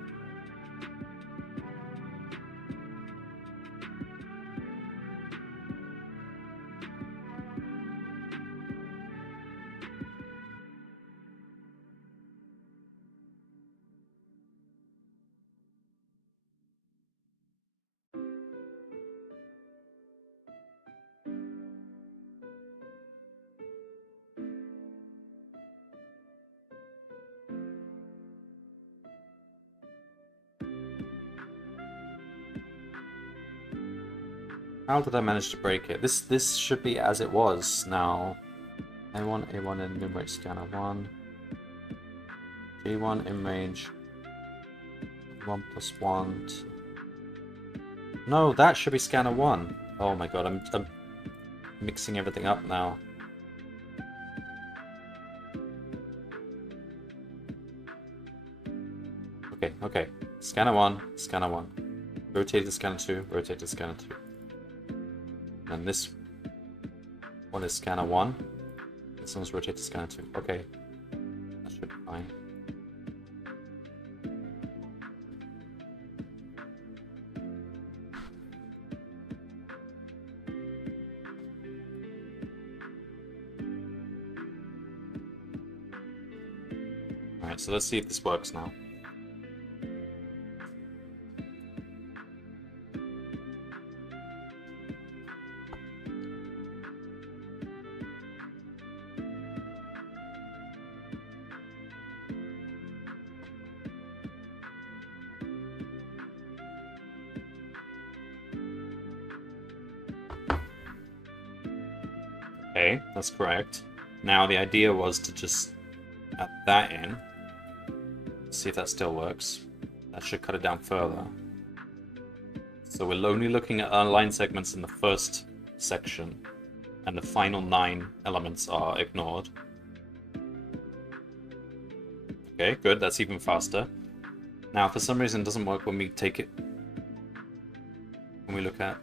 How did I manage to break it? This should be as it was now. A1 enumerate scanner 1. G1 in range 1 plus 1. No, that should be scanner 1. Oh my god, I'm mixing everything up now. Okay. Scanner 1, scanner 1. Rotate to scanner 2, rotate to scanner 2. And this one is scanner 1. This one's rotate to scanner 2. Okay. That should be fine. Alright, so let's see if this works now. Okay, that's correct. Now the idea was to just add that in. See if that still works. That should cut it down further. So we're only looking at our line segments in the first section, and the final 9 elements are ignored. Okay, good, that's even faster. Now, for some reason, it doesn't work when we take it... when we look at...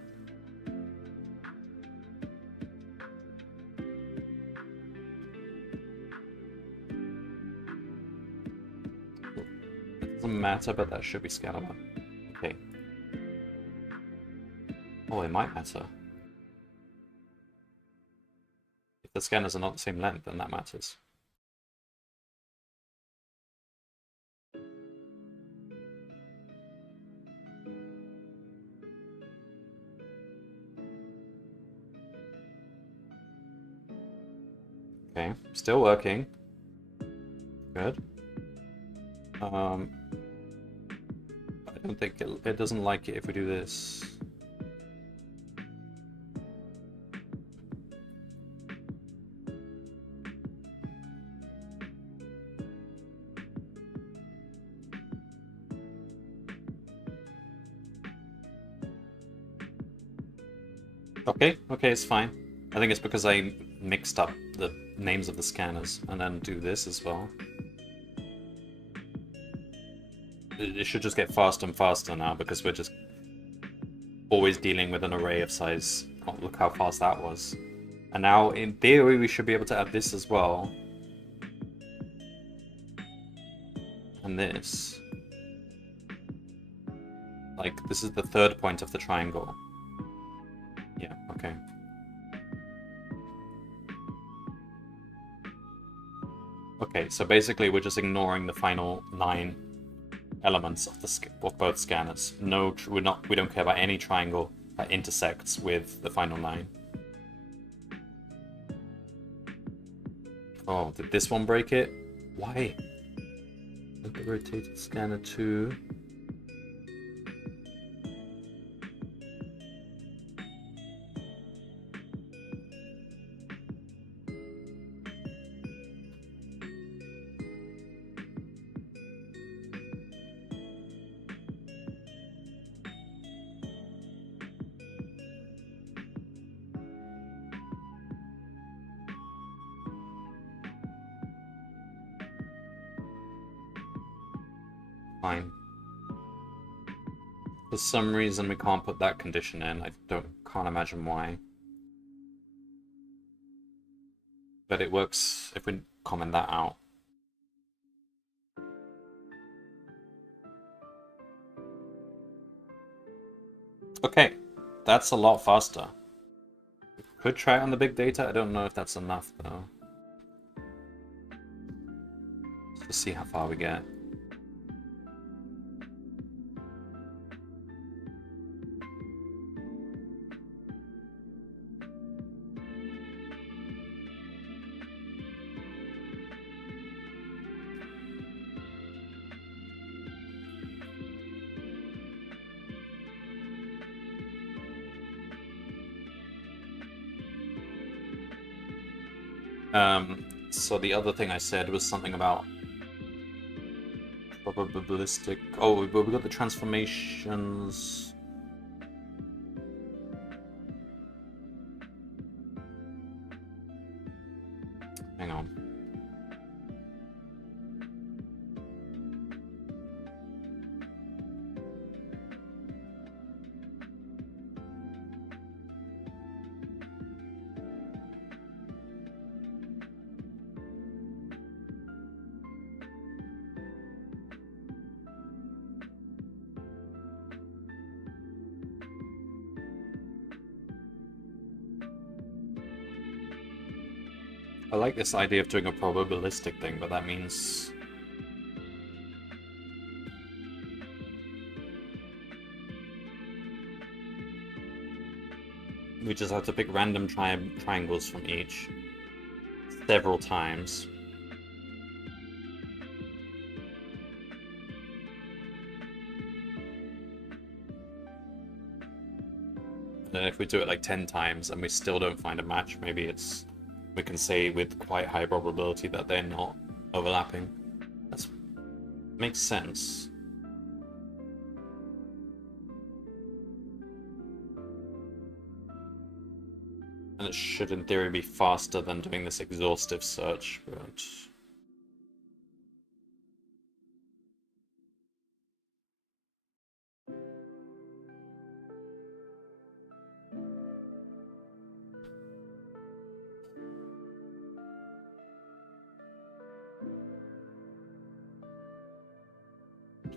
It doesn't matter, but that should be scanner 1. Okay. Oh, it might matter. If the scanners are not the same length, then that matters. Okay, still working. Good. I don't think it doesn't like it if we do this. Okay, it's fine. I think it's because I mixed up the names of the scanners and then do this as well. It should just get faster and faster now because we're just always dealing with an array of size. Oh, look how fast that was. And now, in theory, we should be able to add this as well. And this. Like, this is the third point of the triangle. Yeah, okay. Okay, so basically we're just ignoring the final 9 elements of both scanners. No, we don't care about any triangle that intersects with the final 9. Oh, did this one break it? Why? Let the rotated scanner 2. Fine. For some reason we can't put that condition in. I can't imagine why. But it works if we comment that out. Okay, that's a lot faster. We could try it on the big data. I don't know if that's enough though. Let's see how far we get. So the other thing I said was something about probabilistic. Oh, we got the transformations. Hang on. I like this idea of doing a probabilistic thing, but that means we just have to pick random triangles from each several times. And if we do it like 10 times and we still don't find a match, maybe we can say with quite high probability that they're not overlapping. That makes sense. And it should, in theory, be faster than doing this exhaustive search, but...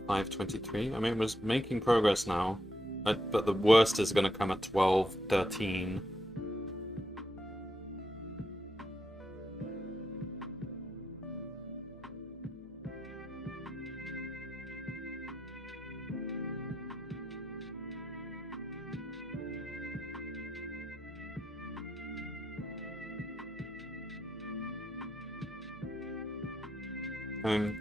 5:23. I mean, it was making progress now, but the worst is going to come at 12:13. Um,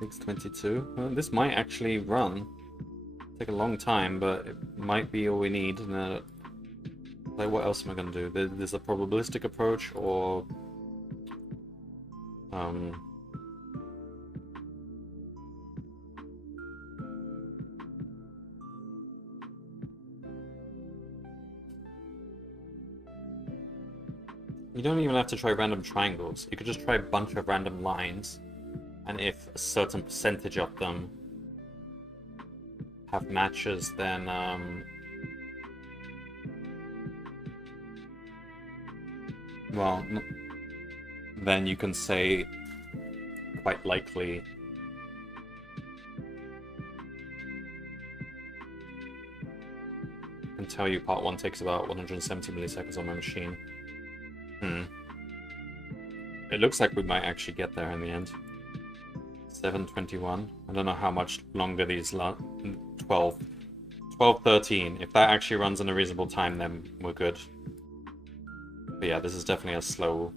$6.22. This might actually run. Take a long time, but it might be all we need. Like, what else am I gonna do? There's a probabilistic approach, or you don't even have to try random triangles. You could just try a bunch of random lines, and if a certain percentage of them have matches, then well, then you can say quite likely. I can tell you part 1 takes about 170 milliseconds on my machine. It looks like we might actually get there in the end. 7:21. I don't know how much longer these 12:13. If that actually runs in a reasonable time, then we're good. But yeah, this is definitely a slow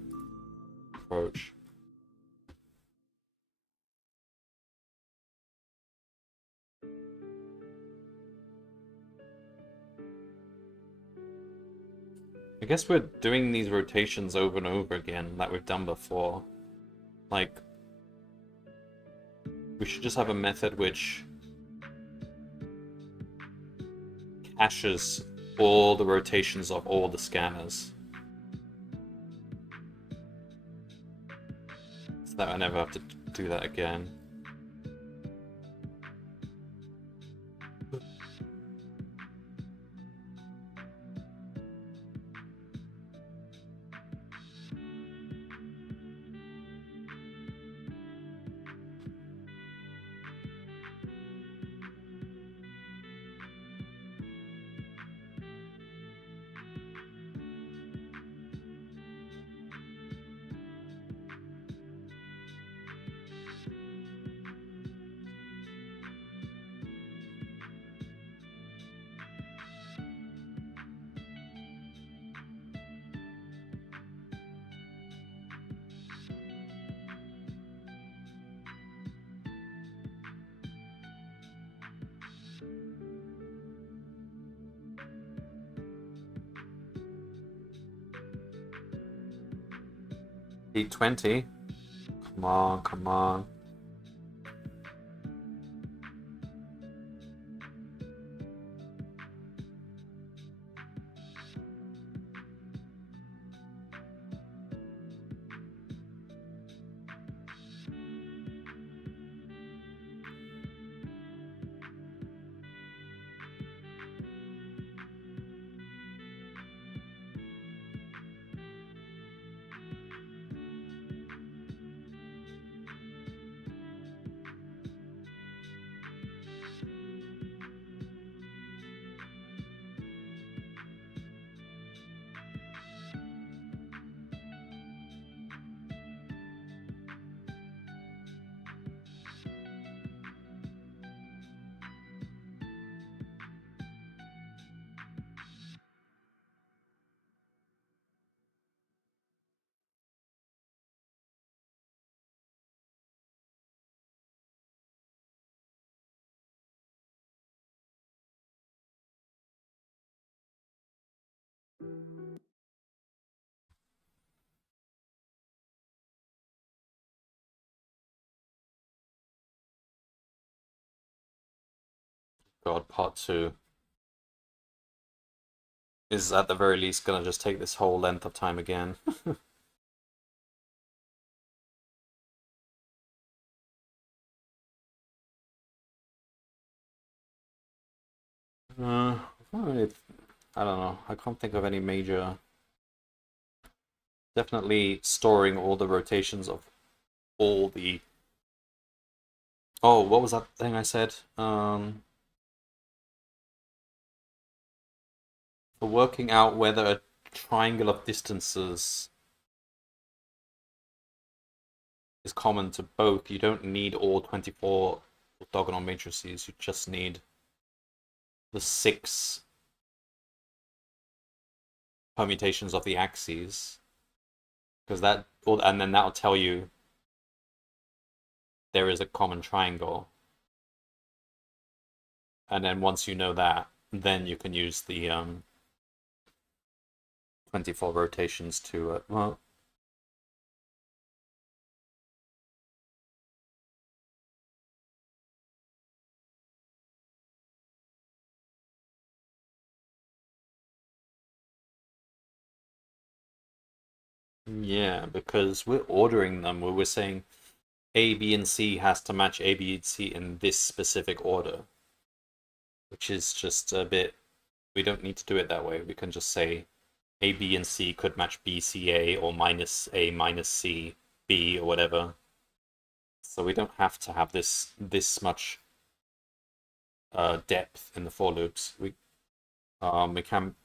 approach. I guess we're doing these rotations over and over again like we've done before. Like, we should just have a method which caches all the rotations of all the scanners, so that I never have to do that again. Beat 20. Come on, come on. God, part 2 is at the very least gonna just take this whole length of time again. uh, I don't know. I can't think of any major. Definitely storing all the rotations of all the. Oh, what was that thing I said? For working out whether a triangle of distances is common to both, you don't need all 24 orthogonal matrices. You just need the 6 permutations of the axes, because that, and then that'll tell you there is a common triangle. And then once you know that, then you can use the 24 rotations to well. Yeah, because we're ordering them. We're saying A, B, and C has to match A, B, and C in this specific order, which is just a bit. We don't need to do it that way. We can just say A, B, and C could match B, C, A, or minus A, minus C, B, or whatever. So we don't have to have this much depth in the for loops. We can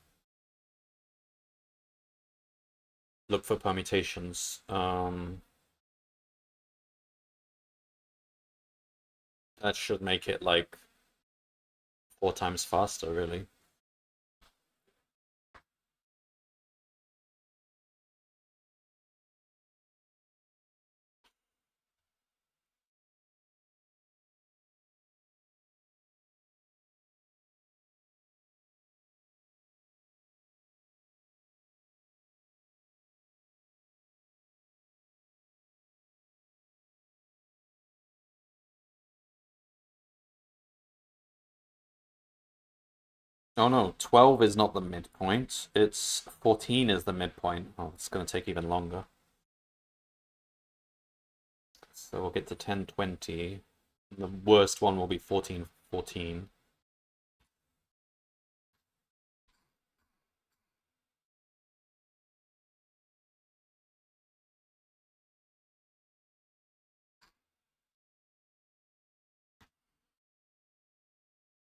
look for permutations. That should make it like 4 times faster, really. Oh no, 12 is not the midpoint. It's 14 is the midpoint. Oh, it's going to take even longer. So we'll get to 1020. The worst one will be 1414.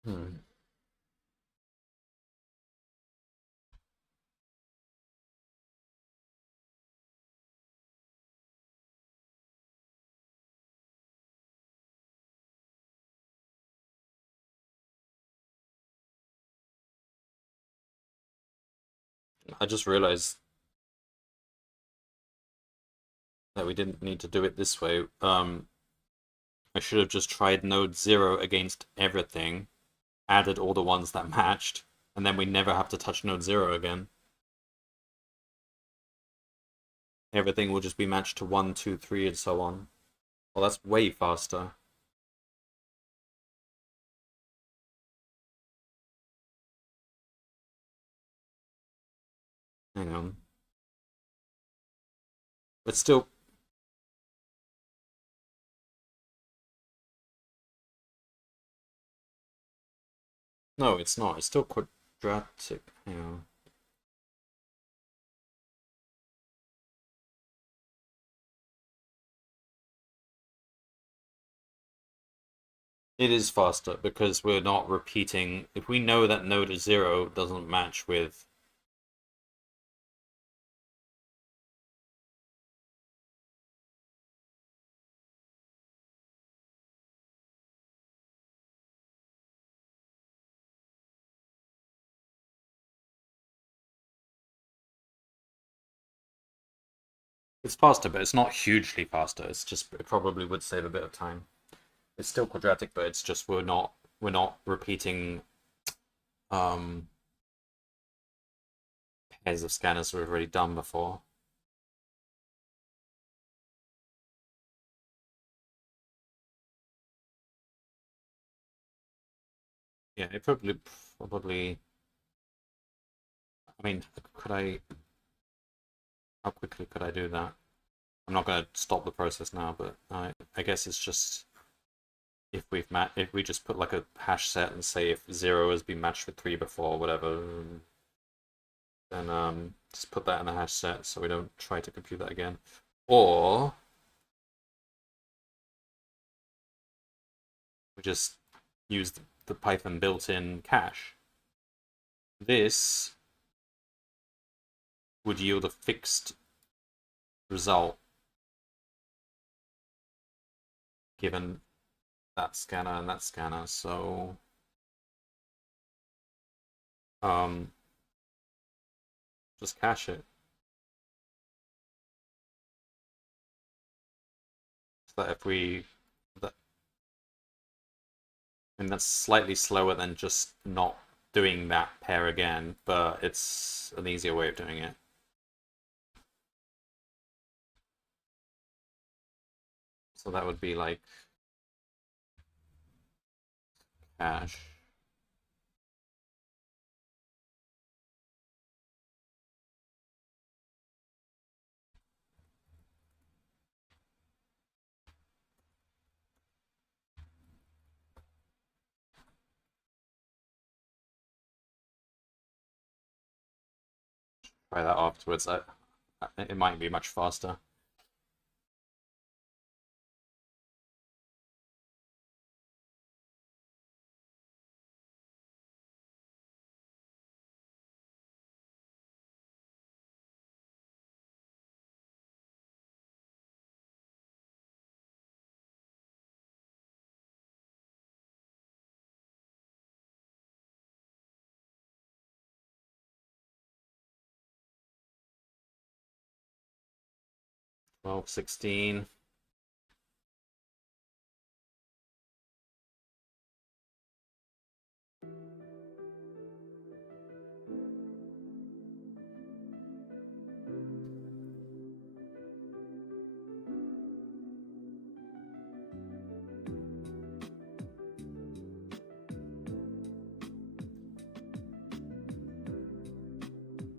Hmm. I just realized that we didn't need to do it this way. I should have just tried node 0 against everything, added all the ones that matched, and then we never have to touch node 0 again. everything will just be matched to 1, 2, 3, and so on. Well, that's way faster. Hang on. But still... No, it's not. It's still quadratic. Hang on. It is faster because we're not repeating. If we know that node is 0 doesn't match with... It's faster, but it's not hugely faster. It's just, it probably would save a bit of time. It's still quadratic, but it's just we're not repeating pairs of scanners we've already done before. Yeah, it probably. I mean, could I? How quickly could I do that? I'm not going to stop the process now, but I guess it's just if we just put like a hash set and say if 0 has been matched with 3 before, whatever, then just put that in a hash set so we don't try to compute that again. Or we just use the Python built-in cache. This would yield a fixed result given that scanner and that scanner. So just cache it. So that if we that and that's slightly slower than just not doing that pair again, but it's an easier way of doing it. So that would be like cache. Try that afterwards. It might be much faster. Well, 16.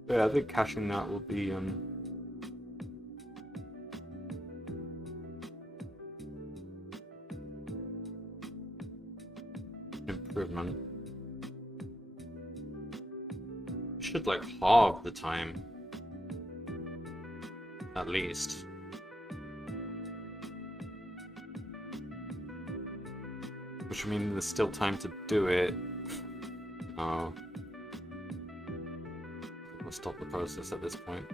Yeah, I think caching that will be improvement. Should like halve the time at least. Which means there's still time to do it. Oh. We'll stop the process at this point.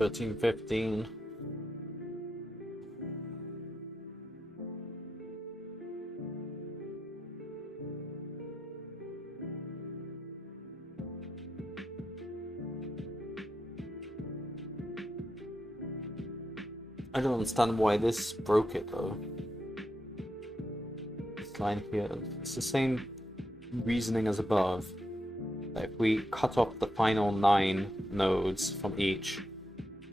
13, 15. I don't understand why this broke it though. This line here, it's the same reasoning as above. That if we cut off the final 9 nodes from each,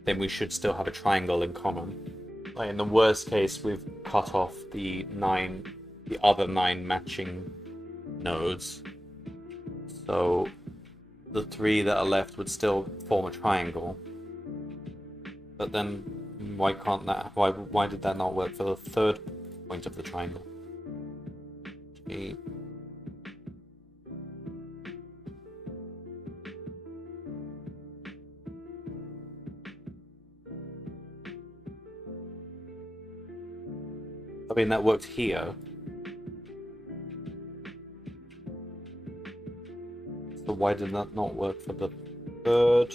then we should still have a triangle in common. Like in the worst case, we've cut off the other 9 matching nodes. So the 3 that are left would still form a triangle. But then why can't that? Why did that not work for the 3rd point of the triangle? Okay. I mean, that worked here. So why did that not work for the 3rd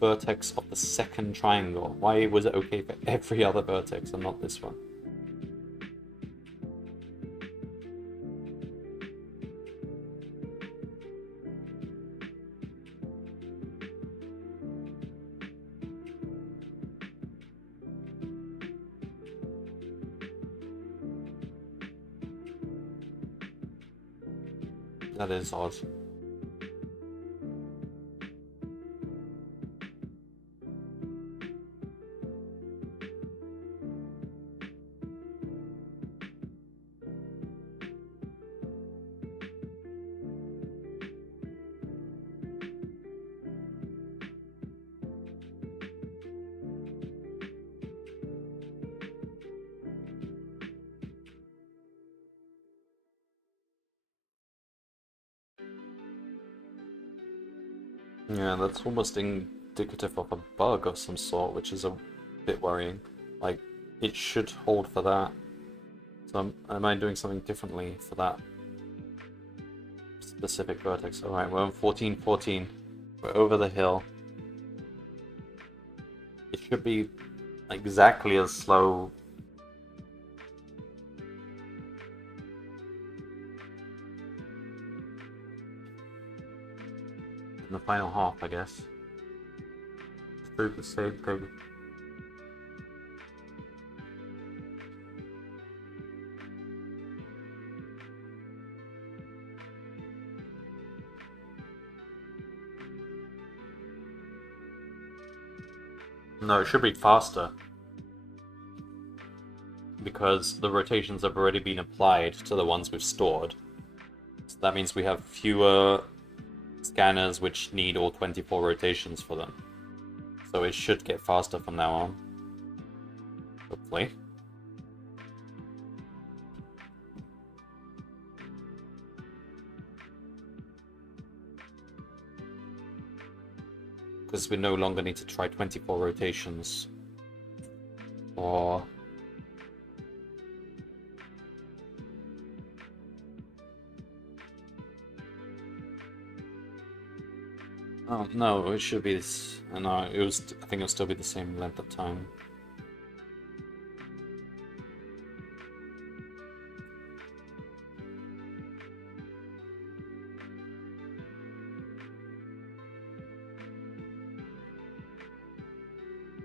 vertex of the 2nd triangle? Why was it okay for every other vertex and not this one? That is odd. Yeah, that's almost indicative of a bug of some sort, which is a bit worrying. Like, it should hold for that. So am I doing something differently for that specific vertex? Alright, we're on 14, 14. We're over the hill. It should be exactly as slow. In the final half, I guess. Do the same thing. No, it should be faster. Because the rotations have already been applied to the ones we've stored. So that means we have fewer scanners which need all 24 rotations for them. So it should get faster from now on. Hopefully. Because we no longer need to try 24 rotations. Or... oh, no, it should be this. No, I think it'll still be the same length of time.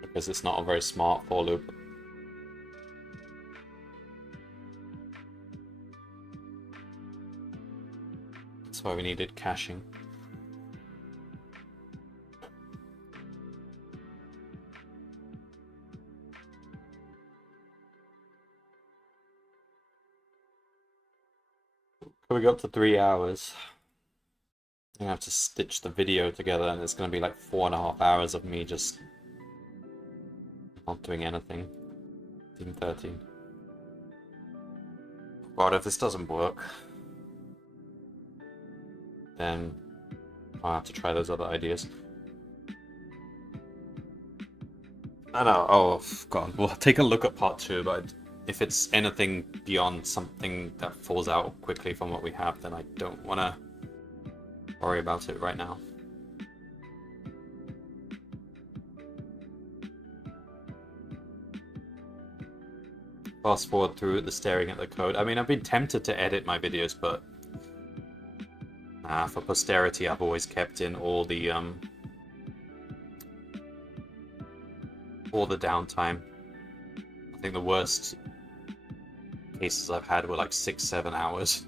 Because it's not a very smart for loop. That's why we needed caching. We got to 3 hours. I'm gonna have to stitch the video together, and it's gonna be like 4.5 hours of me just not doing anything. Team 13. God, if this doesn't work, then I'll have to try those other ideas. I know. Oh God, we'll take a look at part 2, but if it's anything beyond something that falls out quickly from what we have, then I don't want to worry about it right now. fast forward through the staring at the code. I mean, I've been tempted to edit my videos, but for posterity, I've always kept in all the downtime. I think the worst cases I've had were like 6-7 hours.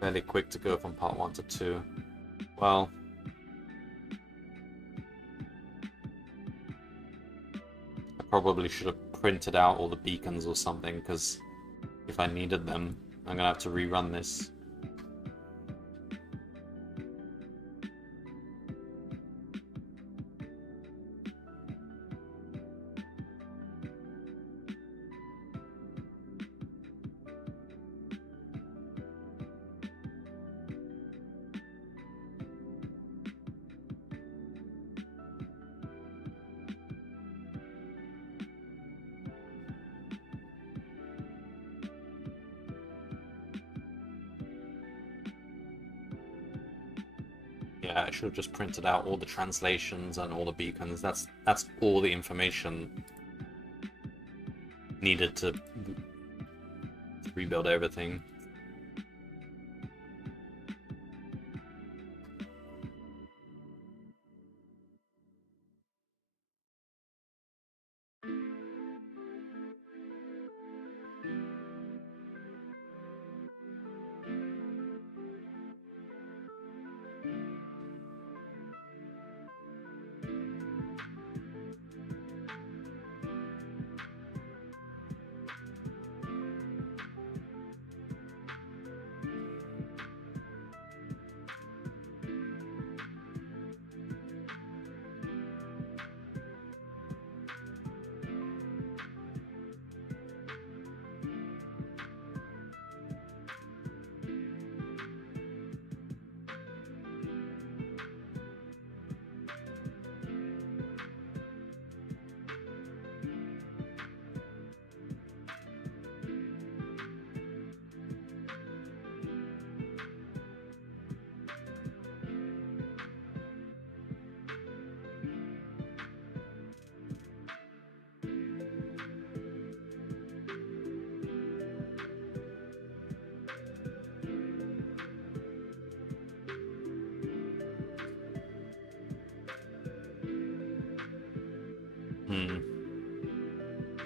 Fairly quick to go from part 1 to 2. Well, I probably should have printed out all the beacons or something, because if I needed them, I'm gonna have to rerun this. Yeah, I should have just printed out all the translations and all the beacons. That's all the information needed to rebuild everything.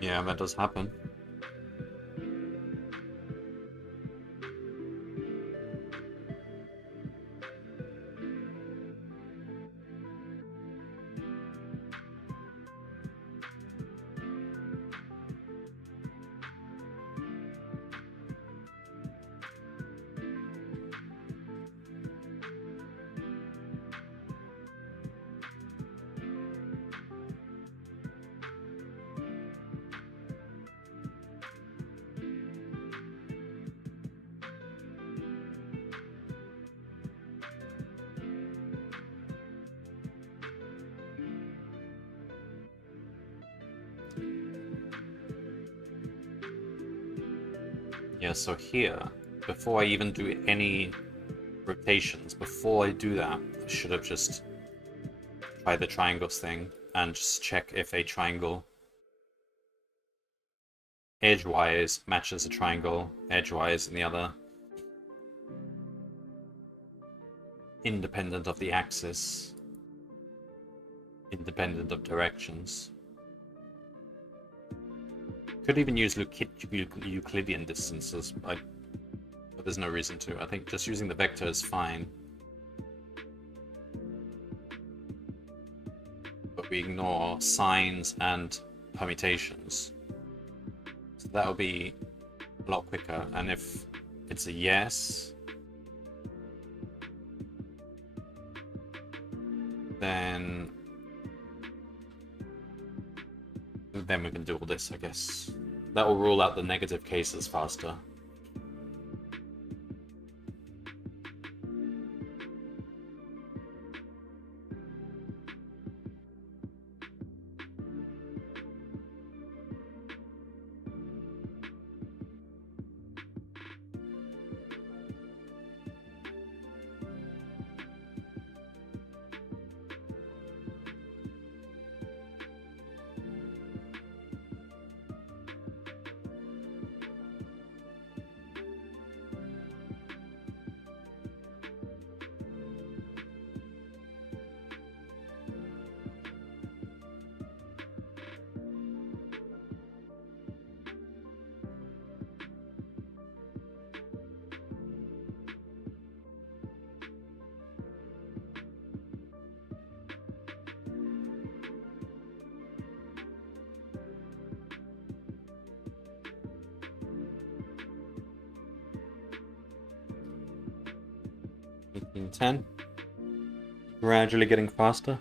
Yeah, that does happen. Yeah, so here, before I even do any rotations, before I do that, I should have just tried the triangles thing and just check if a triangle edgewise matches a triangle edgewise in the other, independent of the axis, independent of directions. Could even use Euclidean distances, but there's no reason to. I think just using the vector is fine. But we ignore signs and permutations. So that'll be a lot quicker. And if it's a yes, then we can do all this, I guess. That will rule out the negative cases faster. 110. Gradually getting faster.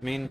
I mean,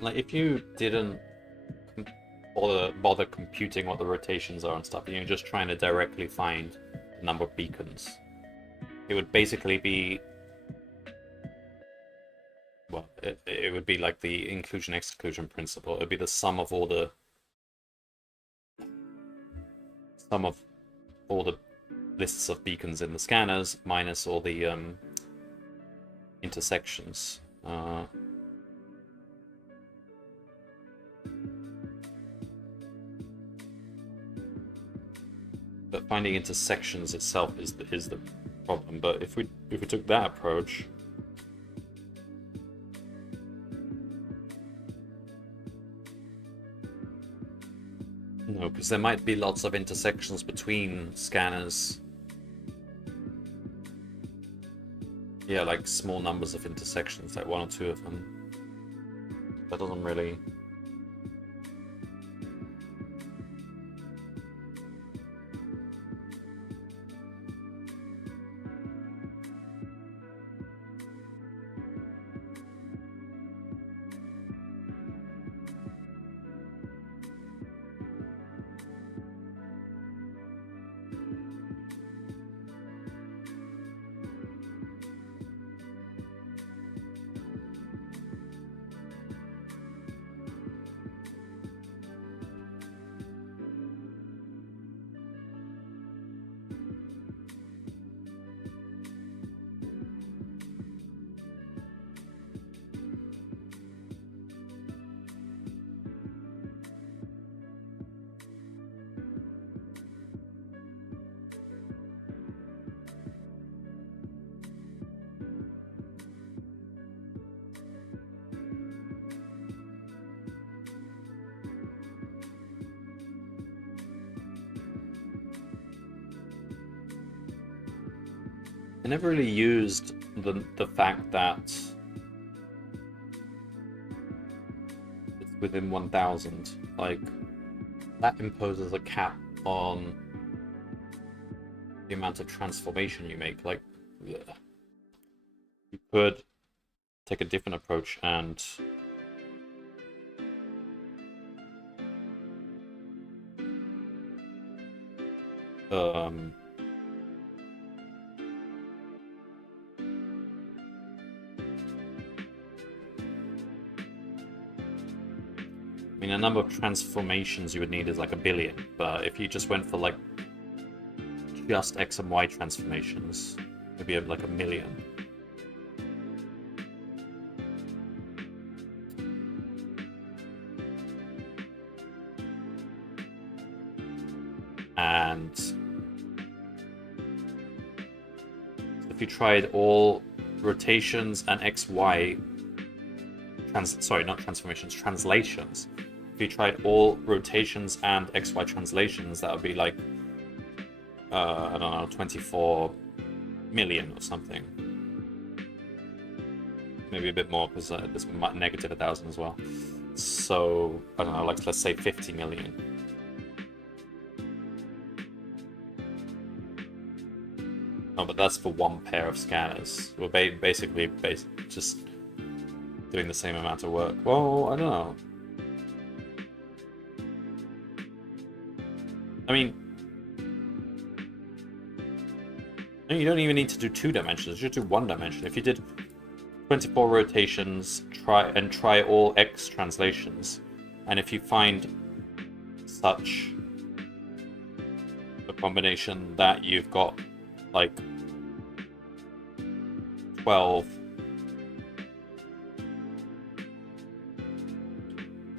like if you didn't bother computing what the rotations are and stuff, and you're just trying to directly find the number of beacons, it would basically be, well, it would be like the inclusion-exclusion principle. It would be the sum of all the lists of beacons in the scanners minus all the intersections. But finding intersections itself is the problem. But if we took that approach, no, because there might be lots of intersections between scanners. Yeah, like small numbers of intersections, like one or two of them. That doesn't really. I never really used the fact that it's within 1000. Like, that imposes a cap on the amount of transformation you make. Like, you could take a different approach and Um, I mean, a number of transformations you would need is like 1 billion, but if you just went for like just X and Y transformations, maybe like 1 million. And if you tried all rotations and XY translations. If you tried all rotations and XY translations, that would be like I don't know, 24 million or something. Maybe a bit more because there's negative 1,000 as well. So I don't know, like let's say 50 million. No, but that's for one pair of scanners. We're basically just doing the same amount of work. Well, I don't know. I mean, you don't even need to do 2 dimensions. You should do 1 dimension. If you did 24 rotations, try all X translations, and if you find such a combination that you've got like 12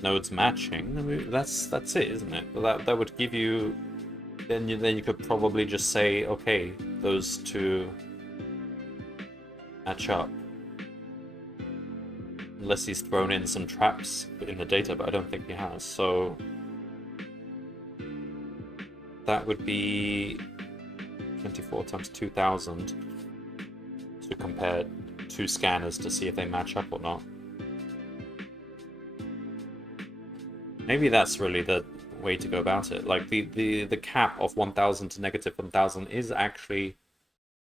nodes matching, I mean, that's it, isn't it? That would give you. Then you could probably just say, okay, those 2 match up. Unless he's thrown in some traps in the data, but I don't think he has. So that would be 24 times 2,000 to compare 2 scanners to see if they match up or not. Maybe that's really the way to go about it. Like the cap of 1,000 to negative 1,000 is actually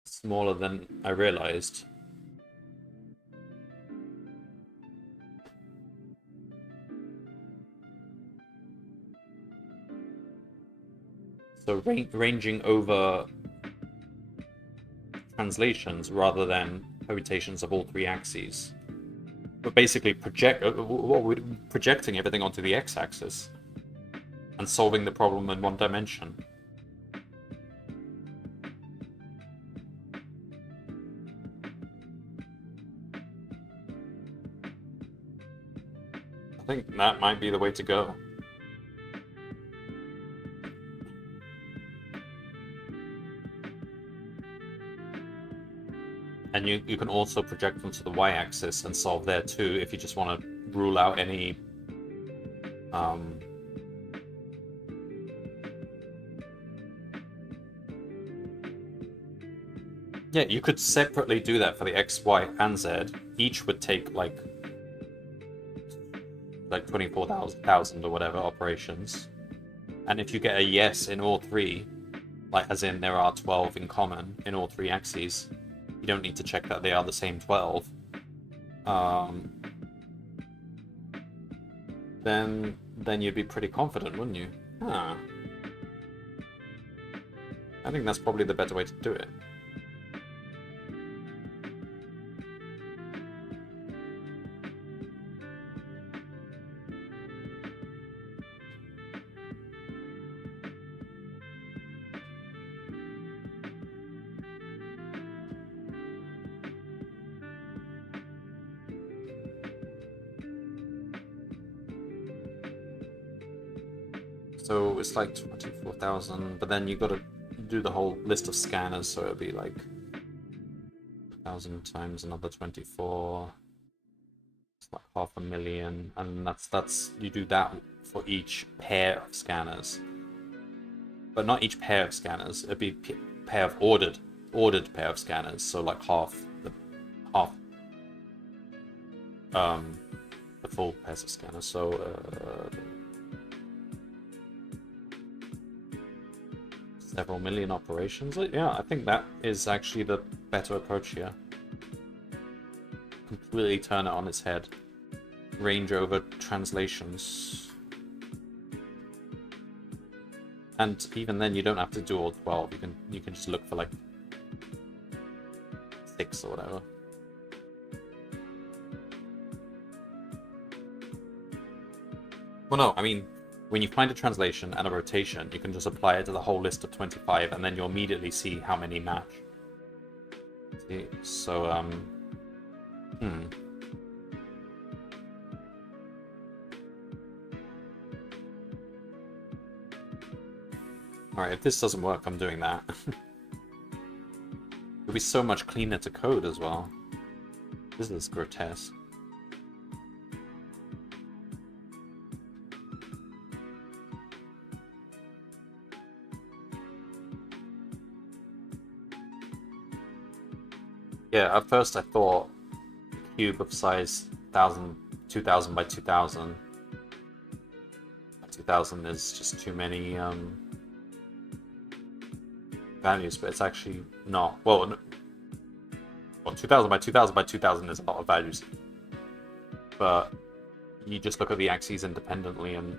smaller than I realized. So ranging over translations rather than permutations of all 3 axes. But basically projecting everything onto the x-axis and solving the problem in 1 dimension. I think that might be the way to go. And you can also project them to the y-axis and solve there too, if you just want to rule out any yeah, you could separately do that for the X, Y, and Z. Each would take like 24,000 or whatever operations. And if you get a yes in all 3, like as in there are 12 in common in all 3 axes, you don't need to check that they are the same 12. Then you'd be pretty confident, wouldn't you? Huh. I think that's probably the better way to do it. So it's like 24,000, but then you've got to do the whole list of scanners, so it'll be like 1,000 times another 24. It's like 500,000, and that's you do that for each pair of scanners. But not each pair of scanners. It'd be pair of ordered pair of scanners. So like half the full pairs of scanners. So several million operations. Yeah, I think that is actually the better approach here. Completely turn it on its head. Range over translations. And even then, you don't have to do all 12. You can just look for like 6 or whatever. Well, no, I mean, when you find a translation and a rotation, you can just apply it to the whole list of 25, and then you'll immediately see how many match. See? So, Alright, if this doesn't work, I'm doing that. It'll be so much cleaner to code as well. This is grotesque. Yeah, at first I thought a cube of size 2000 by 2000 by 2000 is just too many values, but it's actually not. Well, 2000 by 2000 by 2000 is a lot of values, but you just look at the axes independently and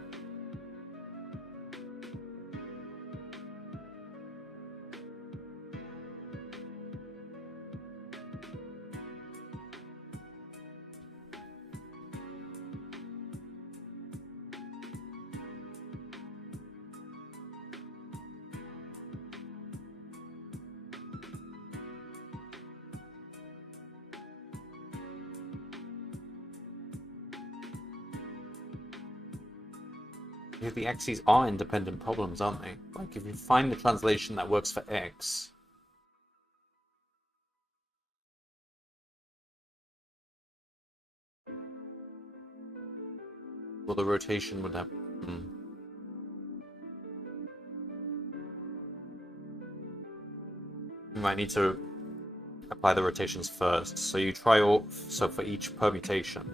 the axes are independent problems, aren't they? Like, if you find the translation that works for X, well, the rotation would have... You might need to apply the rotations first. So you try all... So for each permutation,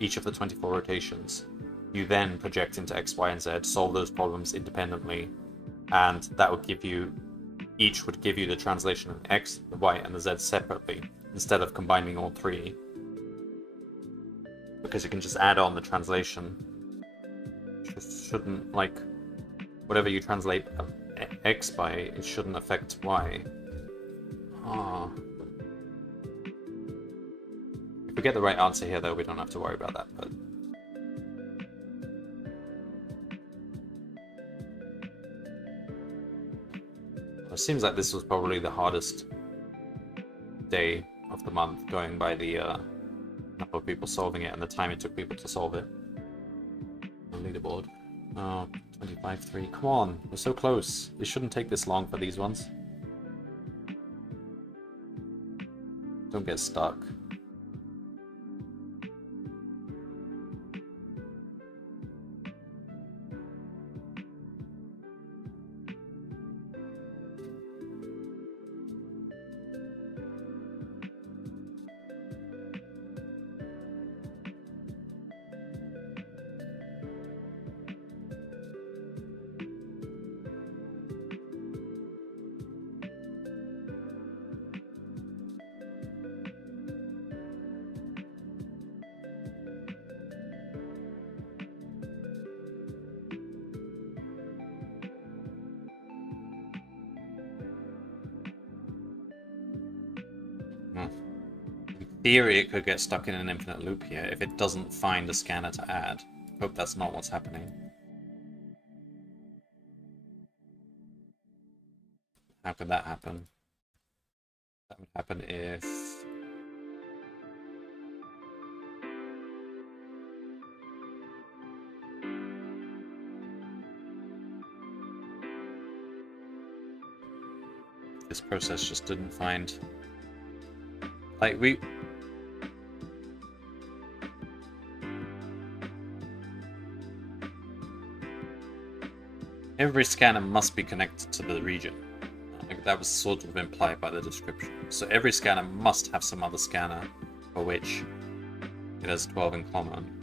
each of the 24 rotations, you then project into X, Y, and Z, solve those problems independently, and that would give you... Each would give you the translation of X, the Y, and the Z separately, instead of combining all three. Because you can just add on the translation. Just shouldn't, like... Whatever you translate X by, it shouldn't affect Y. Ah. If we get the right answer here, though, we don't have to worry about that, but... It seems like this was probably the hardest day of the month, going by the number of people solving it and the time it took people to solve it. The leaderboard. Oh, 25-3. Come on, we're so close. It shouldn't take this long for these ones. Don't get stuck. Theory, it could get stuck in an infinite loop here if it doesn't find a scanner to add. Hope that's not what's happening. How could that happen? That would happen if... this process just didn't find... Like, we... Every scanner must be connected to the region. Like, that was sort of implied by the description. So every scanner must have some other scanner for which it has 12 in common.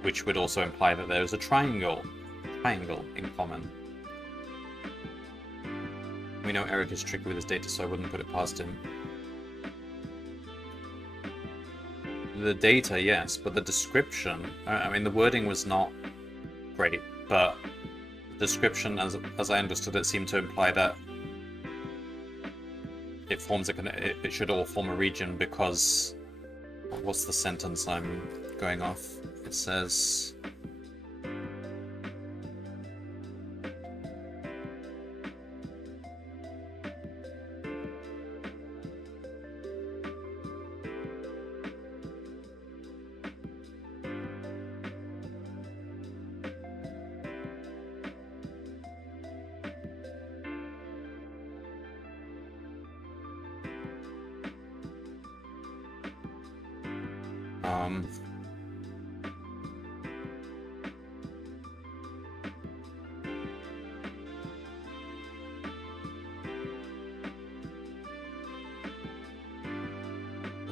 Which would also imply that there is a triangle in common. We know Eric is tricky with his data, so I wouldn't put it past him. the data, yes, but the description, I mean, the wording was not great, but the description, as I understood it, seemed to imply that it forms it should all form a region because, what's the sentence I'm going off? It says,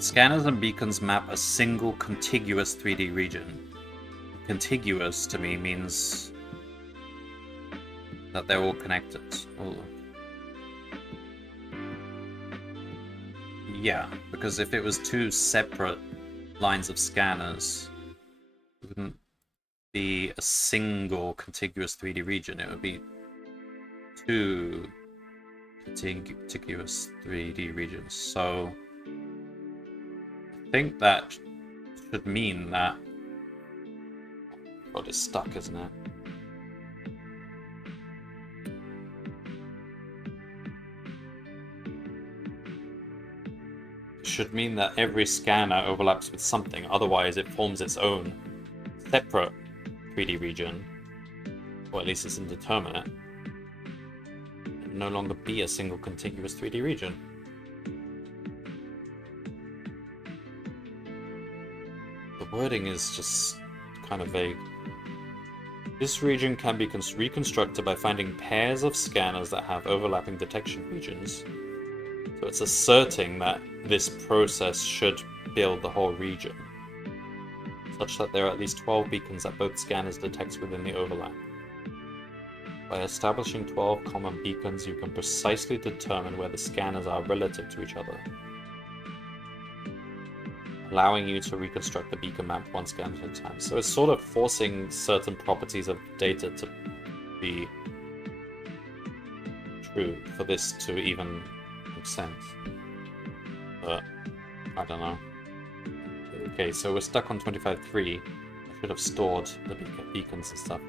scanners and beacons map a single contiguous 3D region. Contiguous to me means that they're all connected. Yeah, because if it was two separate lines of scanners, it wouldn't be a single contiguous 3D region. It would be two contiguous 3D regions. So I think that should mean that... God, it's stuck, isn't it? Should mean that every scanner overlaps with something, otherwise it forms its own separate 3D region, or at least it's indeterminate, and no longer be a single contiguous 3D region. The wording is just kind of vague. This region can be reconstructed by finding pairs of scanners that have overlapping detection regions. So it's asserting that this process should build the whole region, such that there are at least 12 beacons that both scanners detect within the overlap. By establishing 12 common beacons, you can precisely determine where the scanners are relative to each other, allowing you to reconstruct the beacon map one scan at a time. So it's sort of forcing certain properties of data to be true for this to even make sense. But I don't know. Okay, so we're stuck on 25.3. I should have stored the beacons and stuff.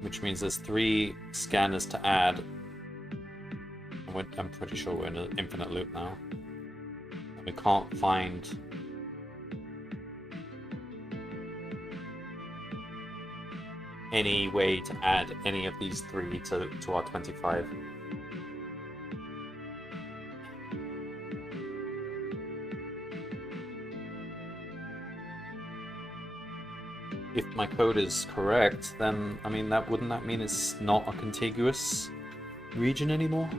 Which means there's 3 scanners to add. I'm pretty sure we're in an infinite loop now. We can't find any way to add any of these 3 to our 25. If my code is correct, then, I mean, wouldn't that mean it's not a contiguous region anymore?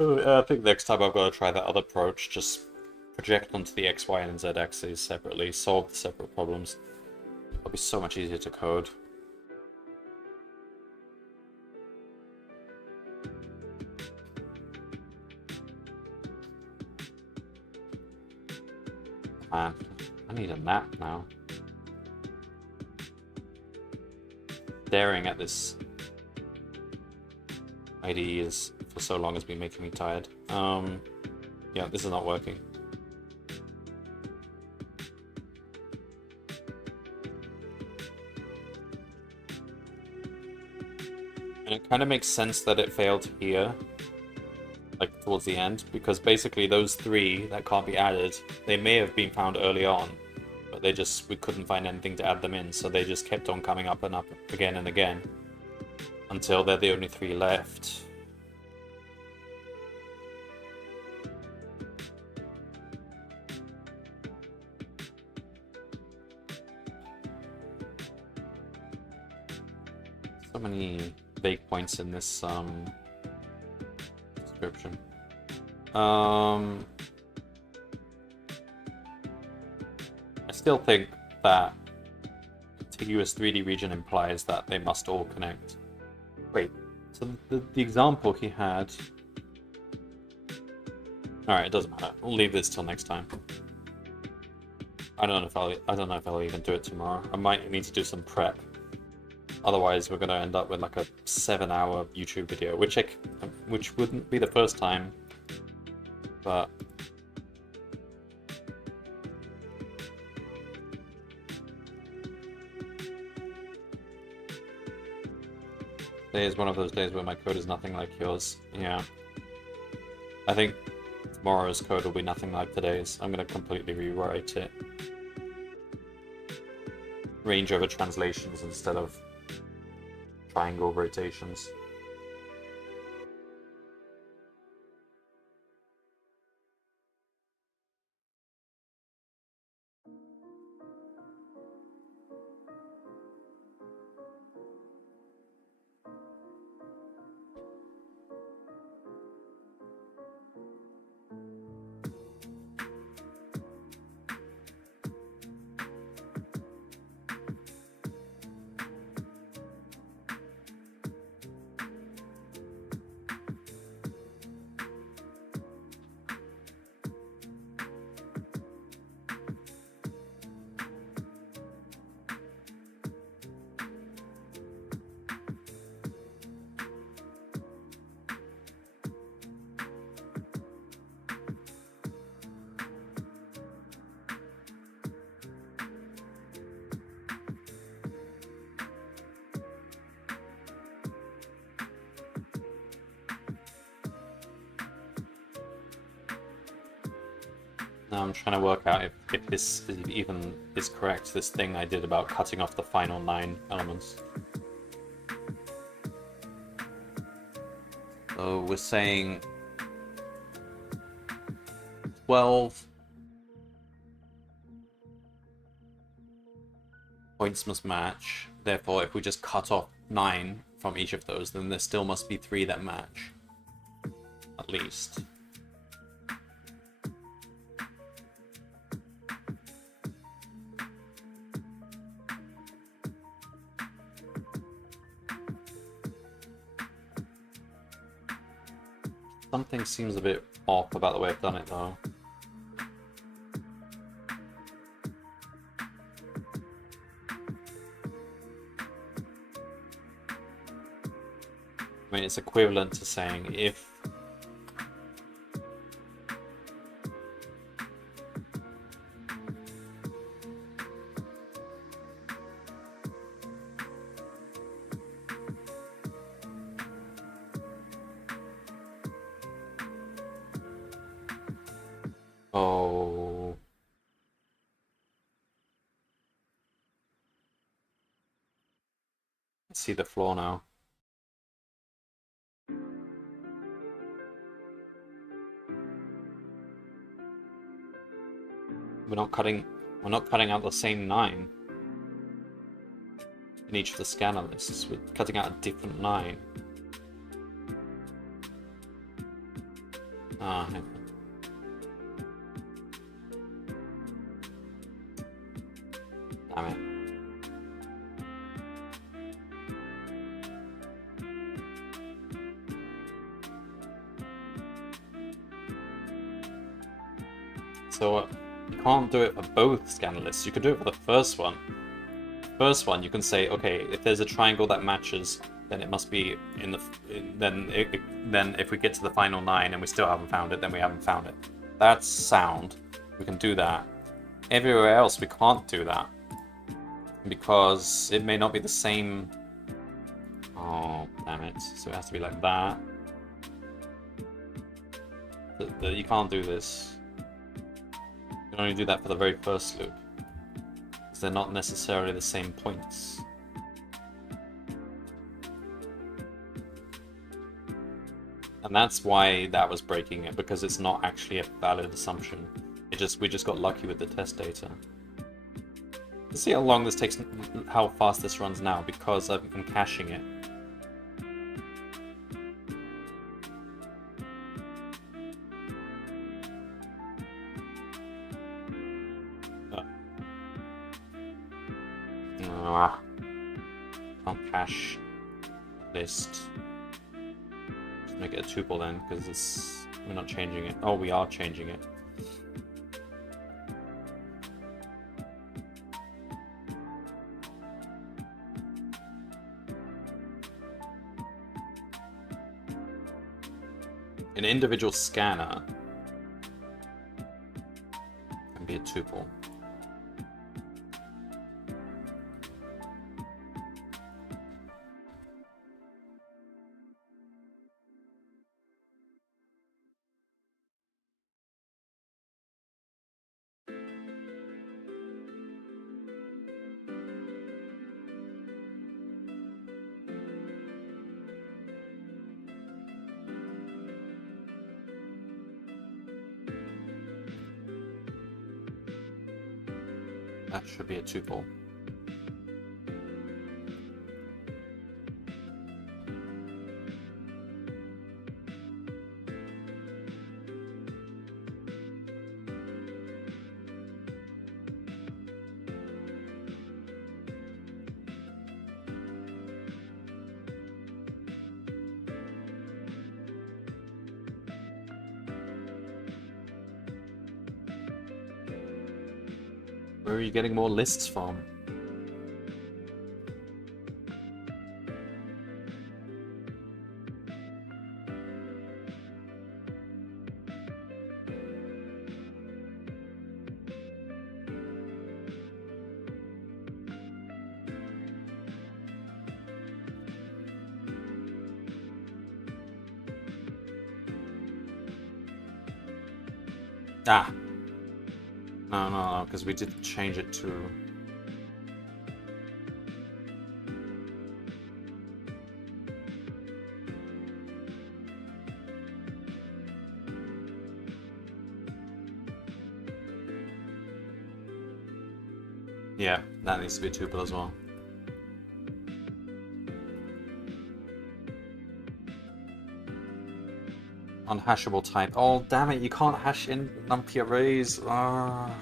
I think next time I've got to try that other approach, just project onto the X, Y, and Z axes separately, solve the separate problems. It'll be so much easier to code. Man, I need a nap now. Staring at this IDE is for so long has been making me tired. Yeah, this is not working. And it kind of makes sense that it failed here, like towards the end, because basically those 3 that can't be added, they may have been found early on, but we couldn't find anything to add them in, so they just kept on coming up and up again and again until they're the only 3 left. So many vague points in this description. I still think that contiguous 3D region implies that they must all connect. Wait, so the example he had... Alright, it doesn't matter. We'll leave this till next time. I don't know if I'll even do it tomorrow. I might need to do some prep. Otherwise, we're gonna end up with like a 7-hour YouTube video, which wouldn't be the first time, but... Today is one of those days where my code is nothing like yours. Yeah. I think tomorrow's code will be nothing like today's. I'm going to completely rewrite it. Range over translations instead of triangle rotations. Now I'm trying to work out if this even is correct, this thing I did about cutting off the final 9 elements. So we're saying 12 points must match. Therefore, if we just cut off 9 from each of those, then there still must be 3 that match. At least. Something seems a bit off about the way I've done it, though. I mean, it's equivalent to saying if... Oh... I see the flaw now. We're not cutting out the same 9 in each of the scanner lists. We're cutting out a different 9. Ah, okay. Damn it. So you can't do it for both scanner lists. You could do it for the first one. First one, you can say, okay, if there's a triangle that matches, then it must be in the. Then if we get to the final 9 and we still haven't found it, then we haven't found it. That's sound. We can do that. Everywhere else, we can't do that because it may not be the same. Oh, damn it! So it has to be like that. You can't do this. You can only do that for the very first loop, because they're not necessarily the same points. And that's why that was breaking it, because it's not actually a valid assumption. We just got lucky with the test data. Let's see how long this takes, how fast this runs now, because I'm caching it. Ah, can't cache list. Just make it a tuple then, because we're not changing it. Oh, we are changing it. An individual scanner can be a tuple. That should be a tuple. Where are you getting more lists from? Ah! No, because we did change it to... Yeah, that needs to be a tuple as well. Unhashable type. Oh, damn it, you can't hash in numpy arrays. Ah.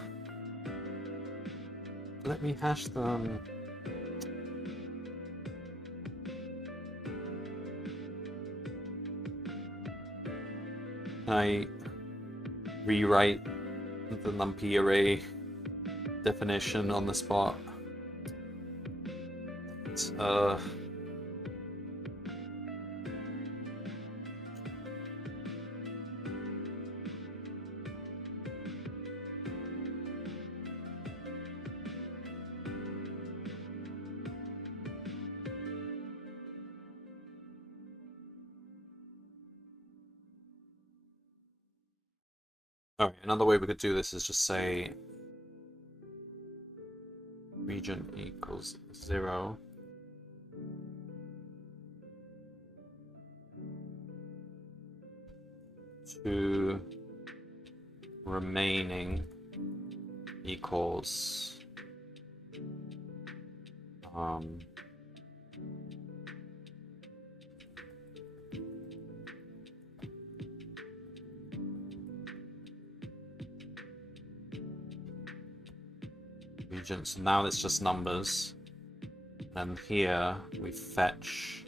Let me hash them. Can I rewrite the numpy array definition on the spot? Alright, another way we could do this is just say region equals 0. To remaining equals region. So now it's just numbers, and here we fetch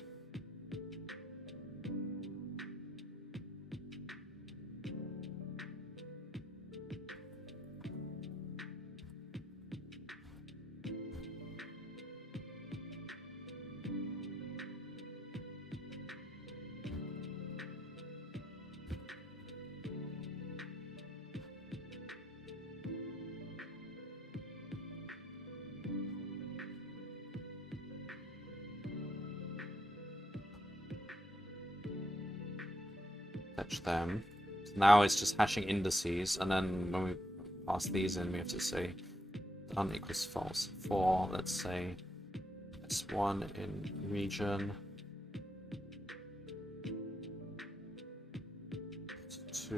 them. So now it's just hashing indices, and then when we pass these in, we have to say done equals false. For, let's say, S1 in region, S2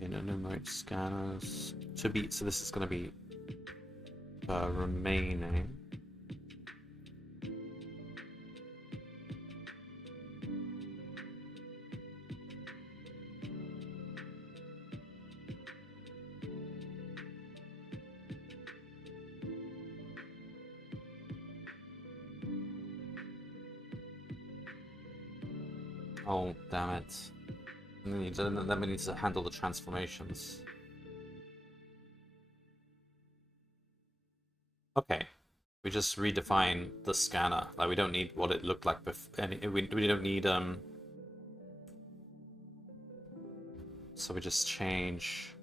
in enumerate scanners, to be, so this is going to be remaining. Oh, damn it. Then we need to handle the transformations. Okay. We just redefine the scanner. Like, we don't need what it looked like before. We don't need, So we just change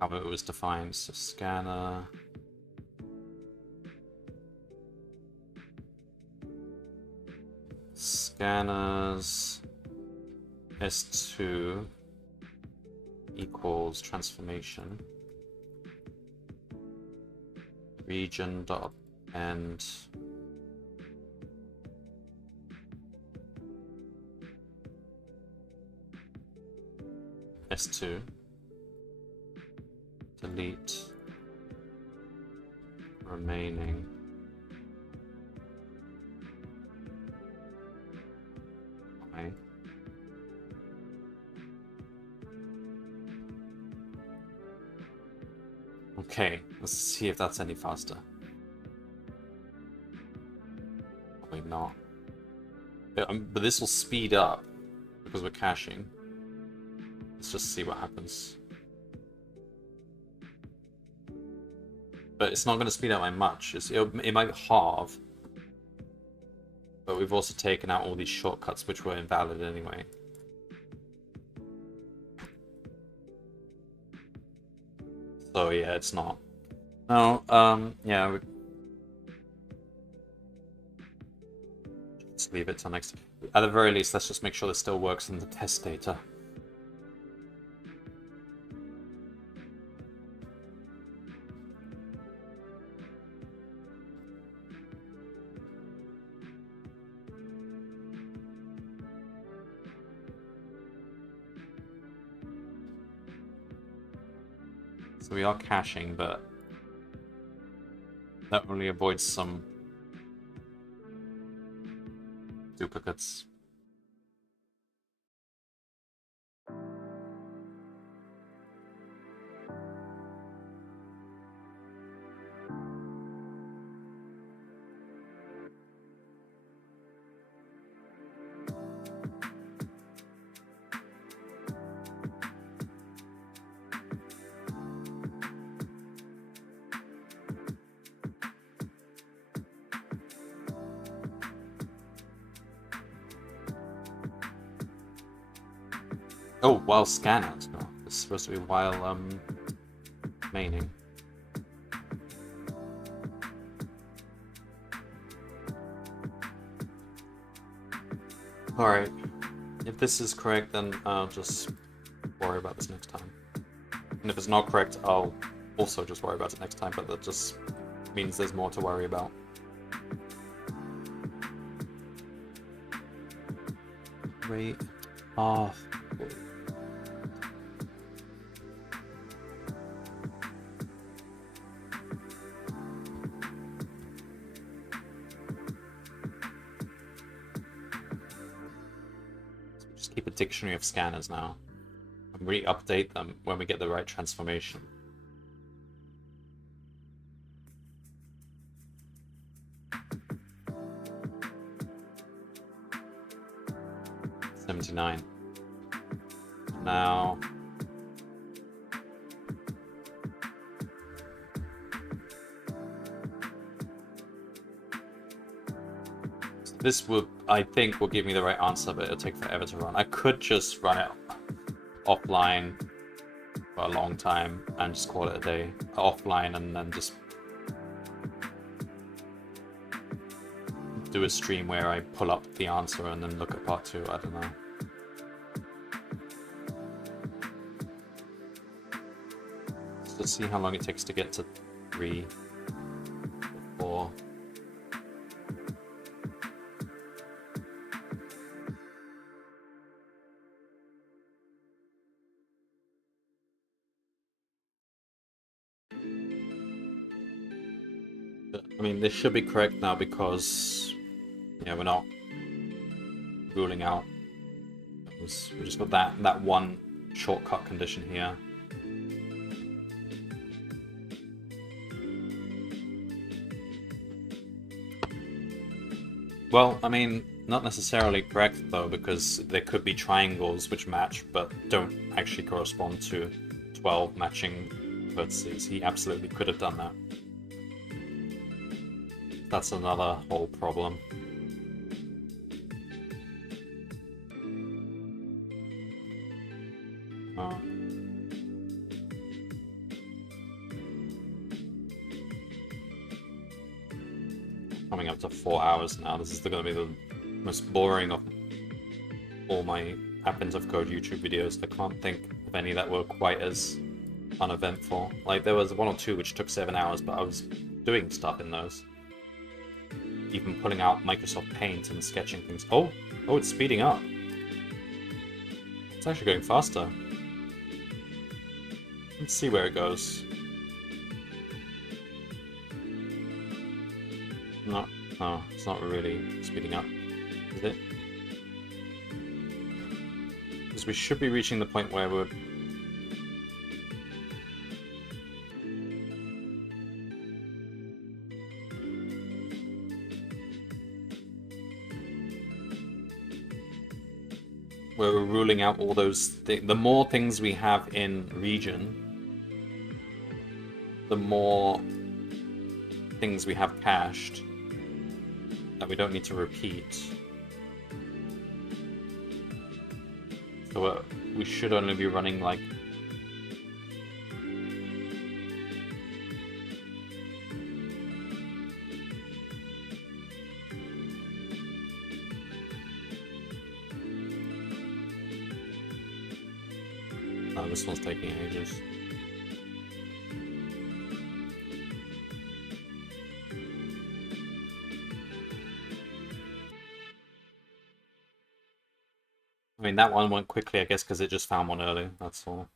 how it was defined. So scanner... Scanners S2 equals transformation region dot end S2 delete remaining I. Okay, let's see if that's any faster. Probably not. But this will speed up because we're caching. Let's just see what happens. But it's not going to speed up by much. It might halve. But we've also taken out all these shortcuts which were invalid anyway. So yeah, it's not. No, yeah. Let's leave it till next. At the very least, let's just make sure this still works in the test data. So we are caching, but that only avoids some duplicates. Oh, while scanning. No, it's supposed to be while maining. Alright. If this is correct, then I'll just worry about this next time. And if it's not correct, I'll also just worry about it next time, but that just means there's more to worry about. Rate off. Just keep a dictionary of scanners now. And re-update them when we get the right transformation. $79. Now this would, I think, will give me the right answer, but it'll take forever to run. I could just run it offline for a long time and just call it a day. Offline and then just do a stream where I pull up the answer and then look at part 2. I don't know. Let's see how long it takes to get to 3, 4. I mean, this should be correct now because, yeah, we're not ruling out. We just got that one shortcut condition here. Well, I mean, not necessarily correct though, because there could be triangles which match but don't actually correspond to 12 matching vertices. He absolutely could have done that. That's another whole problem. Uh, Coming up to 4 hours now. This is going to be the most boring of all my Appins of Code YouTube videos. I can't think of any that were quite as uneventful. Like, there was one or two which took 7 hours, but I was doing stuff in those. Even pulling out Microsoft Paint and sketching things. Oh, it's speeding up. It's actually going faster. Let's see where it goes. No, it's not really speeding up, is it? Because we should be reaching the point where we're ruling out all those things. The more things we have in region, the more things we have cached that we don't need to repeat. So we should only be running like this one's taking ages. I mean, that one went quickly, I guess, because it just found one early, that's all.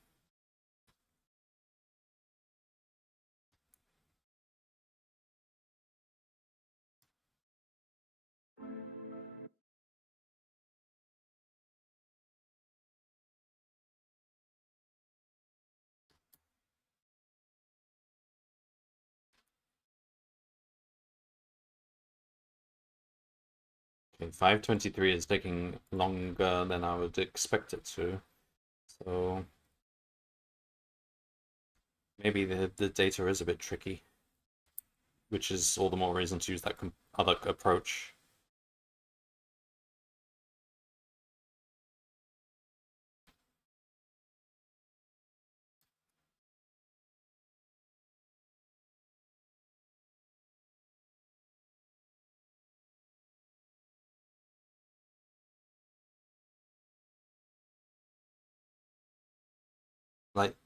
Okay, 523 is taking longer than I would expect it to. So maybe the data is a bit tricky, which is all the more reason to use that other approach. Like,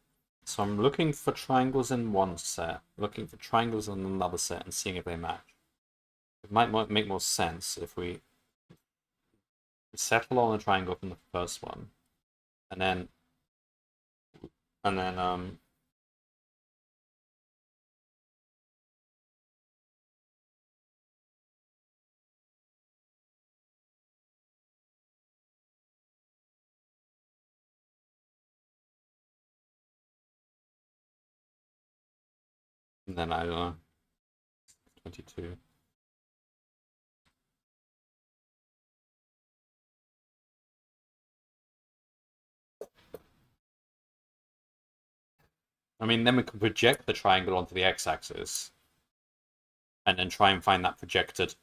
so I'm looking for triangles in one set, looking for triangles in another set, and seeing if they match. It might make more sense if we settle on a triangle from the first one, and then I don't know, 22. I mean, then we can project the triangle onto the x-axis, and then try and find that projected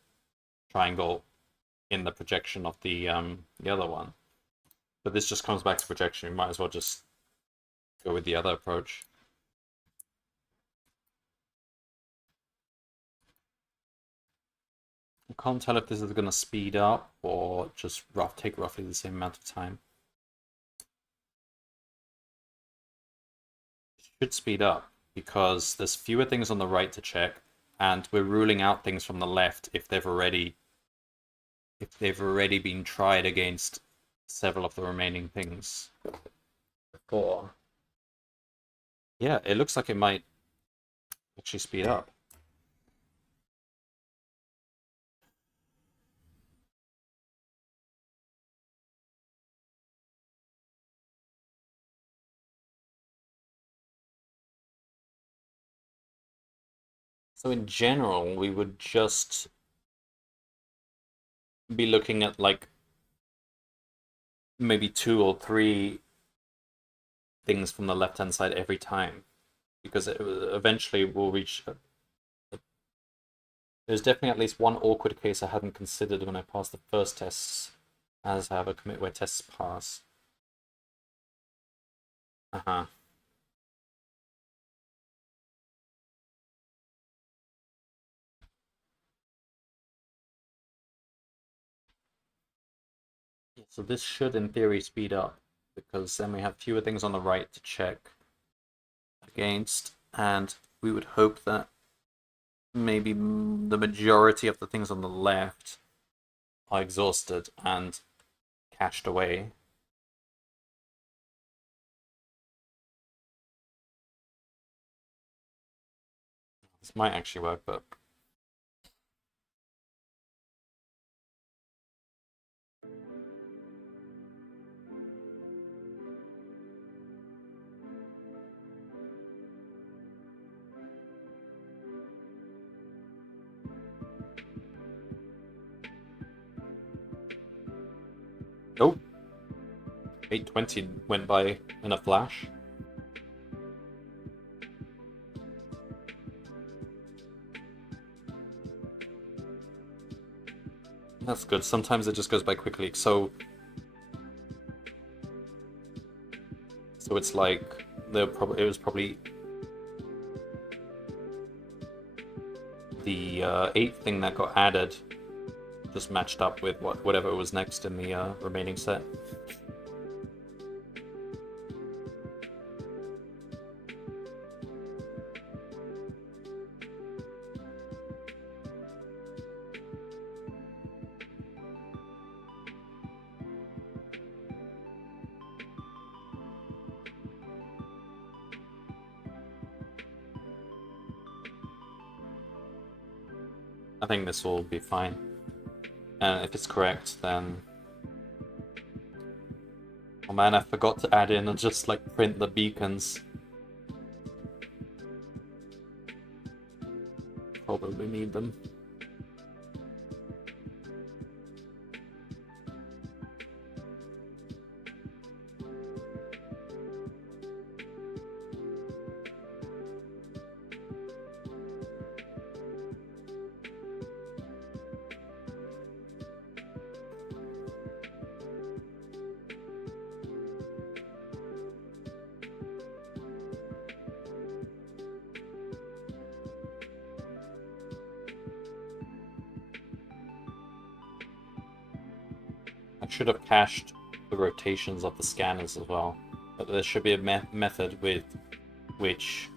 triangle in the projection of the other one. But this just comes back to projection. We might as well just go with the other approach. I can't tell if this is going to speed up or just take roughly the same amount of time. It should speed up because there's fewer things on the right to check, and we're ruling out things from the left if they've already been tried against several of the remaining things before. Yeah, it looks like it might actually speed up. So in general, we would just be looking at like maybe 2 or 3 things from the left hand side every time, because it eventually will reach. There's definitely at least one awkward case I hadn't considered when I passed the first tests, as I have a commit where tests pass. Uh-huh. So this should, in theory, speed up, because then we have fewer things on the right to check against, and we would hope that maybe the majority of the things on the left are exhausted and cached away. This might actually work, but nope. 8:20 went by in a flash. That's good. Sometimes it just goes by quickly. So it's like it was probably the 8th thing that got added just matched up with whatever was next in the remaining set. I think this will be fine. And if it's correct, then... Oh man, I forgot to add in and just like print the beacons. Probably need them. I should have cached the rotations of the scanners as well, but there should be a method with which,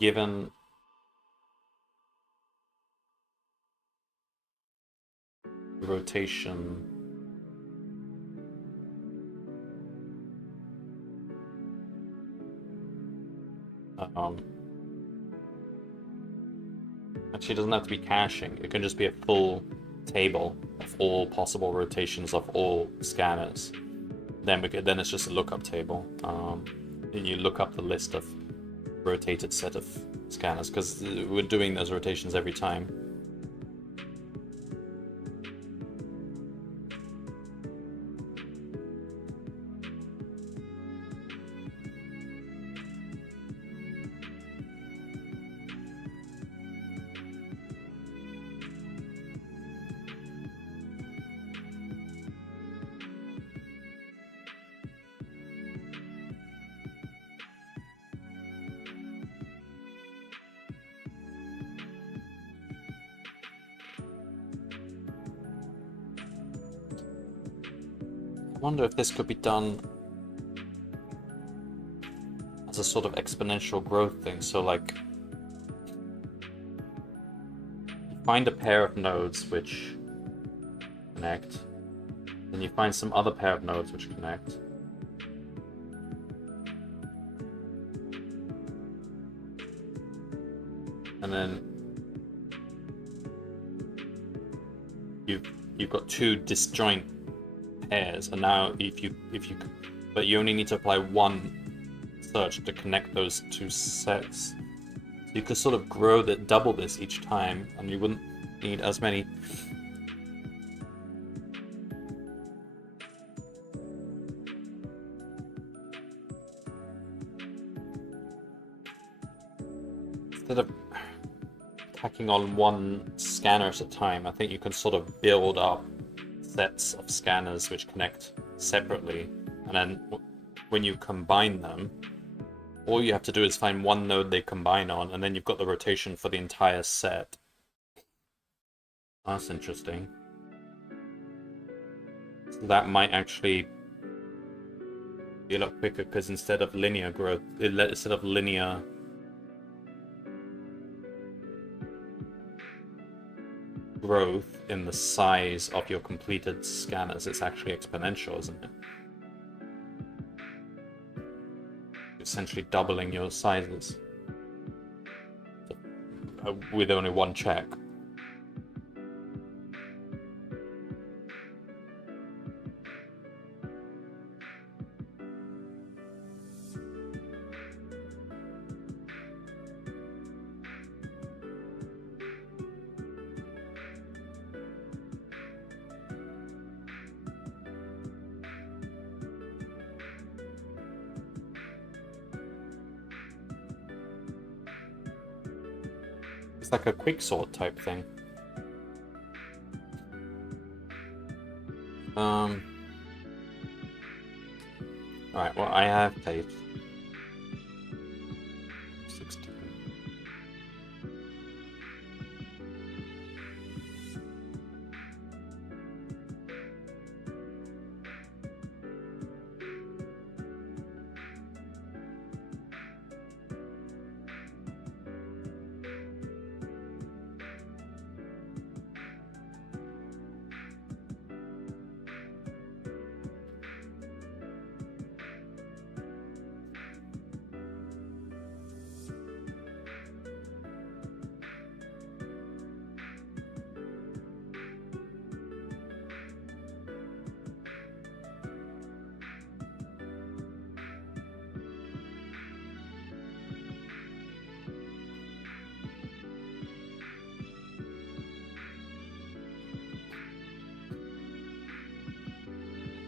given the rotation, actually it doesn't have to be caching, it can just be a full table of all possible rotations of all scanners. Then it's just a lookup table. And you look up the list of rotated set of scanners, because we're doing those rotations every time. I wonder if this could be done as a sort of exponential growth thing. So like, you find a pair of nodes which connect, then you find some other pair of nodes which connect. And then you've got 2 disjoint pairs, and now but you only need to apply 1 search to connect those 2 sets. So you could sort of double this each time, and you wouldn't need as many tacking on one scanner at a time. I think you can sort of build up sets of scanners which connect separately, and then when you combine them, all you have to do is find one node they combine on, and then you've got the rotation for the entire set. That's interesting. So that might actually be a lot quicker, because instead of linear growth, instead of linear growth in the size of your completed scanners, it's actually exponential, isn't it? Essentially doubling your sizes with only one check. It's like a quicksort type thing. Alright, well, I have played 16.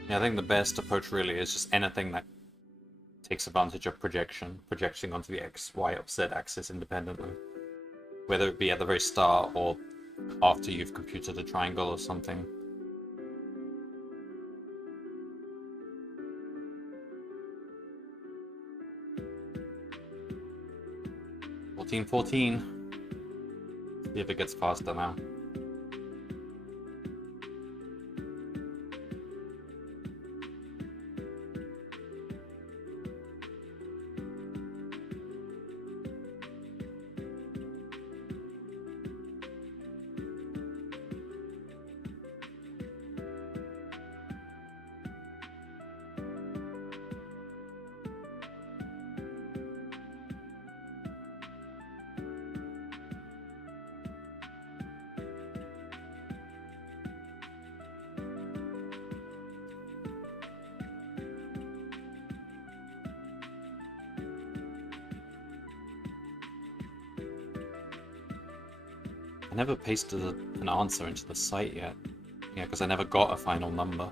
Yeah, I think the best approach really is just anything that takes advantage of projecting onto the X, Y, or Z axis independently. Whether it be at the very start or after you've computed a triangle or something. $14.14. See if it gets faster now. I never pasted an answer into the site yet. Yeah, because I never got a final number.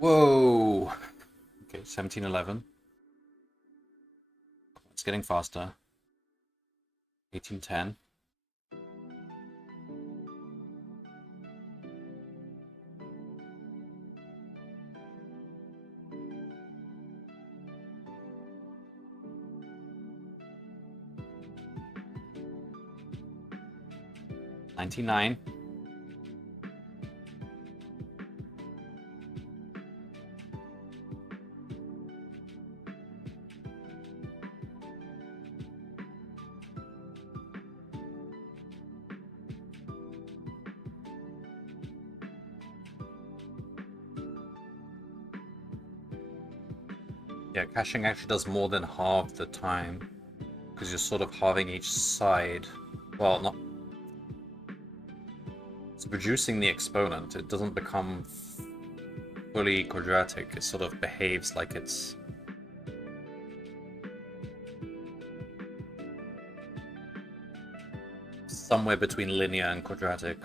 Whoa! Okay, 1711. It's getting faster. 1810. 99. Yeah, caching actually does more than half the time, because you're sort of halving each side. Well, not... It's reducing the exponent. It doesn't become fully quadratic. It sort of behaves like it's... somewhere between linear and quadratic.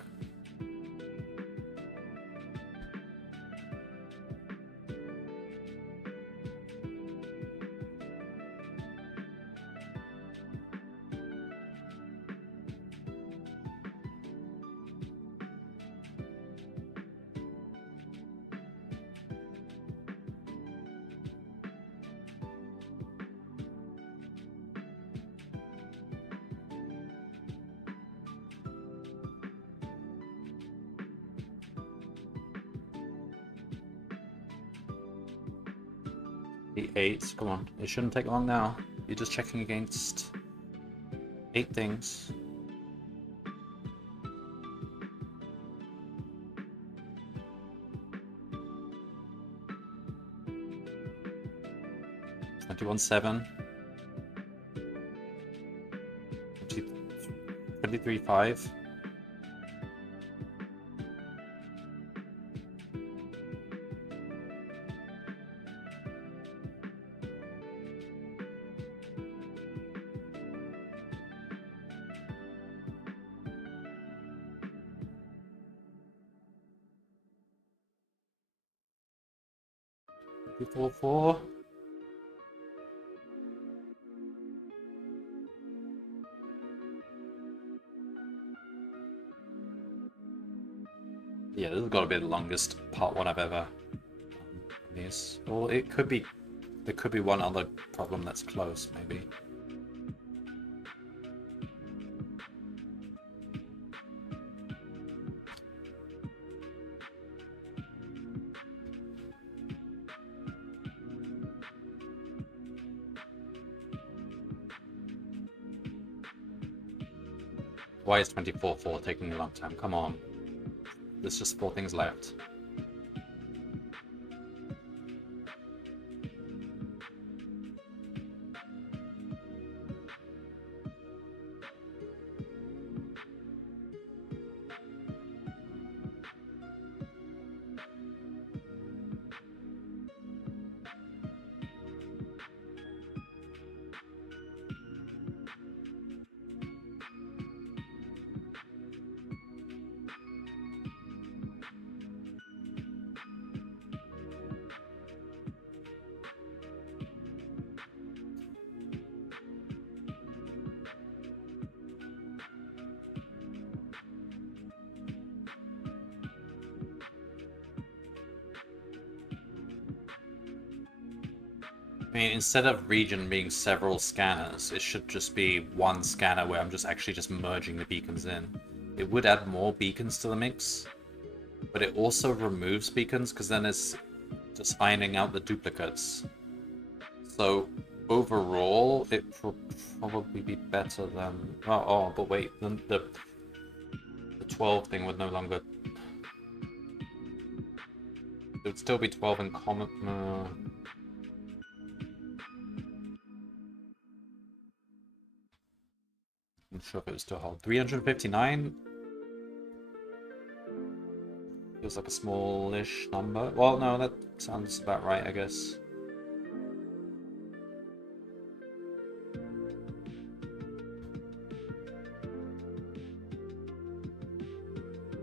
The 8, come on, it shouldn't take long now. You're just checking against 8 things. $21.7. 23.5. Before 4. Yeah, this has got to be the longest part 1 I've ever done. These. Or it could be... There could be one other problem that's close, maybe. Why is 24.4 taking a long time? Come on. There's just 4 things left. I mean, instead of region being several scanners, it should just be one scanner where I'm just actually just merging the beacons in. It would add more beacons to the mix, but it also removes beacons because then it's just ironing out the duplicates. So overall, it will probably be better than... Oh, but wait, the 12 thing would no longer... It would still be 12 in common... I'm sure if it was still hold. 359? Feels like a smallish number. Well, no, that sounds about right, I guess.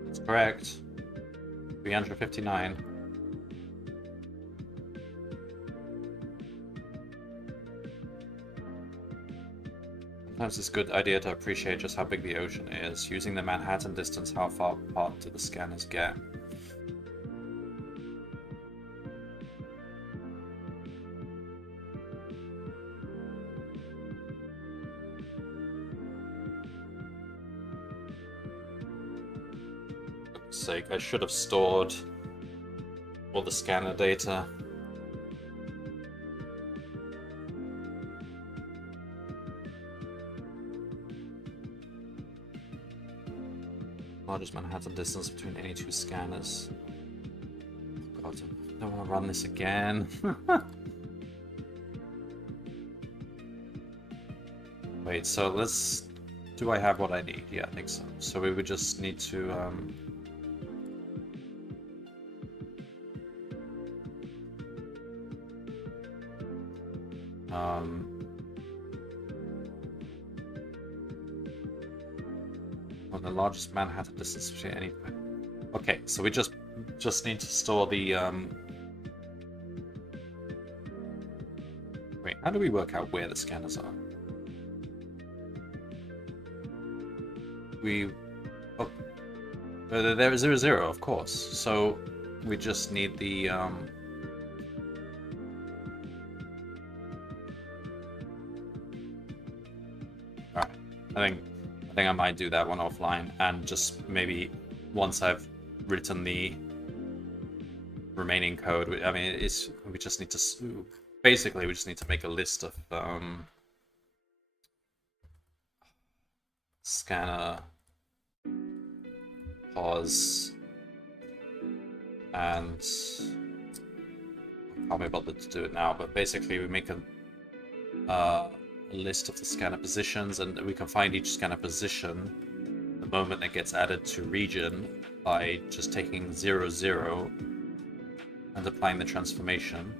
That's correct. 359. Sometimes it's a good idea to appreciate just how big the ocean is, using the Manhattan distance, how far apart do the scanners get. sake, I should have stored all the scanner data. Largest Manhattan distance between any two scanners. God, I don't want to run this again. Wait, so let's... Do I have what I need? Yeah, I think so. So we would just need to... well, the largest Manhattan distance between any... Okay, so we just need to store the... Wait, how do we work out where the scanners are? Oh, there is 0, 0, of course. So we just need the Alright, I think I might do that one offline, and just maybe once I've written the remaining code. I mean, we just need to basically we just need to make a list of scanner pause, and I can't be bothered to do it now, but basically we make a list of the scanner positions, and we can find each scanner position the moment it gets added to region by just taking 0, 0 and applying the transformation.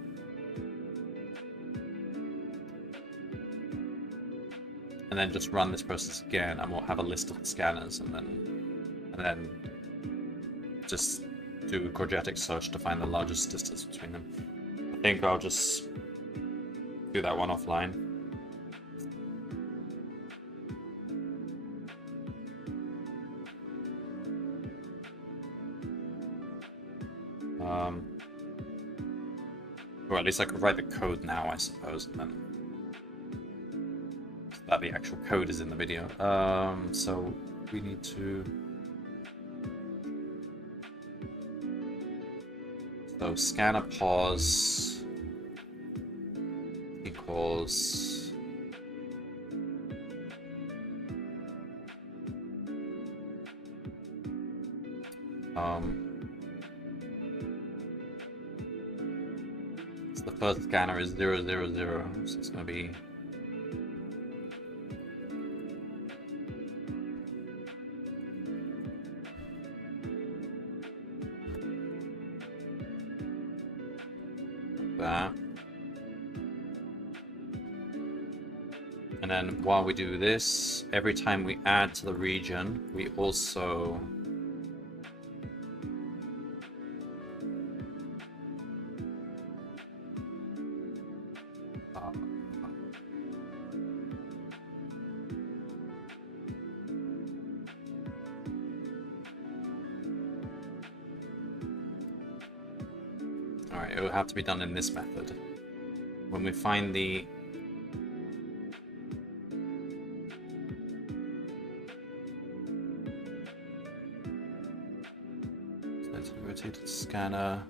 And then just run this process again, and we'll have a list of the scanners, and then just do a quadratic search to find the largest distance between them. I think I'll just do that one offline. Or at least I could write the code now, I suppose, and then that the actual code is in the video. So we need to... So scanner pause equals so the first scanner is 0, 0, 0, so it's going to be that. And then while we do this, every time we add to the region, we also Alright, it will have to be done in this method. When we find the... So let's rotate the scanner.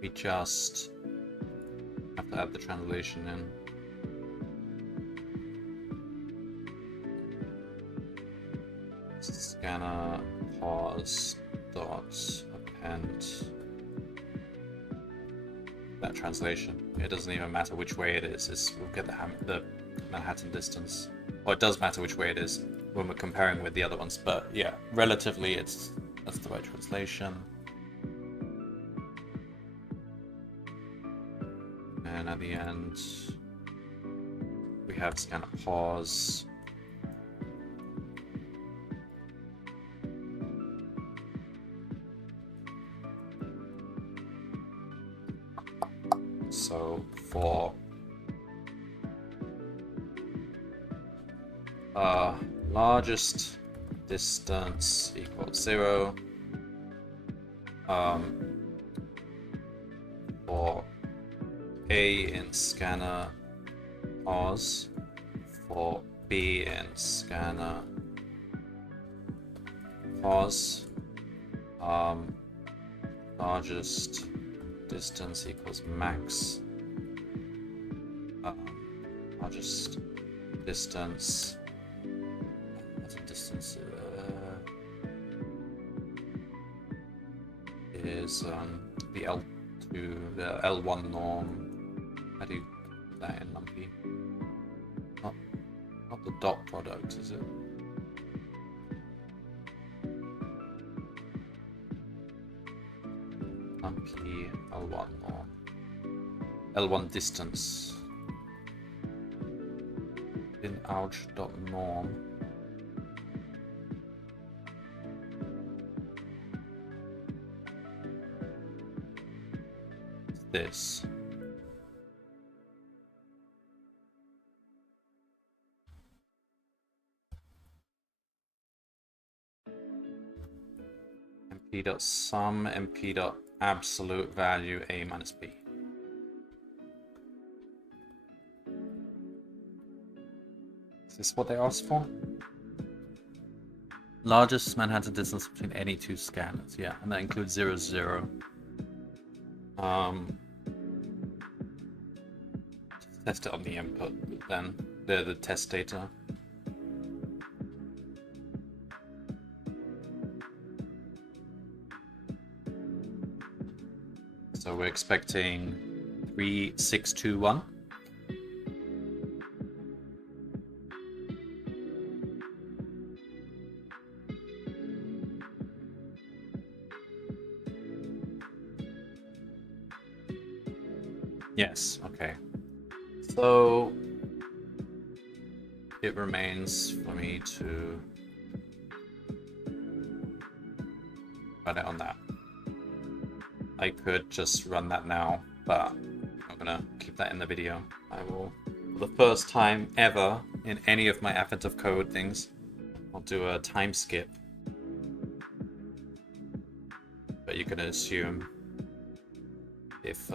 We just have to add the translation in. Scanner pause dot append that translation. It doesn't even matter which way it is. We'll get the Manhattan distance. Well, it does matter which way it is when we're comparing with the other ones, but yeah, relatively that's the right translation. And at the end, we have scanner pause. So for largest distance equals 0, For A in scanner, pause. For B in scanner, pause. Largest distance equals max. Largest distance. That's a distance. Is the L2, the L1 norm. How do you put that in NumPy? Not the dot product, is it? NumPy L1 norm. L1 distance. In ouch.norm. This. mp.sum, mp.absolute value a minus b. Is this what they asked for? Largest Manhattan distance between any two scanners, yeah, and that includes 0, 0. Test it on the input, then they're the test data. So we're expecting 3621. Yes, okay. So it remains for me to run it on that. I could just run that now, but I'm gonna keep that in the video. I will, for the first time ever in any of my Advent of Code things, I'll do a time skip. But you can assume if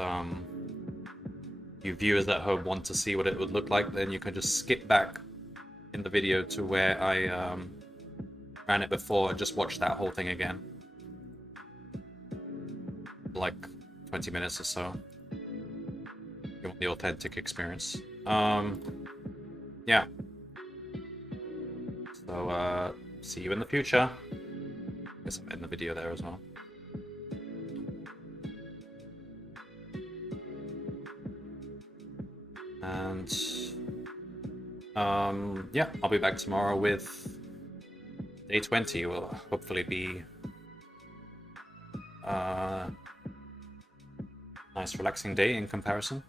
you viewers at home want to see what it would look like, then you can just skip back in the video to where I ran it before and just watch that whole thing again. Like 20 minutes or so. You want the authentic experience. Yeah. So, see you in the future. I guess I'm in the video there as well. And yeah, I'll be back tomorrow with day 20. Will hopefully be nice relaxing day in comparison.